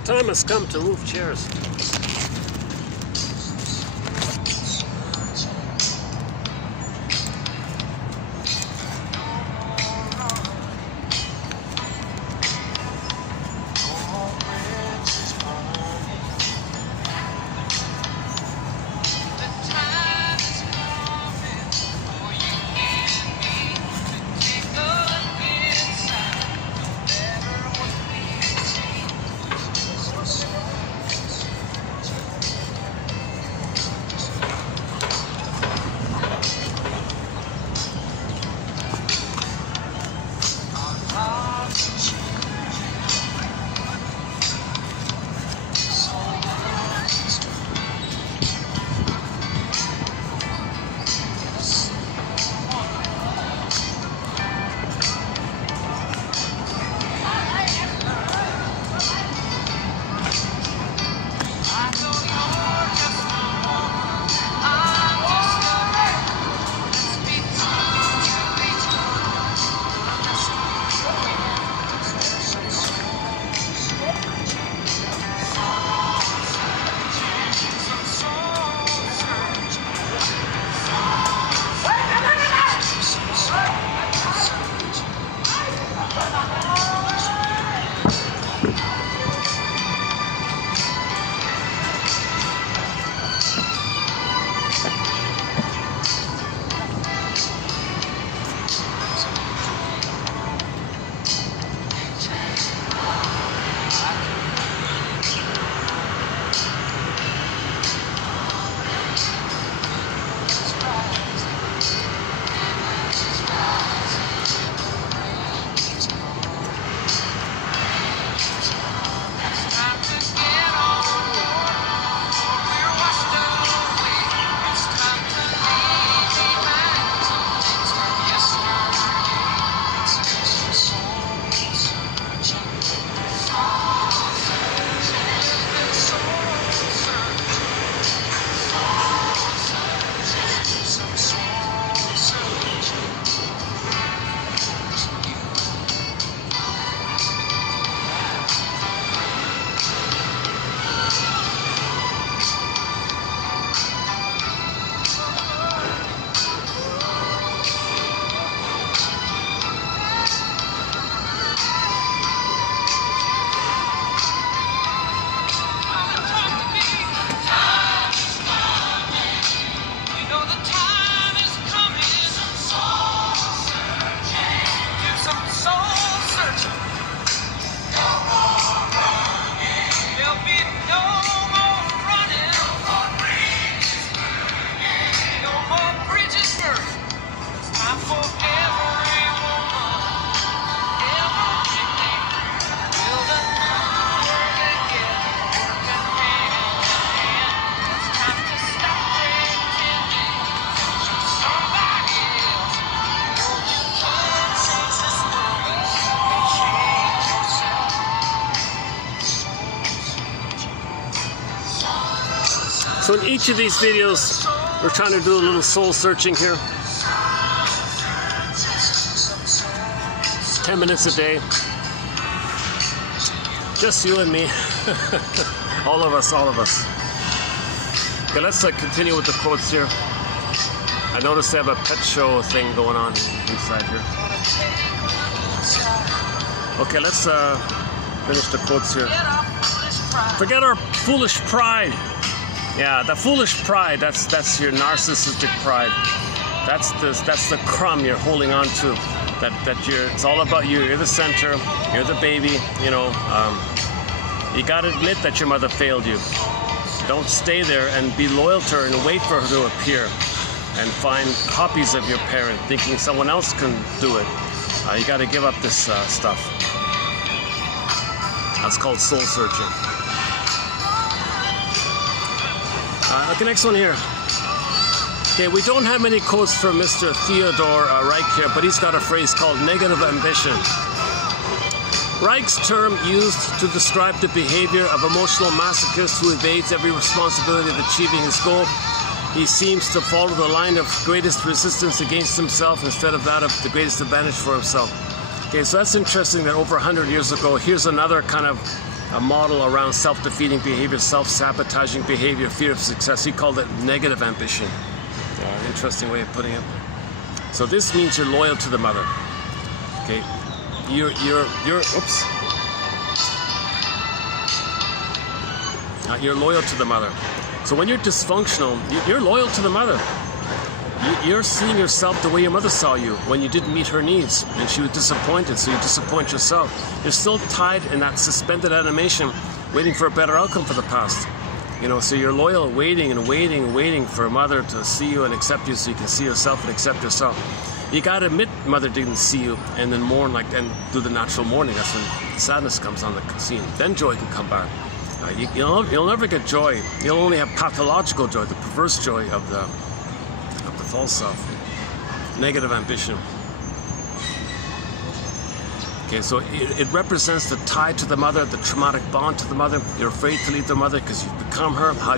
The time has come to move chairs. So in each of these videos, we're trying to do a little soul searching here. 10 minutes a day. Just you and me. all of us. Okay, let's continue with the quotes here. I noticed they have a pet show thing going on inside here. Okay, let's finish the quotes here. Forget our foolish pride. Yeah, the foolish pride, that's your narcissistic pride. That's the crumb you're holding on to. It's all about you. You're the center. You're the baby. You know, you gotta admit that your mother failed you. Don't stay there and be loyal to her and wait for her to appear and find copies of your parent, thinking someone else can do it. You gotta give up this stuff. That's called soul searching. Okay, next one here. Okay, we don't have many quotes from Mr. Theodore Reich here, but he's got a phrase called negative ambition. Reich's term used to describe the behavior of emotional masochist who evades every responsibility of achieving his goal. He seems to follow the line of greatest resistance against himself instead of that of the greatest advantage for himself. Okay, so that's interesting that over 100 years ago, here's another kind of a model around self-defeating behavior, self-sabotaging behavior, fear of success. He called it negative ambition. Interesting way of putting it. So this means you're loyal to the mother. Okay, you're loyal to the mother. So when you're dysfunctional, you're loyal to the mother. You're seeing yourself the way your mother saw you when you didn't meet her needs and she was disappointed, so you disappoint yourself. You're still tied in that suspended animation, waiting for a better outcome for the past. You know, so you're loyal, waiting for a mother to see you and accept you so you can see yourself and accept yourself. You gotta admit mother didn't see you and then mourn, like, and do the natural mourning. That's when sadness comes on the scene. Then joy can come back. You'll never get joy. You'll only have pathological joy, the perverse joy of the false self. Negative ambition. Okay, so it represents the tie to the mother, the traumatic bond to the mother. You're afraid to leave the mother because you've become her. How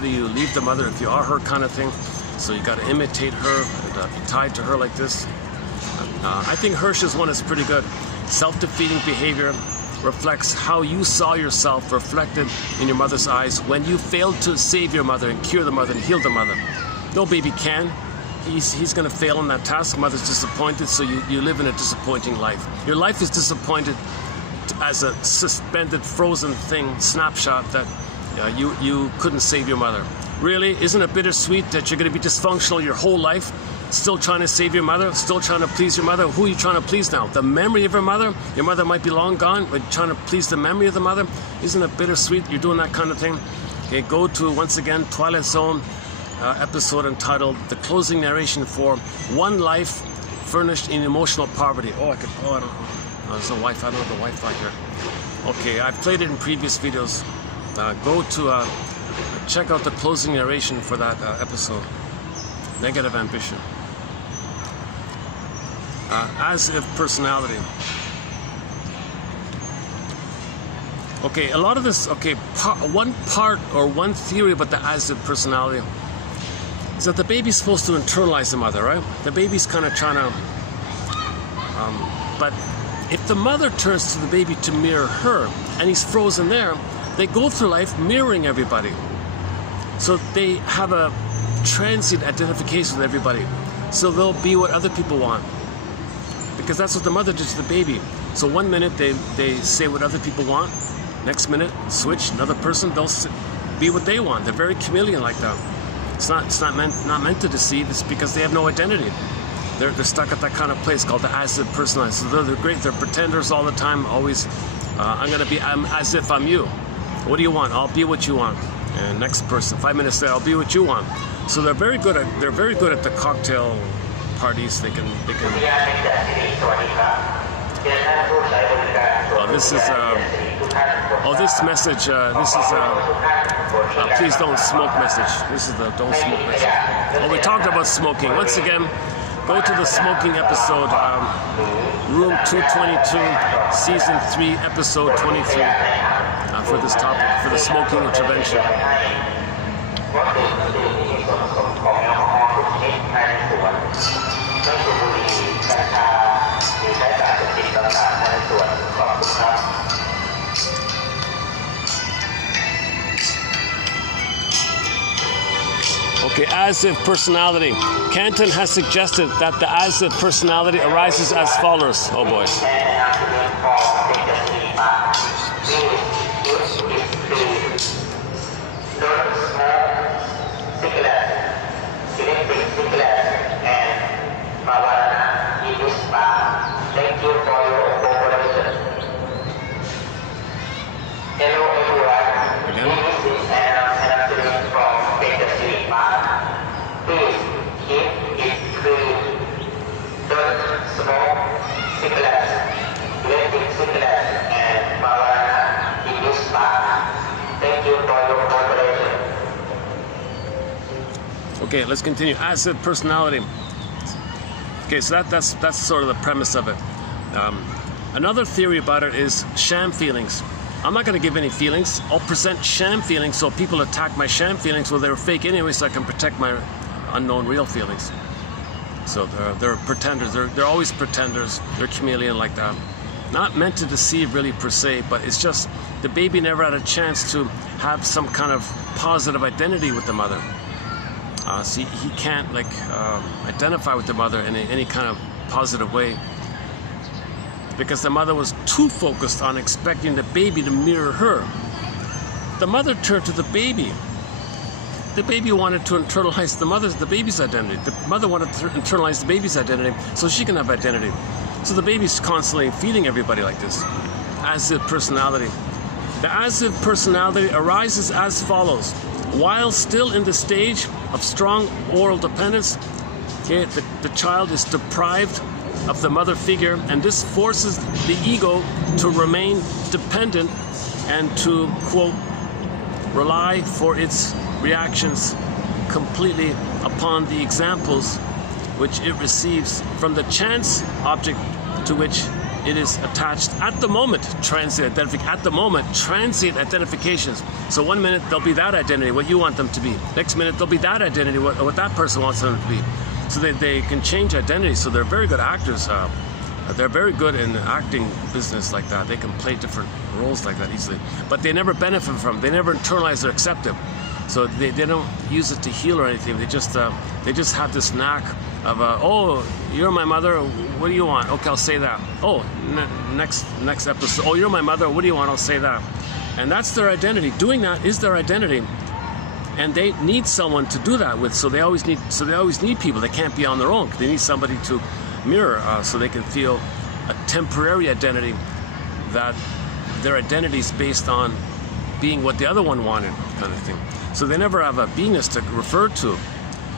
do you leave the mother if you are her, kind of thing? So you got to imitate her, and be tied to her like this. I think Hirsch's one is pretty good. Self-defeating behavior reflects how you saw yourself reflected in your mother's eyes when you failed to save your mother and cure the mother and heal the mother. No baby can. He's going to fail in that task. Mother's disappointed, so you live in a disappointing life. Your life is disappointed as a suspended, frozen thing, snapshot that you couldn't save your mother. Really, isn't it bittersweet that you're going to be dysfunctional your whole life, still trying to save your mother, still trying to please your mother? Who are you trying to please now? The memory of your mother? Your mother might be long gone, but you're trying to please the memory of the mother? Isn't it bittersweet you're doing that kind of thing? Okay, go to, once again, Twilight Zone, episode entitled The Closing Narration for One Life Furnished in Emotional Poverty. I don't know. There's no Wi-Fi. I don't have the Wi-Fi here. Okay, I've played it in previous videos. Go to check out the closing narration for that episode. Negative ambition. As if personality. Okay, a lot of this, one part or one theory about the as if personality is that the baby's supposed to internalize the mother, right? The baby's kind of trying to, but if the mother turns to the baby to mirror her and he's frozen there, they go through life mirroring everybody. So they have a transient identification with everybody. So they'll be what other people want. Because that's what the mother did to the baby. So one minute they say what other people want. Next minute, switch, another person, they'll be what they want. They're very chameleon like that. It's not meant to deceive. It's because they have no identity. They're stuck at that kind of place called the as if personalized. So they're great. They're pretenders all the time. Always, I'm as if I'm you. What do you want? I'll be what you want. And next person, 5 minutes later, I'll be what you want. So they're very good at the cocktail parties. They can. This is this message. This is please don't smoke message. This is the don't smoke message. We talked about smoking. Once again, go to the smoking episode, room 222, season 3, episode 23, for this topic, for the smoking intervention. งดดื่มเครื่องดื่มที่มีส่วนผสมของแอลกอฮอล์ทุกชนิดภายในสวนไม่สูบบุหรี่กัญชาหรือใช้สารเสพติดต่างๆภายในสวนขอบคุณครับ Okay, as-if personality. Canton has suggested that the as-if personality arises as follows. Oh boy. Thank you for your cooperation. Hello everyone. This is Alexithymia from Phantasy. Please keep it clean. Don't smoke cigarettes, electric cigarettes, and marijuana in this park. Thank you for your cooperation. Okay, let's continue. As-if personality. Okay, so that's sort of the premise of it. Another theory about it is sham feelings. I'm not going to give any feelings. I'll present sham feelings so people attack my sham feelings. Well, they're fake anyway, so I can protect my unknown real feelings. So they're pretenders. They're always pretenders. They're chameleon like that. Not meant to deceive really per se, but it's just the baby never had a chance to have some kind of positive identity with the mother. So he can't identify with the mother in any kind of positive way because the mother was too focused on expecting the baby to mirror her. The mother turned to the baby. The baby wanted to internalize the baby's identity. The mother wanted to internalize the baby's identity so she can have identity. So the baby's constantly feeding everybody like this. As-if personality. The as-if personality arises as follows. While still in the stage of strong oral dependence, okay, the child is deprived of the mother figure, and this forces the ego to remain dependent and to, quote, rely for its reactions completely upon the examples which it receives from the chance object to which it is attached at the moment. Transient identifications. So 1 minute they'll be that identity, what you want them to be. Next minute they'll be that identity, what that person wants them to be. So they can change identity. So they're very good actors. They're very good in the acting business like that. They can play different roles like that easily. But they never benefit from it. They never internalize or accept it. So they don't use it to heal or anything. They just have this knack of oh, you're my mother, what do you want? Okay, I'll say that. Oh, next episode. Oh, you're my mother, what do you want? I'll say that. And that's their identity. Doing that is their identity. And they need someone to do that with. So they always need people. They can't be on their own. They need somebody to mirror so they can feel a temporary identity, that their identity is based on being what the other one wanted, kind of thing. So they never have a beingness to refer to.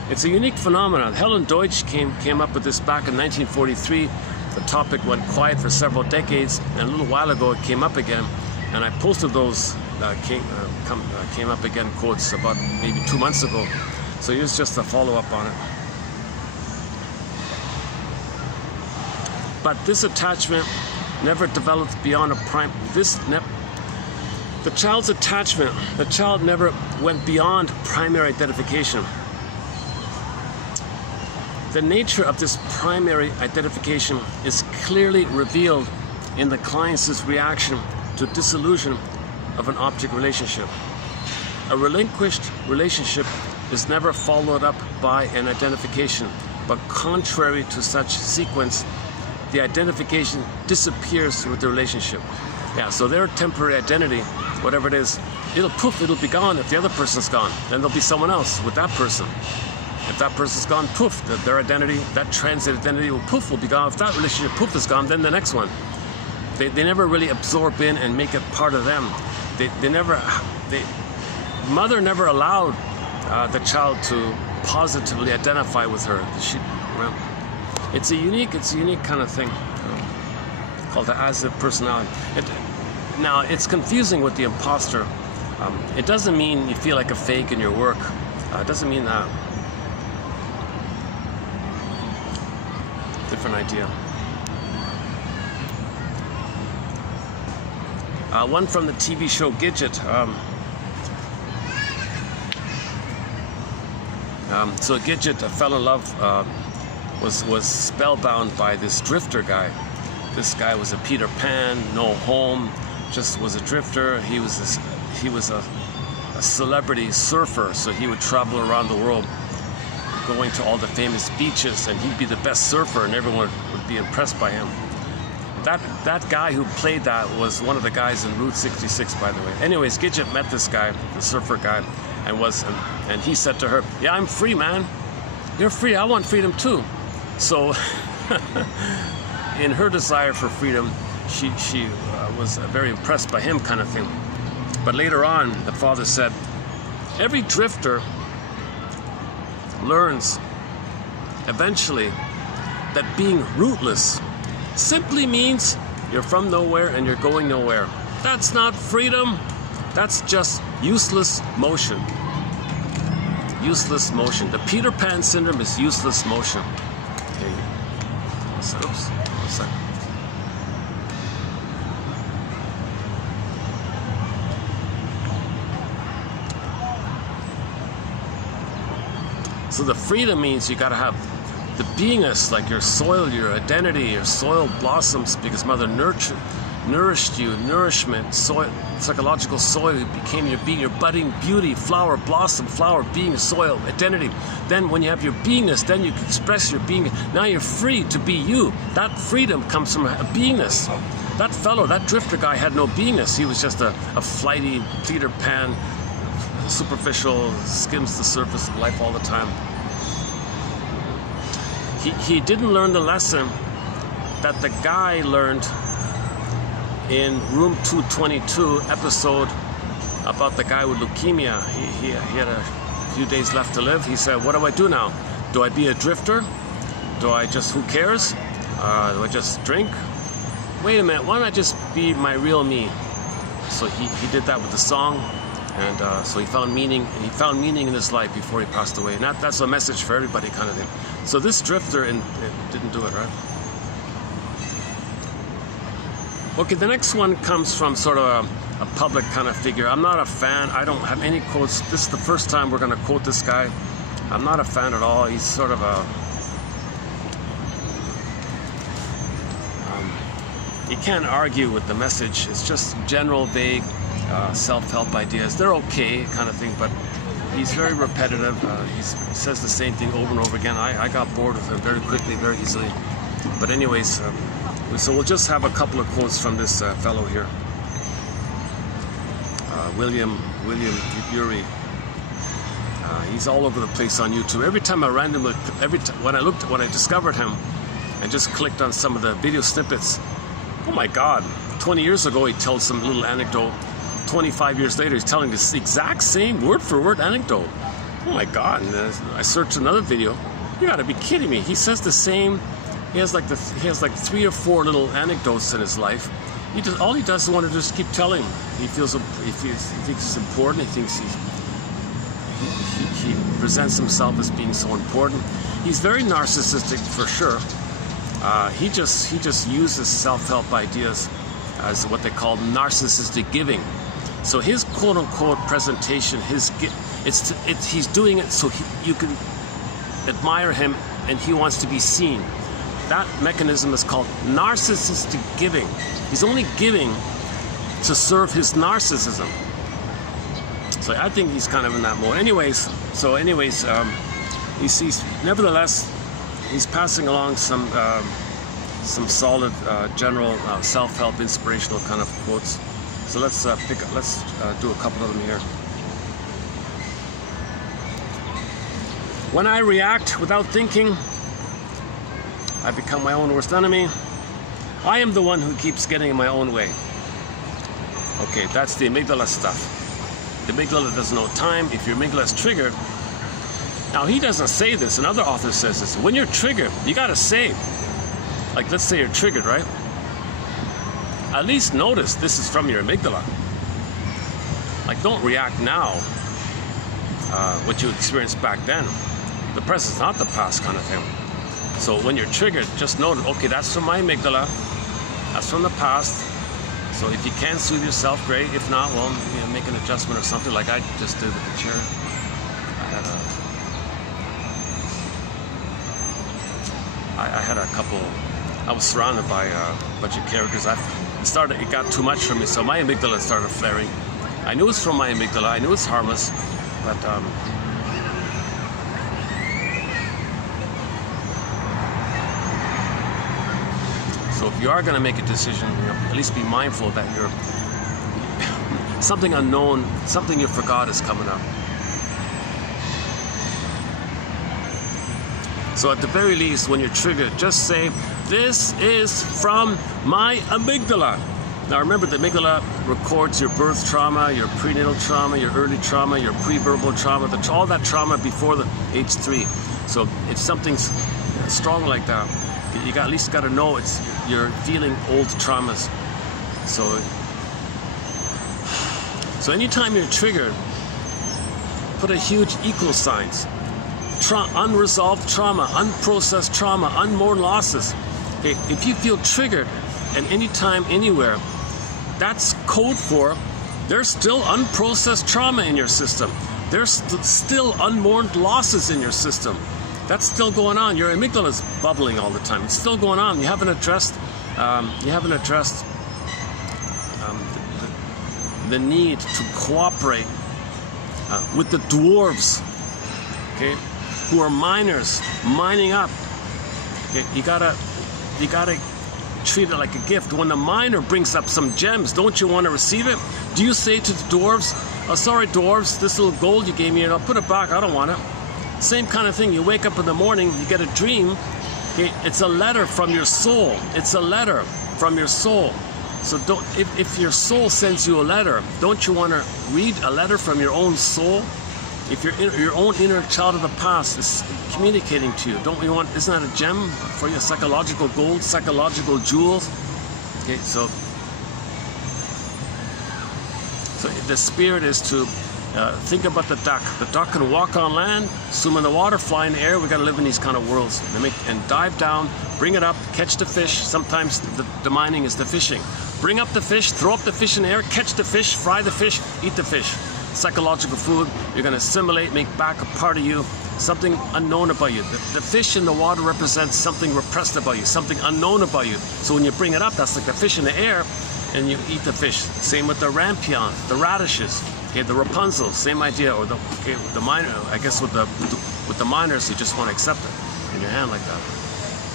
It's a unique phenomenon. Helen Deutsch came up with this back in 1943. The topic went quiet for several decades, and a little while ago it came up again. And I posted those came up again quotes about maybe 2 months ago. So here's just a follow-up on it. But this attachment never developed beyond the child's attachment, the child never went beyond primary identification. The nature of this primary identification is clearly revealed in the client's reaction to dissolution of an object relationship. A relinquished relationship is never followed up by an identification, but contrary to such sequence, the identification disappears with the relationship. Yeah, so their temporary identity, whatever it is, it'll be gone if the other person's gone. Then there'll be someone else with that person. If that person's gone, poof, their identity, that transit identity will be gone. If that relationship, poof, is gone, then the next one. They never really absorb in and make it part of them. Mother never allowed the child to positively identify with her. It's a unique kind of thing called the as-if personality. Now, it's confusing with the imposter. It doesn't mean you feel like a fake in your work. It doesn't mean that. Different idea. One from the TV show Gidget. So Gidget fell in love, was spellbound by this drifter guy. This guy was a Peter Pan, no home, just was a drifter. He was a celebrity surfer, so he would travel around the world, going to all the famous beaches, and he'd be the best surfer, and everyone would be impressed by him. That guy who played that was one of the guys in Route 66, by the way. Anyways, Gidget met this guy, the surfer guy, and he said to her, "Yeah, I'm free, man. You're free. I want freedom too." So, in her desire for freedom, she was very impressed by him, kind of thing. But later on, the father said, every drifter learns eventually that being rootless simply means you're from nowhere and you're going nowhere. That's not freedom. That's just useless motion. Useless motion. The Peter Pan syndrome is useless motion. Okay. Oops. One second. So the freedom means you gotta have the beingness, like your soil, your identity, your soil blossoms because Mother nourished you, nourishment, soil, psychological soil, you became your being, your budding beauty, flower, blossom, flower, being, soil, identity. Then when you have your beingness, then you can express your being. Now you're free to be you. That freedom comes from a beingness. That fellow, that drifter guy had no beingness. He was just a flighty Peter Pan, superficial, skims the surface of life all the time. He didn't learn the lesson that the guy learned in Room 222 episode about the guy with leukemia. He had a few days left to live. He said, what do I do now? Do I be a drifter? Do I just, who cares? Do I just drink? Wait a minute, why don't I just be my real me? So he did that with the song, and so he found meaning, and he found meaning in his life before he passed away. And that's a message for everybody, kind of thing. So this drifter didn't do it, right? Okay, the next one comes from sort of a public kind of figure. I'm not a fan. I don't have any quotes. This is the first time we're going to quote this guy. I'm not a fan at all. He's sort of a... you can't argue with the message. It's just general, vague, self-help ideas. They're okay, kind of thing, but he's very repetitive. He says the same thing over and over again. I got bored with him very quickly, very easily. But anyways, so we'll just have a couple of quotes from this fellow here. William Bury. He's all over the place on YouTube. Every time I randomly, when I discovered him, and just clicked on some of the video snippets, oh my God! 20 years ago, he told some little anecdote. 25 years later, he's telling this exact same word-for-word anecdote. Oh my God! And I searched another video. You gotta be kidding me! He says the same. He has like 3 or 4 little anecdotes in his life. All he does is want to just keep telling. He thinks it's important. He thinks he presents himself as being so important. He's very narcissistic for sure. He just uses self-help ideas as what they call narcissistic giving. So his quote-unquote presentation, he's doing it so you can admire him, and he wants to be seen. That mechanism is called narcissistic giving. He's only giving to serve his narcissism. So I think he's kind of in that mode. Anyways, nevertheless, he's passing along some solid general self-help, inspirational kind of quotes. So let's do a couple of them here. When I react without thinking, I become my own worst enemy. I am the one who keeps getting in my own way. Okay, that's the amygdala stuff. The amygdala doesn't know time. If your amygdala is triggered, now he doesn't say this, another author says this. When you're triggered, you gotta say, like let's say you're triggered, right? At least notice this is from your amygdala. Like don't react now, what you experienced back then. The present's not the past, kind of thing. So when you're triggered, just notice, okay, that's from my amygdala, that's from the past. So if you can soothe yourself, great. If not, well, make an adjustment or something like I just did with the chair. I I had a couple. I was surrounded by a bunch of characters. It got too much for me, so my amygdala started flaring. I knew it's from my amygdala. I knew it's harmless, but so if you are going to make a decision, at least be mindful that you're something unknown, something you forgot is coming up. So at the very least, when you're triggered, just say, "This is from my amygdala." Now remember, the amygdala records your birth trauma, your prenatal trauma, your early trauma, your pre-verbal trauma, all that trauma before the age 3. So if something's strong like that, you at least got to know you're feeling old traumas. So anytime you're triggered, put a huge equal signs. Unresolved trauma, unprocessed trauma, unmourned losses. Okay, if you feel triggered at any time, anywhere, that's code for there's still unprocessed trauma in your system. There's still unmourned losses in your system. That's still going on. Your amygdala is bubbling all the time. It's still going on. You haven't addressed the need to cooperate with the dwarves, okay, who are miners, mining up. Okay, you gotta treat it like a gift. When the miner brings up some gems, don't you want to receive it? Do you say to the dwarves, "Oh, sorry, dwarves, this little gold you gave me, I'll put it back. I don't want it." Same kind of thing. You wake up in the morning, you get a dream. Okay, it's a letter from your soul. It's a letter from your soul. So if your soul sends you a letter, don't you want to read a letter from your own soul? If your own inner child of the past is communicating to you, isn't that a gem for your psychological gold, psychological jewels? Okay, so the spirit is to think about the duck. The duck can walk on land, swim in the water, fly in the air. We got to live in these kind of worlds and dive down, bring it up, catch the fish. Sometimes the mining is the fishing. Bring up the fish, throw up the fish in the air, catch the fish, fry the fish, eat the fish. Psychological food. You're going to assimilate, make back a part of you, something unknown about you. The fish in the water represents something repressed about you, something unknown about you. So when you bring it up, that's like the fish in the air, and you eat the fish. Same with the rampion, the radishes, okay, the Rapunzel, same idea. Or the miner, I guess with the miners, you just want to accept it in your hand like that.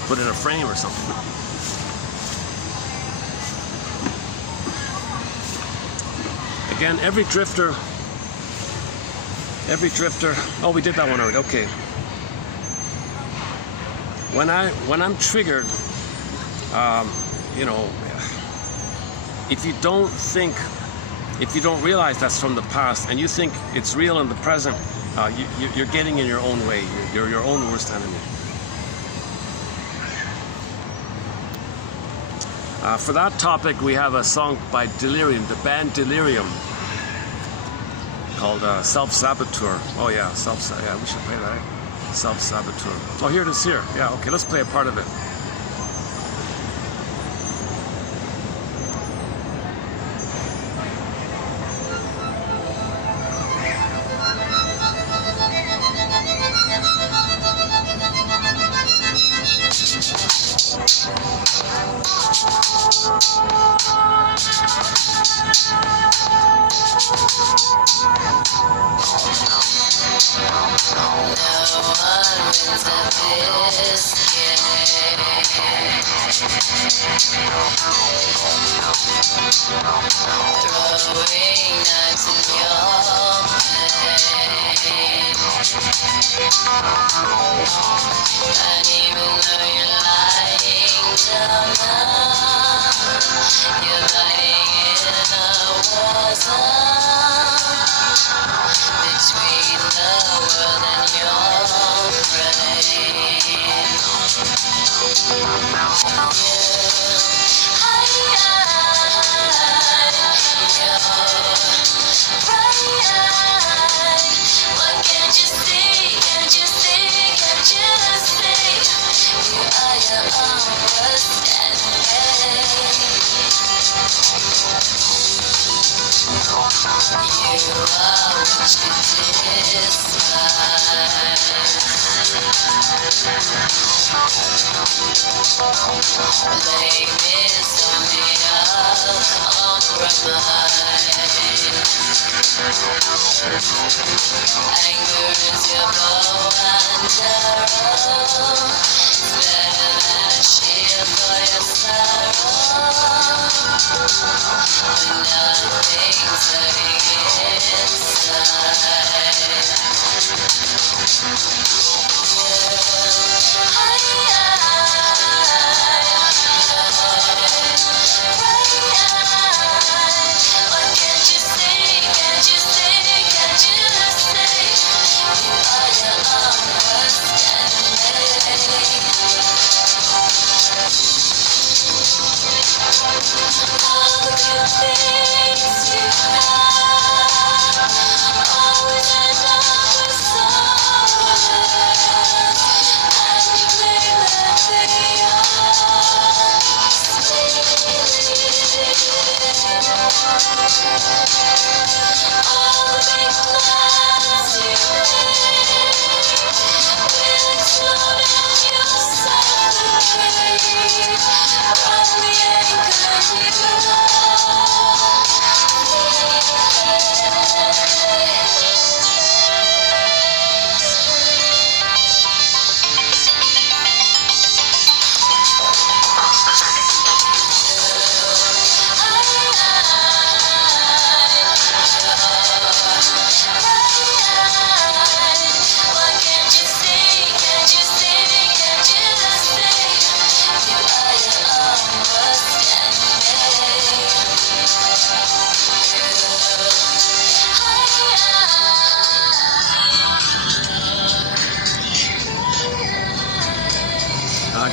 Put it in a frame or something. Again, every drifter. Oh, we did that one already. Okay. When I'm triggered, if you don't realize that's from the past and you think it's real in the present, you're getting in your own way. You're your own worst enemy. For that topic, we have a song by Delirium, the band Delirium, called Self-Saboteur. Oh yeah, we should play that, right? Self-Saboteur. Oh, here it is here. Yeah, okay, let's play a part of it. Blame is only a compromise. Anger is your bow and arrow. It's better than a shield for your sorrow. When nothing's hurting inside.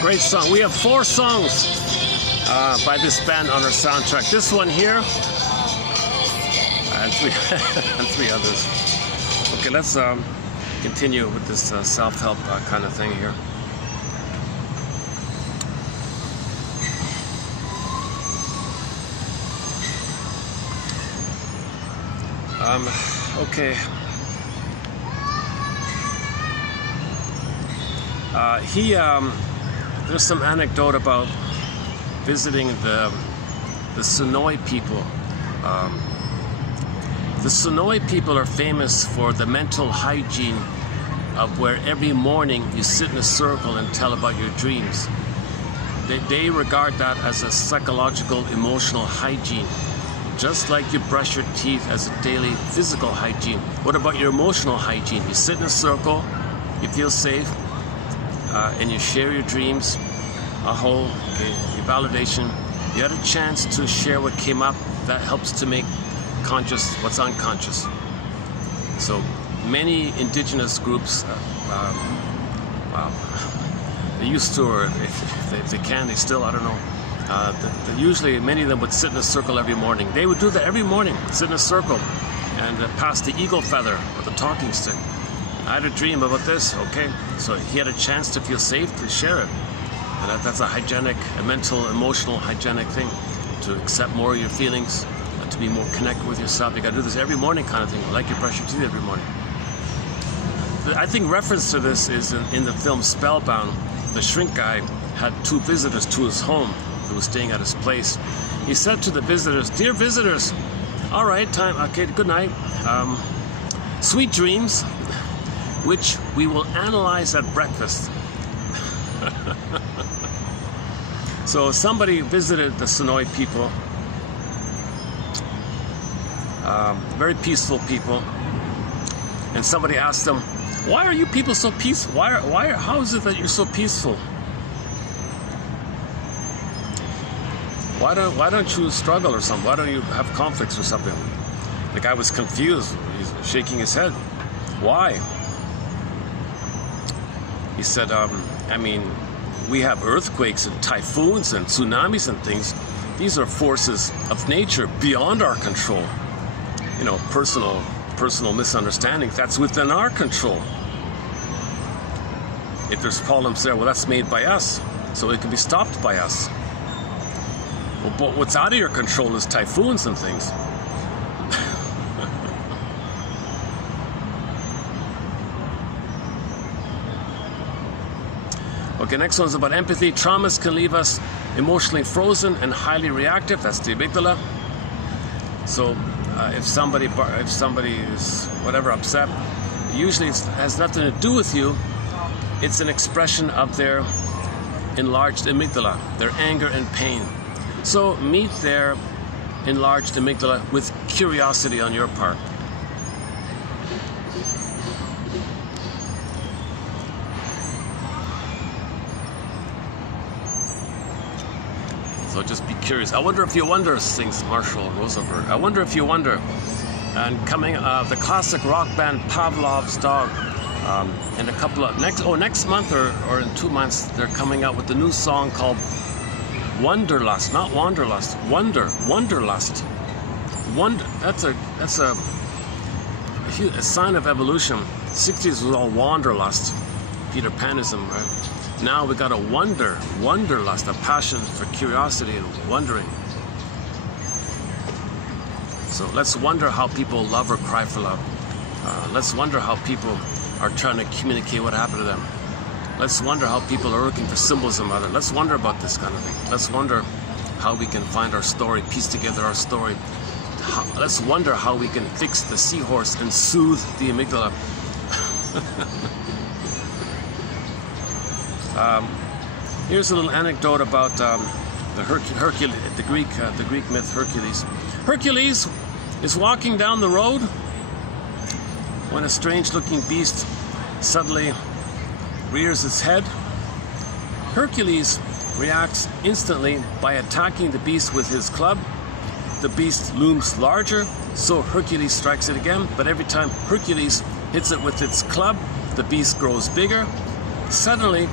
Great song. We have 4 songs by this band on our soundtrack. This one here, and 3, and 3 others. Okay, let's continue with this self-help kind of thing here. Okay. There's some anecdote about visiting the Sonoy people. The Sonoy people are famous for the mental hygiene of where every morning you sit in a circle and tell about your dreams. They regard that as a psychological, emotional hygiene. Just like you brush your teeth as a daily physical hygiene. What about your emotional hygiene? You sit in a circle, you feel safe, and you share your dreams, your validation. You had a chance to share what came up. That helps to make conscious what's unconscious. So many indigenous groups, they used to, or if they can, they still, I don't know. Usually many of them would sit in a circle every morning. They would do that every morning, sit in a circle and pass the eagle feather or the talking stick. I had a dream about this, okay? So he had a chance to feel safe to share it. And that's a hygienic, a mental, emotional, hygienic thing. To accept more of your feelings, to be more connected with yourself. You gotta do this every morning kind of thing, like you brush your teeth every morning. I think reference to this is in the film Spellbound. The shrink guy had 2 visitors to his home who was staying at his place. He said to the visitors, "Dear visitors, all right, time, okay, good night. Sweet dreams, which we will analyze at breakfast." So somebody visited the Sonoy people, very peaceful people, and somebody asked them, "Why are you people so peaceful? How is it that you're so peaceful? Why don't you struggle or something? Why don't you have conflicts or something?" The guy was confused. He's shaking his head. Why? He said, I mean, we have earthquakes and typhoons and tsunamis and things. These are forces of nature beyond our control. You know, personal misunderstandings, that's within our control. If there's problems there, well, that's made by us, so it can be stopped by us. Well, but what's out of your control is typhoons and things. Okay, next one's about empathy. Traumas can leave us emotionally frozen and highly reactive. That's the amygdala. So if somebody is whatever upset, usually it has nothing to do with you. It's an expression of their enlarged amygdala, their anger and pain. So meet their enlarged amygdala with curiosity on your part. So just be curious. I wonder if you wonder, sings Marshall Rosenberg. I wonder if you wonder. And coming, the classic rock band Pavlov's Dog, in a couple of next month or in 2 months, they're coming out with a new song called Wanderlust, not Wanderlust. Wanderlust. That's a sign of evolution. 60s was all Wanderlust, Peter Panism, right? Now we got a wanderlust, a passion for curiosity and wondering. So let's wonder how people love or cry for love. Let's wonder how people are trying to communicate what happened to them. Let's wonder how people are looking for symbolism of it. Let's wonder about this kind of thing. Let's wonder how we can find our story, piece together our story. Let's wonder how we can fix the seahorse and soothe the amygdala. Here's a little anecdote about the Greek myth Hercules. Hercules is walking down the road when a strange-looking beast suddenly rears its head. Hercules reacts instantly by attacking the beast with his club. The beast looms larger, so Hercules strikes it again, but every time Hercules hits it with its club, the beast grows bigger. Suddenly,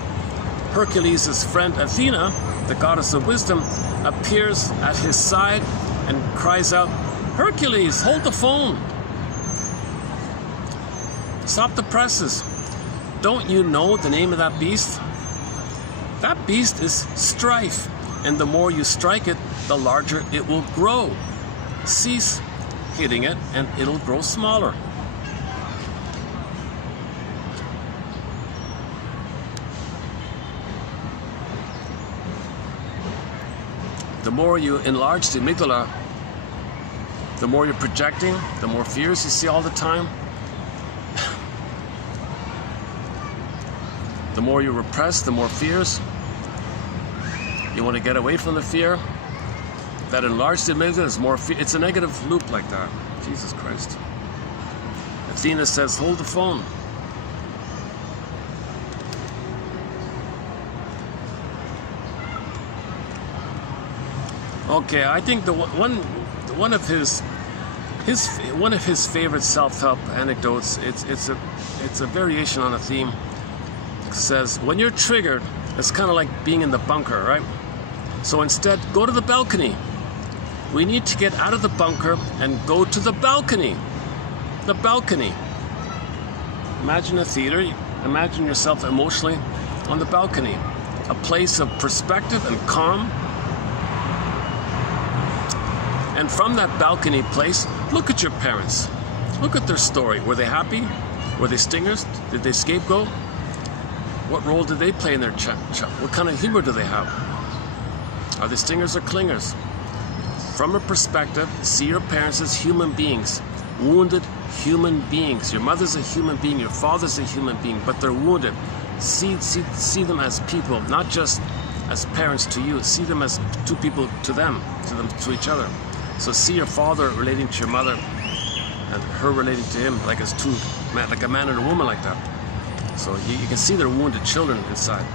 Hercules' friend Athena, the goddess of wisdom, appears at his side and cries out, "Hercules, hold the phone! Stop the presses! Don't you know the name of that beast? That beast is strife, and the more you strike it, the larger it will grow. Cease hitting it, and it'll grow smaller." The more you enlarge the amygdala, the more you're projecting, the more fears you see all the time. The more you repress, the more fears. You want to get away from the fear. That enlarged amygdala is more fear. It's a negative loop like that. Jesus Christ. Athena says, hold the phone. Okay, I think one of his favorite self-help anecdotes. It's a variation on a theme. It says, when you're triggered, it's kind of like being in the bunker, right? So instead, go to the balcony. We need to get out of the bunker and go to the balcony. The balcony. Imagine a theater. Imagine yourself emotionally on the balcony. A place of perspective and calm. And from that balcony place, look at your parents. Look at their story. Were they happy? Were they stingers? Did they scapegoat? What role did they play in their what kind of humor do they have? Are they stingers or clingers? From a perspective, see your parents as human beings. Wounded human beings. Your mother's a human being, your father's a human being, but they're wounded. See them as people, not just as parents to you. See them as two people to them, to each other. So see your father relating to your mother and her relating to him like as two, like a man and a woman like that. So you can see their wounded children inside.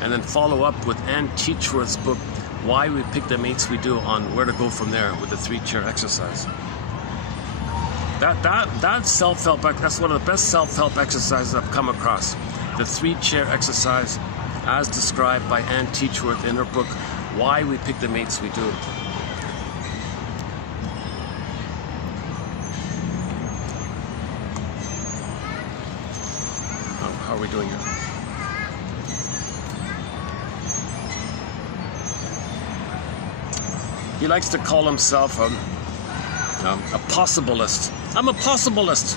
And then follow up with Anne Teachworth's book, Why We Pick the Mates We Do, on where to go from there with the 3-chair exercise. That self-help, that's one of the best self-help exercises I've come across. The 3-chair exercise as described by Anne Teachworth in her book, Why We Pick the Mates We Do. How are we doing here? He likes to call himself a possibilist. I'm a possibilist.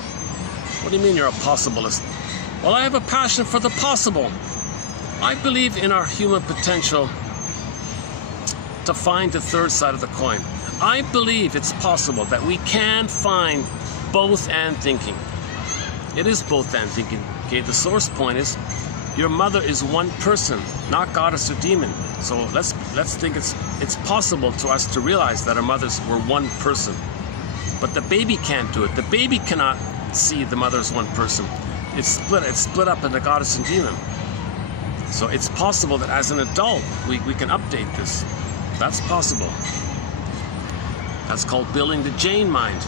What do you mean you're a possibilist? Well, I have a passion for the possible. I believe in our human potential to find the third side of the coin. I believe it's possible that we can find both and thinking. It is both and thinking. Okay, the source point is your mother is one person, not goddess or demon. So let's think it's possible to us to realize that our mothers were one person. But the baby can't do it. The baby cannot see the mother as one person. It's split up into goddess and demon. So it's possible that as an adult we can update this. That's possible. That's called building the Jane mind.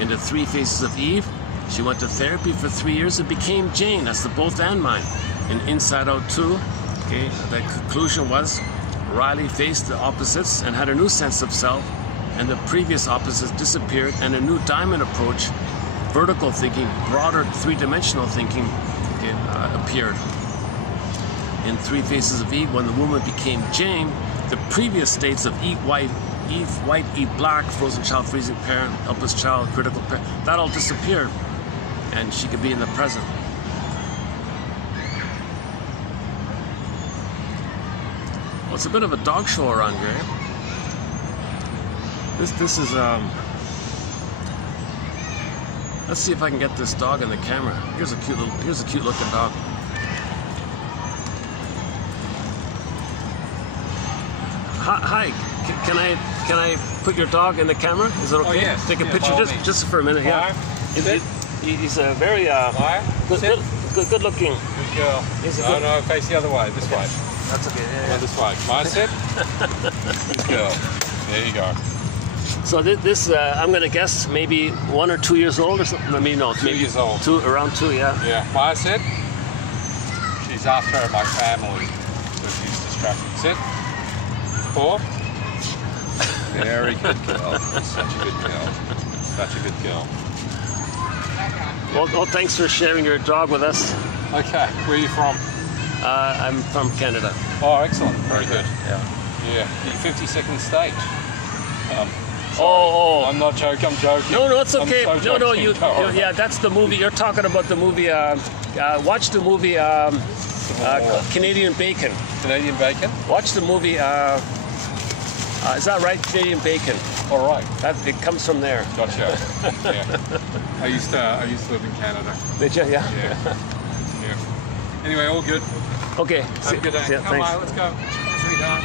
In the 3 Faces of Eve, she went to therapy for 3 years and became Jane. That's the both and mind. In Inside Out 2, okay, the conclusion was Riley faced the opposites and had a new sense of self, and the previous opposites disappeared, and a new diamond approach, vertical thinking, broader three-dimensional thinking, okay, appeared. In 3 Faces of Eve, when the woman became Jane, the previous states of eat white, eat black, frozen child, freezing parent, helpless child, critical parent, that all disappeared, and she could be in the present. Well, it's a bit of a dog show around here. This is let's see if I can get this dog in the camera. Here's a cute looking dog. Hi, can I put your dog in the camera? Is it okay? Oh, yes. Take a picture just for a minute. Yeah. He's a very good looking. Good girl. He's a No, face the other way. This way. That's okay. Yeah. This way. My sit. Good girl. There you go. So this I'm gonna guess maybe 1 or 2 years old or something. I mean, no, 2 maybe years old. Around 2, yeah. Yeah. My sit. She's after my family, so she's distracted. Sit. 4. Very good girl. Such a good girl. Such a good girl. Well, thanks for sharing your dog with us. Okay. Where are you from? I'm from Canada. Oh, excellent. Very good. Yeah. Yeah. The 52nd state. I'm not joking. I'm joking. No, it's okay. I'm so No, joking. yeah, that's the movie. You're talking about the movie. Watch the movie Canadian Bacon. Canadian Bacon. Watch the movie. Is that right? Canadian Bacon. All right. It comes from there. Gotcha. Yeah. I used to live in Canada. Did you? Yeah. Yeah. Anyway, all good. Okay. Have a good day. Yeah, Come thanks. on, let's go. Sweetheart.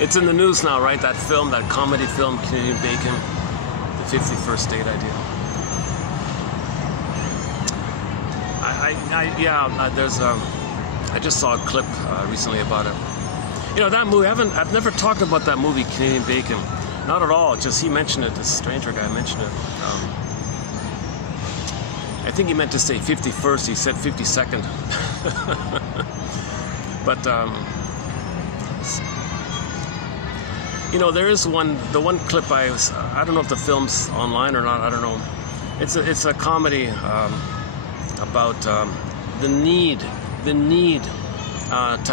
It's in the news now, right? That film, that comedy film, Canadian Bacon, the 51st State Ideal. There's I just saw a clip recently about it. You know, that movie, I've never talked about that movie, Canadian Bacon. Not at all, just he mentioned it, this stranger guy mentioned it. I think he meant to say 51st, he said 52nd. But, you know, there is the one clip I don't know if the film's online or not, I don't know. It's a comedy about the need to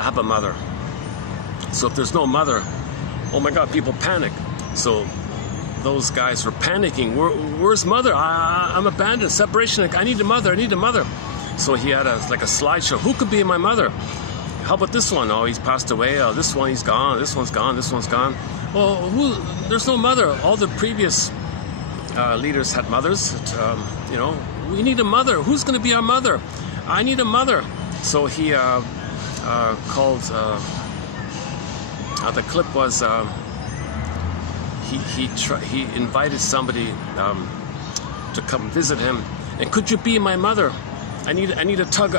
have a mother. So if there's no mother, oh my God, people panic. So those guys were panicking. Where's mother? I'm abandoned. Separation. I need a mother. I need a mother. So he had a slideshow. Who could be my mother? How about this one? Oh, he's passed away. Oh, this one, he's gone. This one's gone. This one's gone. Well, there's no mother. All the previous leaders had mothers. You know, we need a mother. Who's going to be our mother? I need a mother. So he called. The clip was he invited somebody to come visit him, and could you be my mother? I need a tug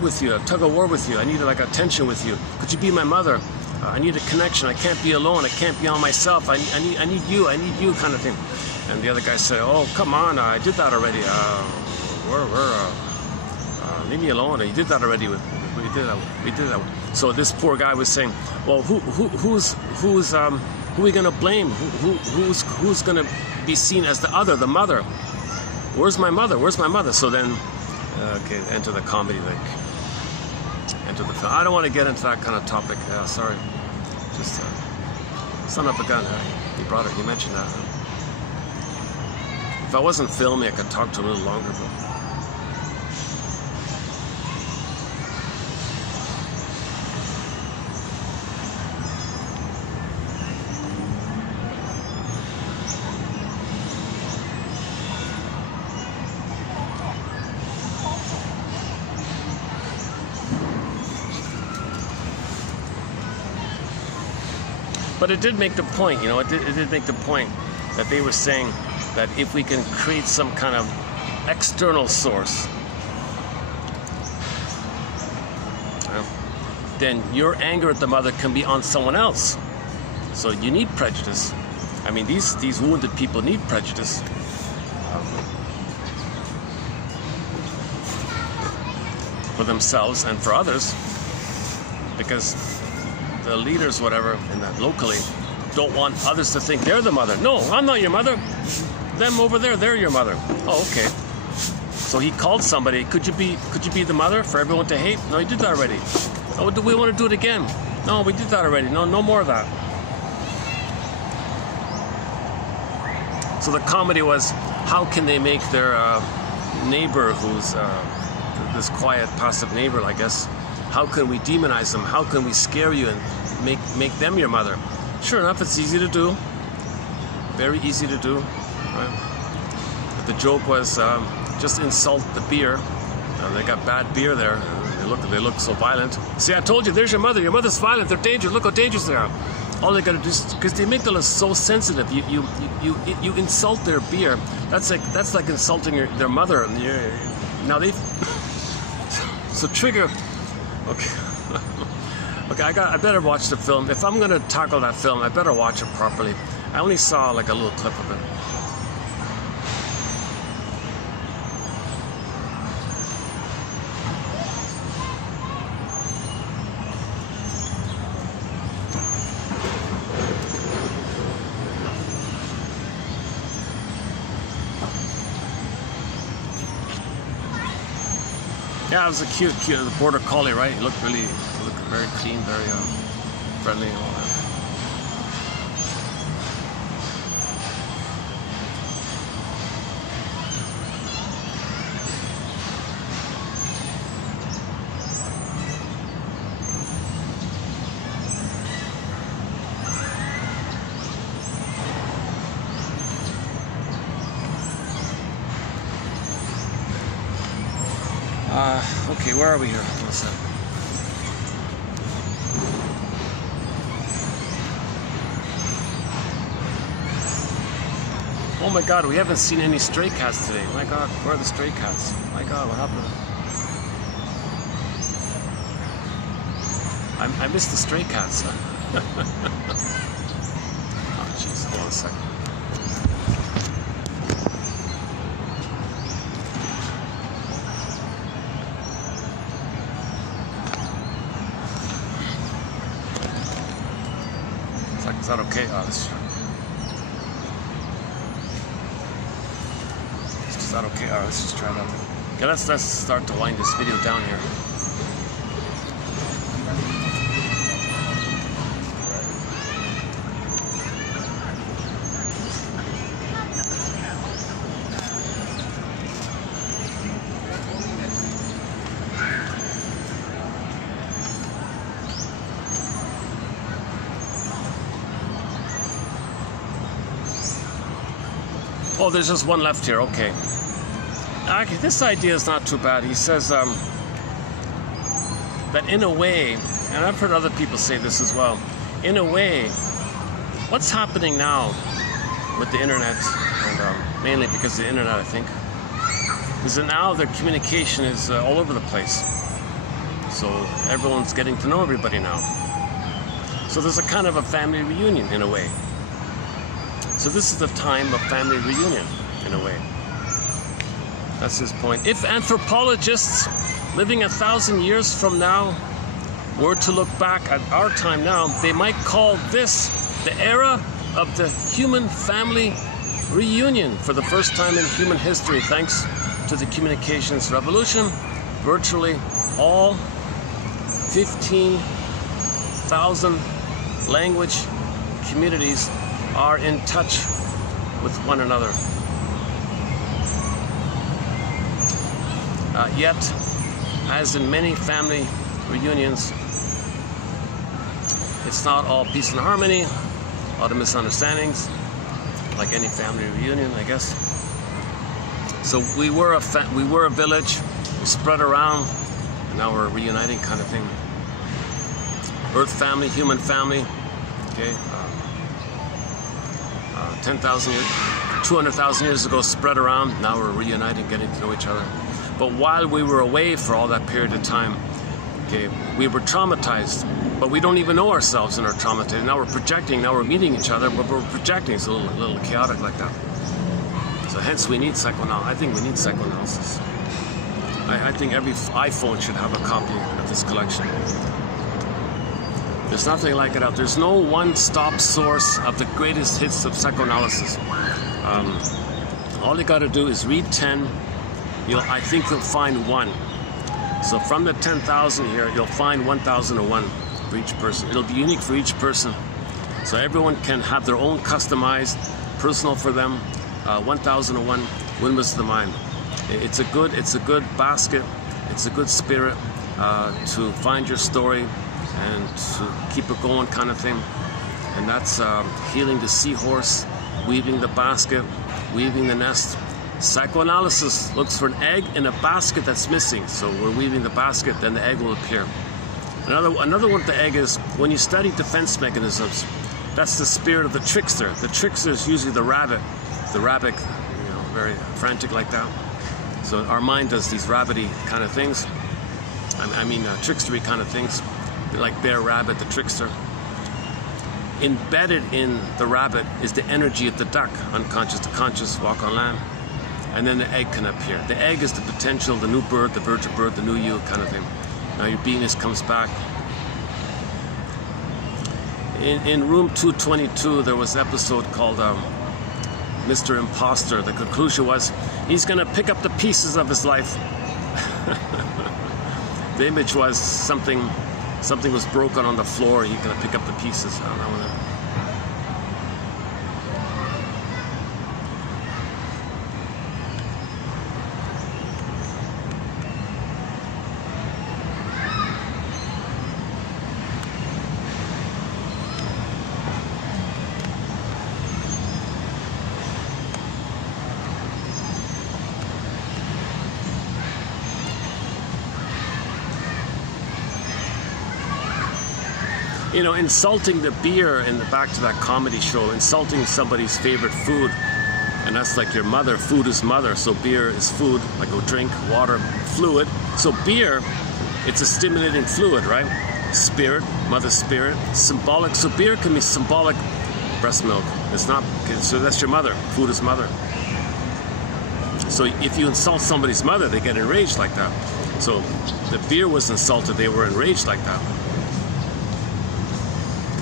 with you, a tug of war with you. I need like a tension with you. Could you be my mother? I need a connection. I can't be alone. I can't be on myself. I need you. I need you, kind of thing. And the other guy said, "Oh, come on! I did that already. Leave me alone. You did that already. We did that. So this poor guy was saying, "Well, who are we gonna blame? Who's gonna be seen as the other, the mother? Where's my mother? Where's my mother?" So then, enter the comedy. Like, enter the film. I don't want to get into that kind of topic. Sorry. Just son up a gun. He brought it. He mentioned that. If I wasn't filming, I could talk to him a little longer. But it did make the point, you know, it did make the point that they were saying that if we can create some kind of external source, then your anger at the mother can be on someone else. So you need prejudice. I mean, these wounded people need prejudice. For themselves and for others, because the leaders, whatever, in that locally, don't want others to think they're the mother. No, I'm not your mother. Them over there, they're your mother. Oh, okay. So he called somebody. Could you be the mother for everyone to hate? No, he did that already. Oh, do we want to do it again? No, we did that already. No more of that. So the comedy was, how can they make their neighbor, who's this quiet, passive neighbor, I guess, how can we demonize them? How can we scare you and make them your mother? Sure enough, it's easy to do. Very easy to do. Right? But the joke was just insult the beer. They got bad beer there. They look so violent. See, I told you, there's your mother. Your mother's violent. They're dangerous. Look how dangerous they are. All they got to do is, because the amygdala is so sensitive. You insult their beer. That's like insulting their mother. Now they so trigger. Okay. Okay, I better watch the film. If I'm gonna tackle that film, I better watch it properly. I only saw like a little clip of it. Yeah, it was a cute border collie, right? He looked very clean, very friendly and all that. Okay, where are we here? What's that? Oh my God, we haven't seen any stray cats today. My God, where are the stray cats? My God, what happened? I missed the stray cats. Oh jeez, hold on a second. Is that okay? Oh, is that okay? Oh, let's just try it out. Okay, let's start to wind this video down here. Oh, there's just one left here. Okay. Okay, this idea is not too bad. He says that in a way, and I've heard other people say this as well, in a way, what's happening now with the internet, and mainly because of the internet, I think, is that now their communication is all over the place. So everyone's getting to know everybody now. So there's a kind of a family reunion in a way. So this is the time of family reunion, in a way. That's his point. If anthropologists living 1,000 years from now were to look back at our time now, they might call this the era of the human family reunion. For the first time in human history, thanks to the communications revolution, virtually all 15,000 language communities are in touch with one another. Yet, as in many family reunions, it's not all peace and harmony, a lot of misunderstandings, like any family reunion, I guess. So we were a village, we spread around, and now we're reuniting kind of thing. Earth family, human family, okay. 10,000 years, 200,000 years ago, spread around. Now we're reuniting, getting to know each other. But while we were away for all that period of time, okay, we were traumatized. But we don't even know ourselves in our traumatized. Now we're projecting. Now we're meeting each other, but we're projecting. It's a little chaotic like that. So hence we need psychoanalysis. I think we need psychoanalysis. I think every iPhone should have a copy of this collection. There's nothing like it out. There's no one-stop source of the greatest hits of psychoanalysis. All you got to do is read 10. I think you'll find one. So from the 10,000 here, you'll find 1,001 for each person. It'll be unique for each person. So everyone can have their own customized, personal for them, 1,001 Windmills of the Mind. It's a good basket. It's a good spirit to find your story and to keep it going kind of thing. And that's healing the seahorse, weaving the basket, weaving the nest. Psychoanalysis looks for an egg in a basket that's missing. So we're weaving the basket, then the egg will appear. Another one with the egg is when you study defense mechanisms, that's the spirit of the trickster. The trickster is usually the rabbit, very frantic like that. So our mind does these rabbity kind of things. Trickstery kind of things, like bear, rabbit, the trickster. Embedded in the rabbit is the energy of the duck, unconscious to conscious, walk on land. And then the egg can appear. The egg is the potential, the new bird, the virgin bird, the new you kind of thing. Now your beingness comes back. In room 222, there was an episode called Mr. Imposter. The conclusion was, he's gonna pick up the pieces of his life. The image was something was broken on the floor, he's gonna pick up the pieces. I don't know what insulting the beer back to that comedy show, insulting somebody's favorite food, and that's like your mother. Food is mother, so beer is food, like go drink, water, fluid. So beer, it's a stimulating fluid, right? Spirit, mother spirit, symbolic. So beer can be symbolic breast milk. It's not, so that's your mother. Food is mother. So if you insult somebody's mother, they get enraged like that. So the beer was insulted, they were enraged like that.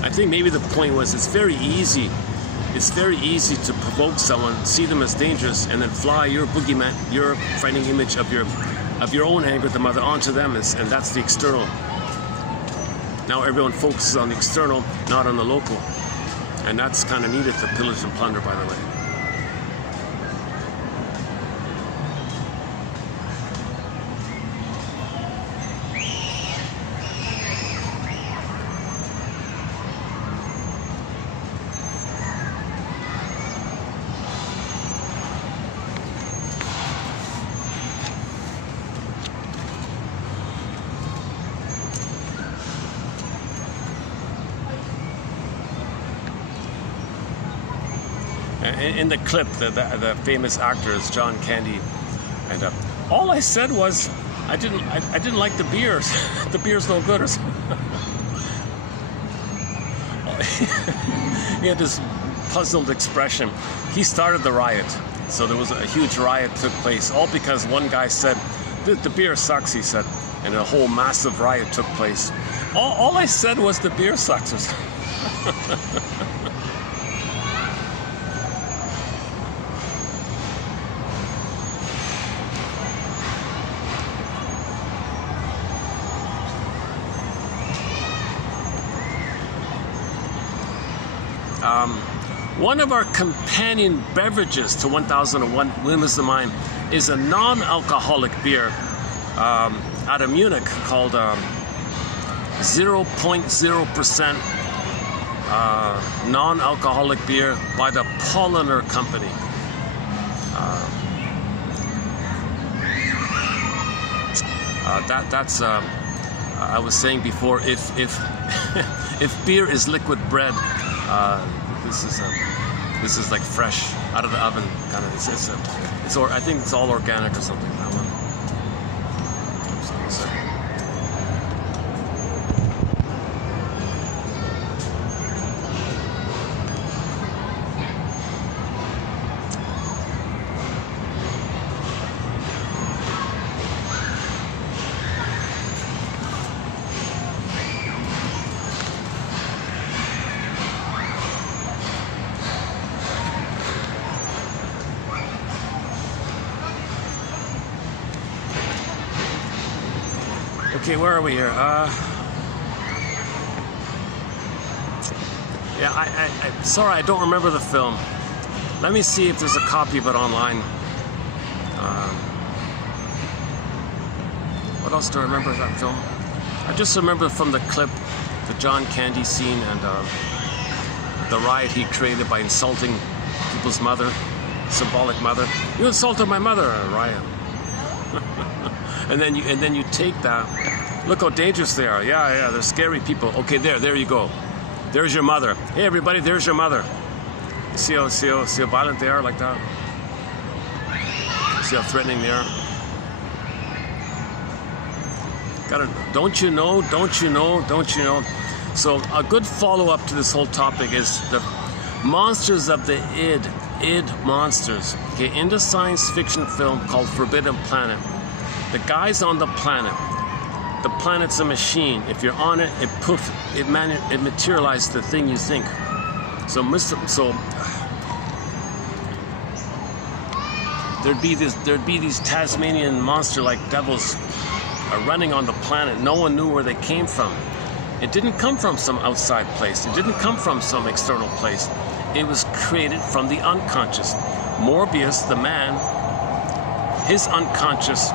I think maybe the point was it's very easy to provoke someone, see them as dangerous, and then fly your boogeyman, your frightening image of your own anger at the mother onto them, and that's the external. Now everyone focuses on the external, not on the local. And that's kind of needed to pillage and plunder, by the way. In the clip, the famous actor is John Candy, and all I said was, I didn't like the beers. The beer's no good, or something. He had this puzzled expression. He started the riot, so there was a huge riot took place, all because one guy said, the beer sucks, he said, and a whole massive riot took place. All I said was the beer sucks, or something. One of our companion beverages to 1001 Windmills of the Mind is a non-alcoholic beer out of Munich called 0.0% non-alcoholic beer by the Polliner Company. I was saying before, if if beer is liquid bread, this is like fresh out of the oven kind of. I think it's all organic or something. That one. Oops, one second. Okay, where are we here? Yeah, I'm sorry, I don't remember the film. Let me see if there's a copy of it online. What else do I remember of that film? I just remember from the clip the John Candy scene and the riot he created by insulting people's mother, symbolic mother. You insulted my mother, riot. and then you take that. Look how dangerous they are. Yeah, they're scary people. Okay, there you go. There's your mother. Hey, everybody, there's your mother. See how violent they are like that? See how threatening they are? Don't you know? So a good follow-up to this whole topic is the monsters of the id monsters. Okay, in the science fiction film called Forbidden Planet, the guys on the planet, the planet's a machine. If you're on it, it materializes the thing you think. So there'd be these Tasmanian monster-like devils running on the planet. No one knew where they came from. It didn't come from some outside place. It didn't come from some external place. It was created from the unconscious. Morbius, the man, his unconscious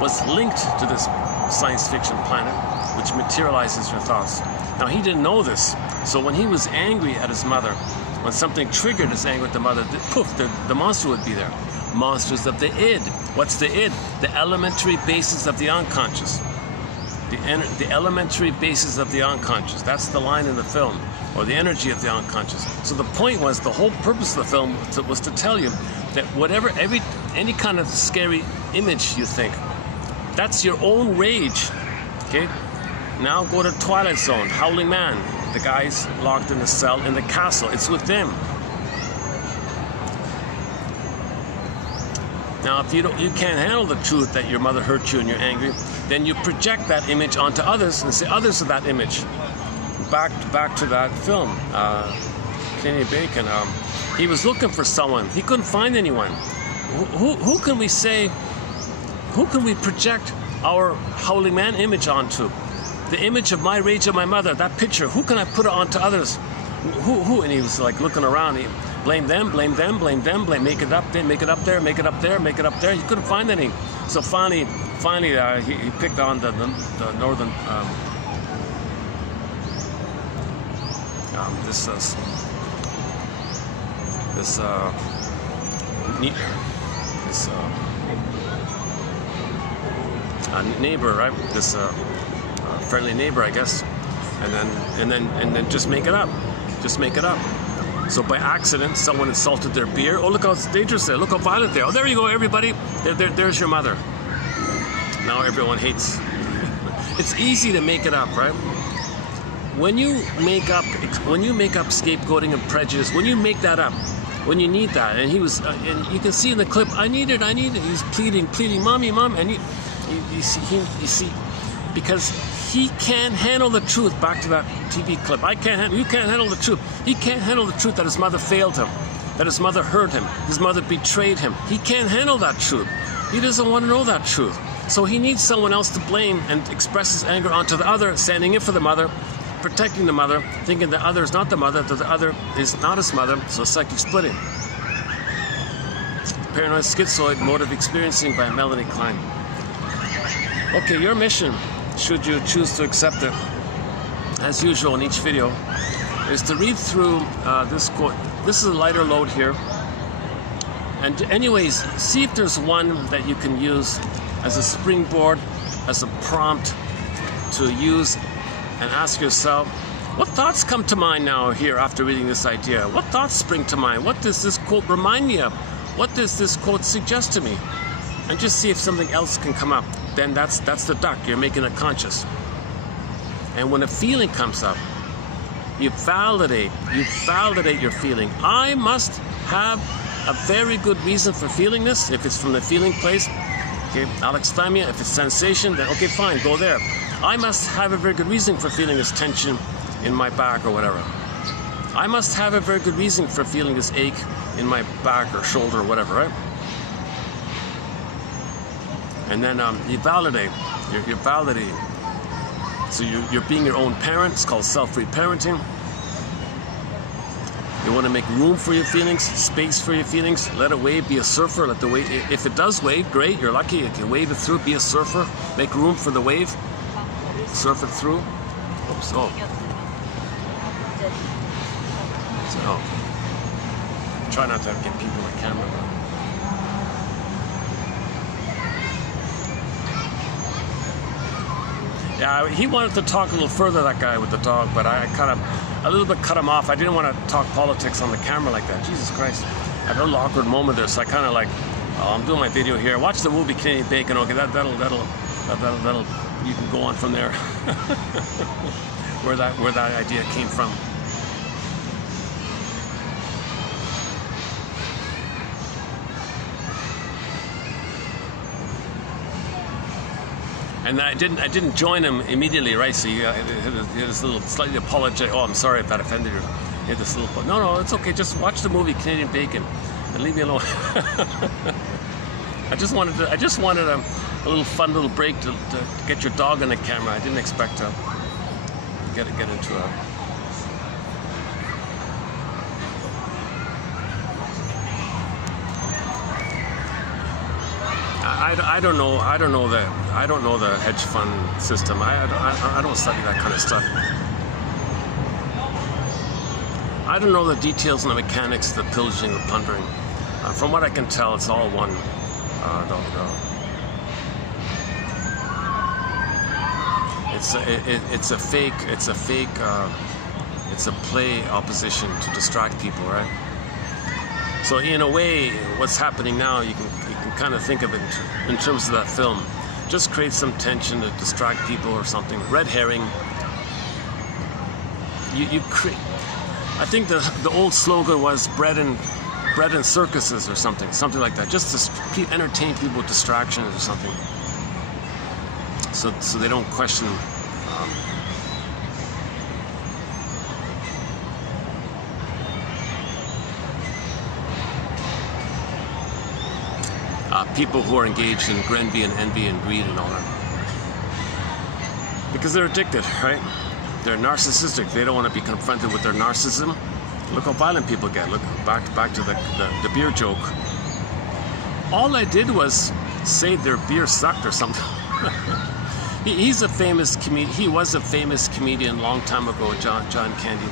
was linked to this science fiction planet, which materializes your thoughts. Now, he didn't know this, so when he was angry at his mother, when something triggered his anger at the mother, poof, the monster would be there. Monsters of the id. What's the id? The elementary basis of the unconscious. The elementary basis of the unconscious. That's the line in the film, or the energy of the unconscious. So the point was, the whole purpose of the film was to tell you that whatever, any kind of scary image you think, that's your own rage. Okay? Now go to Twilight Zone, Howling Man. The guy's locked in a cell in the castle. It's with them. Now, if you can't handle the truth that your mother hurt you and you're angry, then you project that image onto others and say others are that image. Back to that film, Kenny Bacon. He was looking for someone. He couldn't find anyone. Who can we say? Who can we project our Howling Man image onto? The image of my rage of my mother, that picture, who can I put it onto others? Who? And he was like looking around. He blame them, make it up there, make it up there, make it up there, make it up there. He couldn't find any. So finally, he picked on the northern, neighbor, right? This friendly neighbor, I guess, and then just make it up. So by accident, someone insulted their beer. Oh, look how dangerous there! Look how violent there! Oh, there you go, everybody. There's your mother. Now everyone hates. It's easy to make it up, right? When you make up scapegoating and prejudice, when you make that up, when you need that, and he was, and you can see in the clip, I need it. He's pleading, mommy, and you see, because he can't handle the truth. Back to that TV clip. You can't handle the truth. He can't handle the truth that his mother failed him, that his mother hurt him, his mother betrayed him. He can't handle that truth. He doesn't want to know that truth. So he needs someone else to blame and express his anger onto the other, standing in for the mother, protecting the mother, thinking the other is not the mother, that the other is not his mother, so psychic splitting. Paranoid schizoid mode of experiencing by Melanie Klein. Okay, your mission, should you choose to accept it, as usual in each video, is to read through this quote. This is a lighter load here. And anyways, see if there's one that you can use as a springboard, as a prompt to use, and ask yourself, what thoughts come to mind now here after reading this idea? What thoughts spring to mind? What does this quote remind me of? What does this quote suggest to me? And just see if something else can come up. Then that's the duck. You're making it conscious. And when a feeling comes up, you validate your feeling. I must have a very good reason for feeling this, if it's from the feeling place. Okay, Alexithymia, if it's sensation, then okay, fine, go there. I must have a very good reason for feeling this tension in my back or whatever. I must have a very good reason for feeling this ache in my back or shoulder or whatever, right? And then you validate. You're validating. So you're being your own parent. It's called self-reparenting. You want to make room for your feelings, space for your feelings. Let it wave. Be a surfer. Let the wave. If it does wave, great. You're lucky. You can wave it through. Be a surfer. Make room for the wave. Surf it through. Oops. Oh. So, try not to get people on camera. Yeah, he wanted to talk a little further, that guy with the dog, but I kind of, a little bit cut him off. I didn't want to talk politics on the camera like that. Jesus Christ. I had a little awkward moment there, so I kind of like, oh, I'm doing my video here. Watch the movie Canadian Bacon. Okay, that'll you can go on from there. where that idea came from. And I didn't join him immediately, right? So he had this little slightly apologetic. Oh, I'm sorry if that offended you. He had this little. No, it's okay. Just watch the movie Canadian Bacon, and leave me alone. I just wanted a little fun little break to get your dog on the camera. I didn't expect to get into a. I don't know the hedge fund system. I don't study that kind of stuff. I don't know the details and the mechanics, the pillaging, the plundering. From what I can tell, it's all one. It's a play opposition to distract people, right? So in a way, what's happening now, you can kind of think of it in terms of that film. Just create some tension to distract people or something. Red herring. You create. I think the old slogan was bread and circuses or something like that. Just to entertain people with distractions or something. So they don't question. People who are engaged in envy and greed and all that. Because they're addicted, right? They're narcissistic. They don't want to be confronted with their narcissism. Look how violent people get. Look back to the beer joke. All I did was say their beer sucked or something. He's a famous comedian. He was a famous comedian a long time ago, John Candy.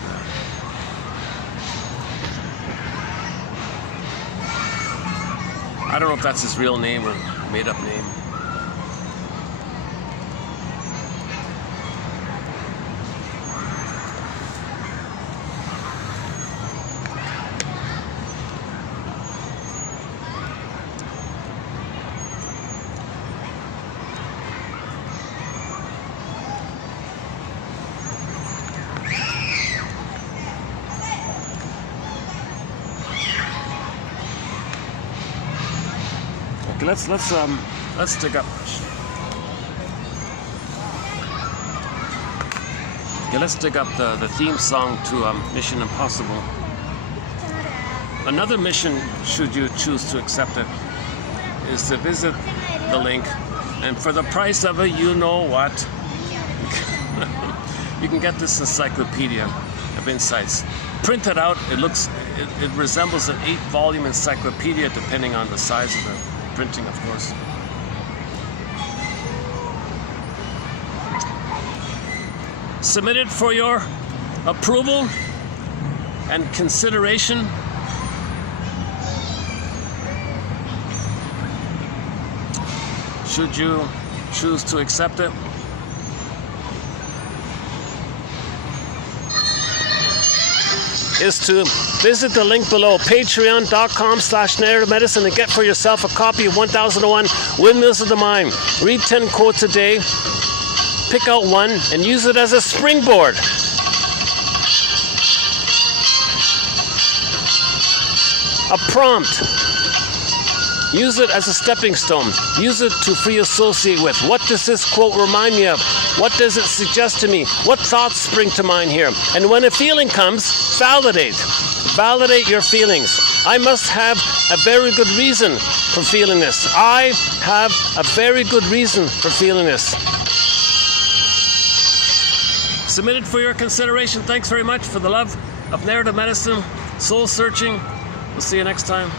I don't know if that's his real name or made-up name. Let's dig up. Okay, let's dig up the theme song to Mission Impossible. Another mission, should you choose to accept it, is to visit the link, and for the price of a you know what, You can get this encyclopedia of insights. Print it out. It resembles an 8-volume encyclopedia, depending on the size of the printing, of course. Submitted for your approval and consideration. Should you choose to accept it. Is to visit the link below, patreon.com/narrative medicine, and get for yourself a copy of 1001 Windmills of the Mind. Read 10 quotes a day, pick out one, and use it as a springboard. A prompt. Use it as a stepping stone. Use it to free associate with. What does this quote remind me of? What does it suggest to me? What thoughts spring to mind here? And when a feeling comes, validate. Validate your feelings. I must have a very good reason for feeling this. I have a very good reason for feeling this. Submitted for your consideration. Thanks very much for the love of narrative medicine, soul searching. We'll see you next time.